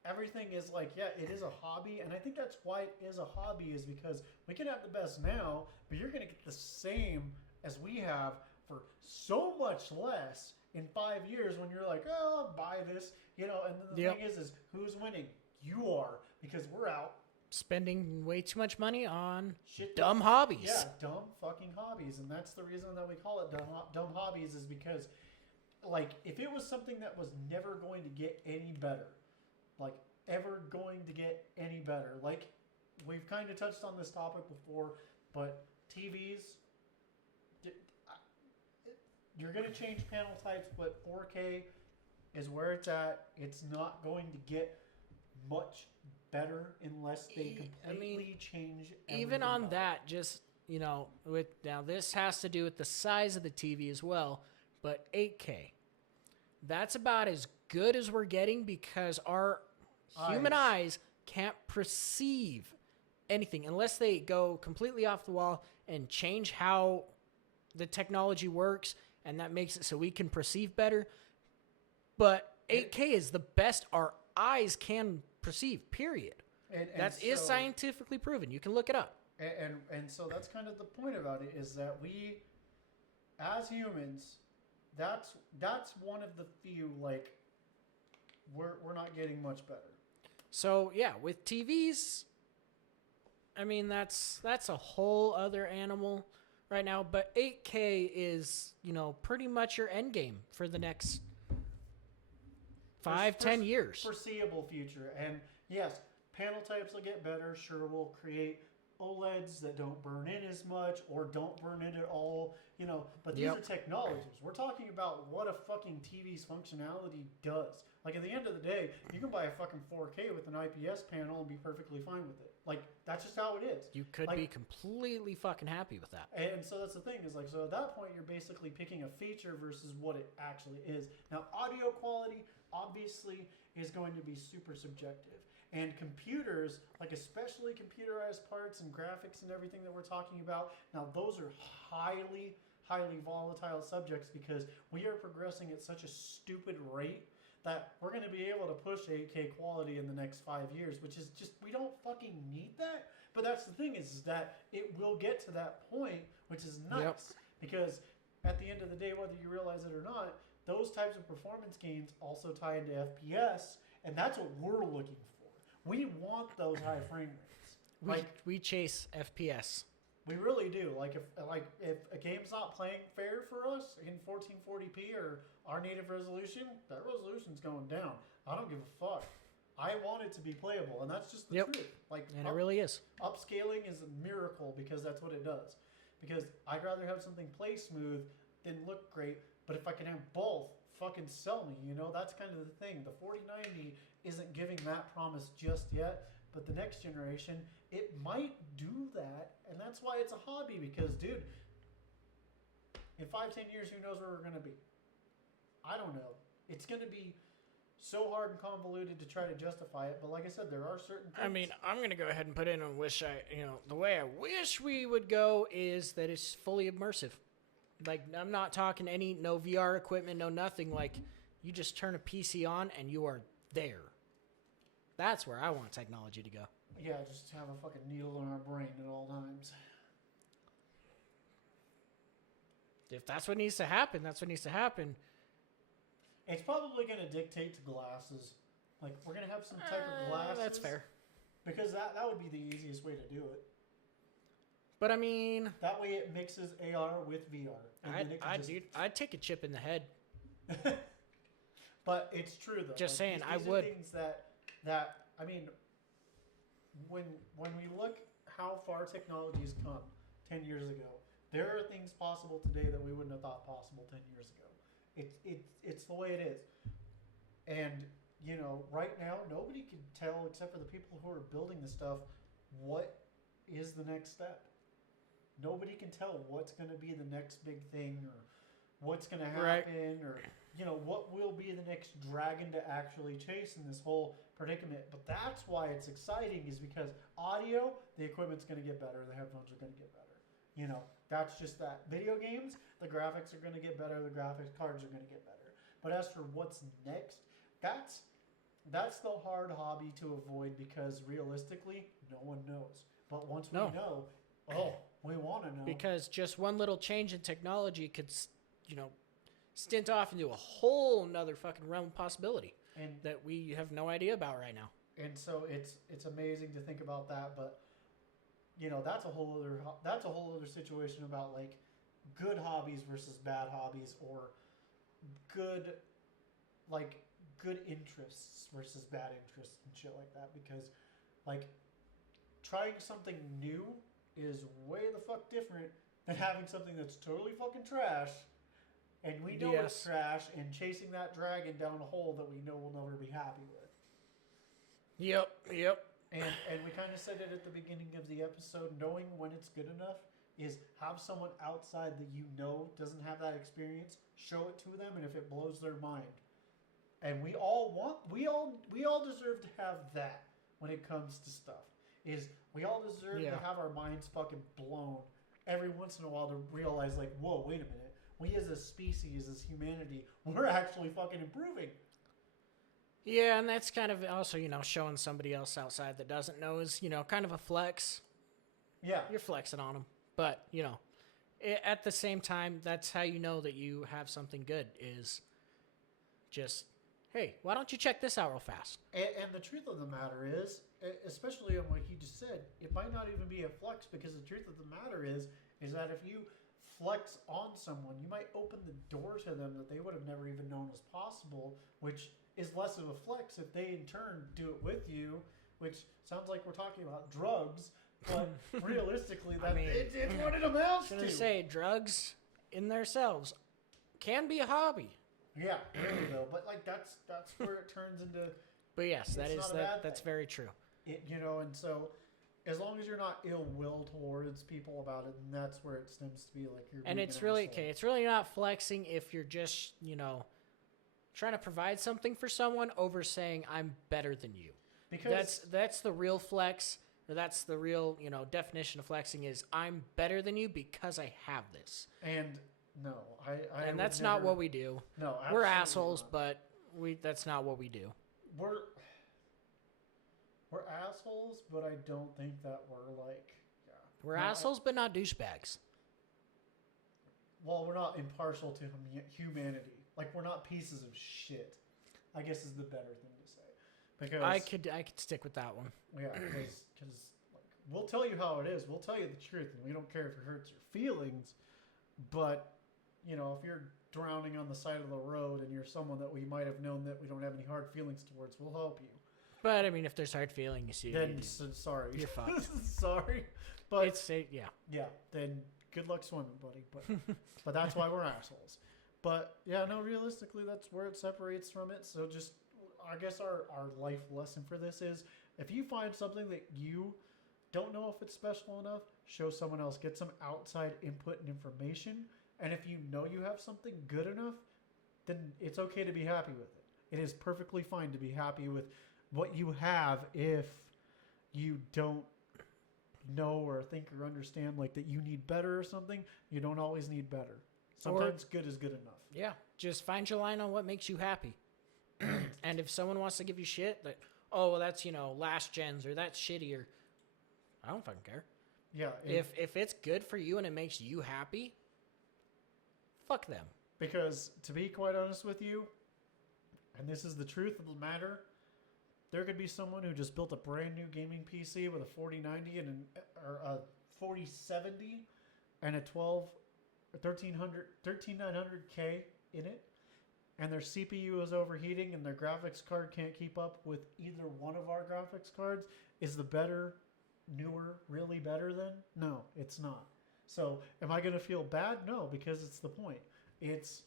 everything is like, it is a hobby, and I think that's why it is a hobby, is because we can have the best now, but you're going to get the same as we have for so much less in 5 years when you're like, oh, I'll buy this. And then the thing is who's winning? You are, because we're out spending way too much money on dumb hobbies. Yeah, dumb fucking hobbies. And that's the reason that we call it dumb hobbies, is because, like, if it was something that was never going to get any better, like, ever going to get any better, like, we've kind of touched on this topic before, but TVs, you're going to change panel types, but 4K is where it's at. It's not going to get much better unless they completely change everything. Even on about that, just, with now this has to do with the size of the TV as well, but 8K. That's about as good as we're getting because our human eyes can't perceive anything unless they go completely off the wall and change how the technology works, and that makes it so we can perceive better. But 8K is the best our eyes can perceive, period. That is scientifically proven. You can look it up. And so that's kind of the point about it, is that we, as humans, that's one of the few, like, we're not getting much better. So, yeah, with TVs, I mean, that's a whole other animal right now. But 8K is, pretty much your end game for the next 5-10 years. Foreseeable future. And yes, panel types will get better. Sure, we'll create OLEDs that don't burn in as much or don't burn in at all, but these are technologies. We're talking about what a fucking TV's functionality does. Like, at the end of the day, you can buy a fucking 4K with an IPS panel and be perfectly fine with it. Like, that's just how it is. You could be completely fucking happy with that. And so that's the thing, is like, so at that point, you're basically picking a feature versus what it actually is. Now, audio quality, obviously, is going to be super subjective. And computers, like especially computerized parts and graphics and everything that we're talking about, now those are highly, highly volatile subjects because we are progressing at such a stupid rate that we're going to be able to push 8K quality in the next 5 years, which is just, we don't fucking need that. But that's the thing, is that it will get to that point, which is nice. Because at the end of the day, whether you realize it or not, those types of performance gains also tie into FPS, and that's what we're looking for. We want those high frame rates. We chase FPS. We really do. Like if a game's not playing fair for us in 1440p or our native resolution, that resolution's going down. I don't give a fuck. I want it to be playable, and that's just the truth. It really is. Upscaling is a miracle because that's what it does. Because I'd rather have something play smooth than look great. But if I can have both, fucking sell me. That's kind of the thing. The 4090 isn't giving that promise just yet, but the next generation, it might do that, and that's why it's a hobby. Because, dude, in 5-10 years, who knows where we're going to be? I don't know. It's going to be so hard and convoluted to try to justify it, but like I said, there are certain things. I mean, I'm going to go ahead and put in and the way I wish we would go is that it's fully immersive. Like, I'm not talking no VR equipment, no nothing. Like, you just turn a PC on and you are there. That's where I want technology to go. Yeah, just have a fucking needle in our brain at all times. If that's what needs to happen, that's what needs to happen. It's probably going to dictate to glasses. Like, we're going to have some type of glasses. That's fair. Because that would be the easiest way to do it. But I mean, that way it mixes AR with VR. I'd take a chip in the head. But it's true though. Just saying, these I would. Things that I mean, when we look how far technology has come 10 years ago, there are things possible today that we wouldn't have thought possible 10 years ago. It's the way it is. And right now nobody can tell except for the people who are building the stuff what is the next step. Nobody can tell what's going to be the next big thing or what's going to happen or what will be the next dragon to actually chase in this whole predicament. But that's why it's exciting, is because audio, the equipment's going to get better, the headphones are going to get better. That's just that. Video games, the graphics are going to get better, the graphics cards are going to get better. But as for what's next, that's the hard hobby to avoid, because realistically, no one knows. But once we know, we want to know. Because just one little change in technology could, stint off into a whole nother fucking realm of possibility that we have no idea about right now. And so it's amazing to think about that, but that's a whole other situation about like good hobbies versus bad hobbies, or good interests versus bad interests and shit like that. Because like trying something new is way the fuck different than having something that's totally fucking trash And we know Yes. it's trash, and chasing that dragon down a hole that we know we'll never be happy with. Yep. And we kind of said it at the beginning of the episode, knowing when it's good enough is have someone outside that you know doesn't have that experience, show it to them, and if it blows their mind. And we all deserve to have that when it comes to stuff. Is we all deserve to have our minds fucking blown every once in a while to realize, like, whoa, wait a minute. We as a species, as humanity, we're actually fucking improving. Yeah, and that's kind of also, showing somebody else outside that doesn't know is, kind of a flex. Yeah. You're flexing on them. But, at the same time, that's how you know that you have something good is just, hey, why don't you check this out real fast? And the truth of the matter is, especially on what he just said, it might not even be a flex, because the truth of the matter is that if you flex on someone, you might open the door to them that they would have never even known was possible, which is less of a flex if they in turn do it with you, which sounds like we're talking about drugs, but realistically, it's what it amounts to. Say drugs in themselves can be a hobby. Yeah, really though, but like that's where it turns into. But yes, that's very true. And so as long as you're not ill will towards people about it, then that's where it seems to be like you're. And it's really okay. It's really not flexing if you're just trying to provide something for someone over saying I'm better than you. Because that's the real flex. Or that's the real definition of flexing is I'm better than you because I have this. And no, and that's not what we do. No, we're assholes, but that's not what we do. We're assholes, but I don't think that we're like we're assholes, but not douchebags. Well, we're not impartial to humanity. Like we're not pieces of shit, I guess is the better thing to say. Because I could stick with that one. Yeah, because like, we'll tell you how it is. We'll tell you the truth, and we don't care if it hurts your feelings. But if you're drowning on the side of the road and you're someone that we might have known that we don't have any hard feelings towards, we'll help you. But I mean, if there's hard feelings, sorry, you're fucked. Sorry, but it's yeah. Then good luck swimming, buddy. But that's why we're assholes. But yeah, no, realistically, that's where it separates from it. So just, I guess our life lesson for this is, if you find something that you don't know if it's special enough, show someone else. Get some outside input and information. And if you know you have something good enough, then it's okay to be happy with it. It is perfectly fine to be happy with what you have if you don't know or think or understand like that you need better or something. You don't always need better. Sometimes good is good enough. Yeah, just find your line on what makes you happy. And if someone wants to give you shit, like, oh, well, that's, last gens or that's shittier, I don't fucking care. Yeah. If it's good for you and it makes you happy, fuck them. Because to be quite honest with you, and this is the truth of the matter, there could be someone who just built a brand new gaming PC with a 4090 and or a 4070 and a 13900K in it, and their CPU is overheating and their graphics card can't keep up with either one of our graphics cards. Is the better, newer, really better than? No, it's not. So am I going to feel bad? No, because it's the point. It's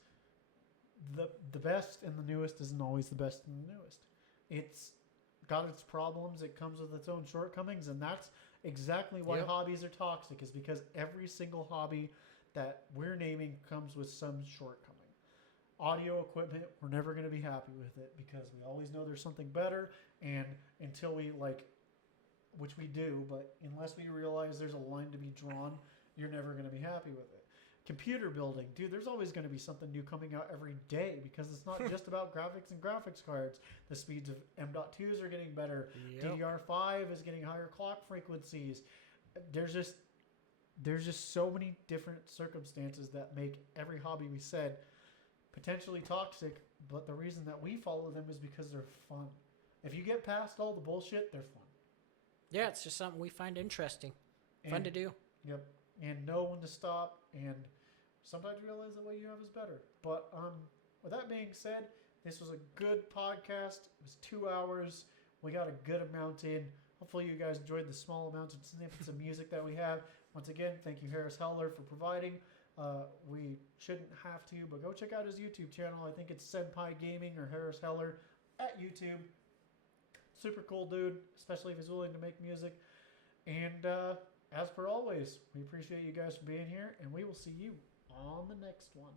the best and the newest isn't always the best and the newest. It's got its problems. It comes with its own shortcomings, and that's exactly why hobbies are toxic, is because every single hobby that we're naming comes with some shortcoming. Audio equipment, we're never going to be happy with it because we always know there's something better, and until we which we do, but unless we realize there's a line to be drawn, you're never going to be happy with it. Computer building, dude, there's always going to be something new coming out every day because it's not just about graphics and graphics cards. The speeds of M.2s are getting better. Yep. DDR5 is getting higher clock frequencies. There's just so many different circumstances that make every hobby we said potentially toxic, but the reason that we follow them is because they're fun. If you get past all the bullshit, they're fun. Yeah, it's just something we find interesting. Fun to do. Yep. And know when to stop, and sometimes realize that what you have is better. But with that being said, this was a good podcast. It was 2 hours. We got a good amount in. Hopefully you guys enjoyed the small amount of snippets of music that we have. Once again, thank you, Harris Heller, for providing. We shouldn't have to, but go check out his YouTube channel. I think it's Senpai Gaming or Harris Heller at YouTube. Super cool dude, especially if he's willing to make music. And as per always, we appreciate you guys for being here, and we will see you on the next one.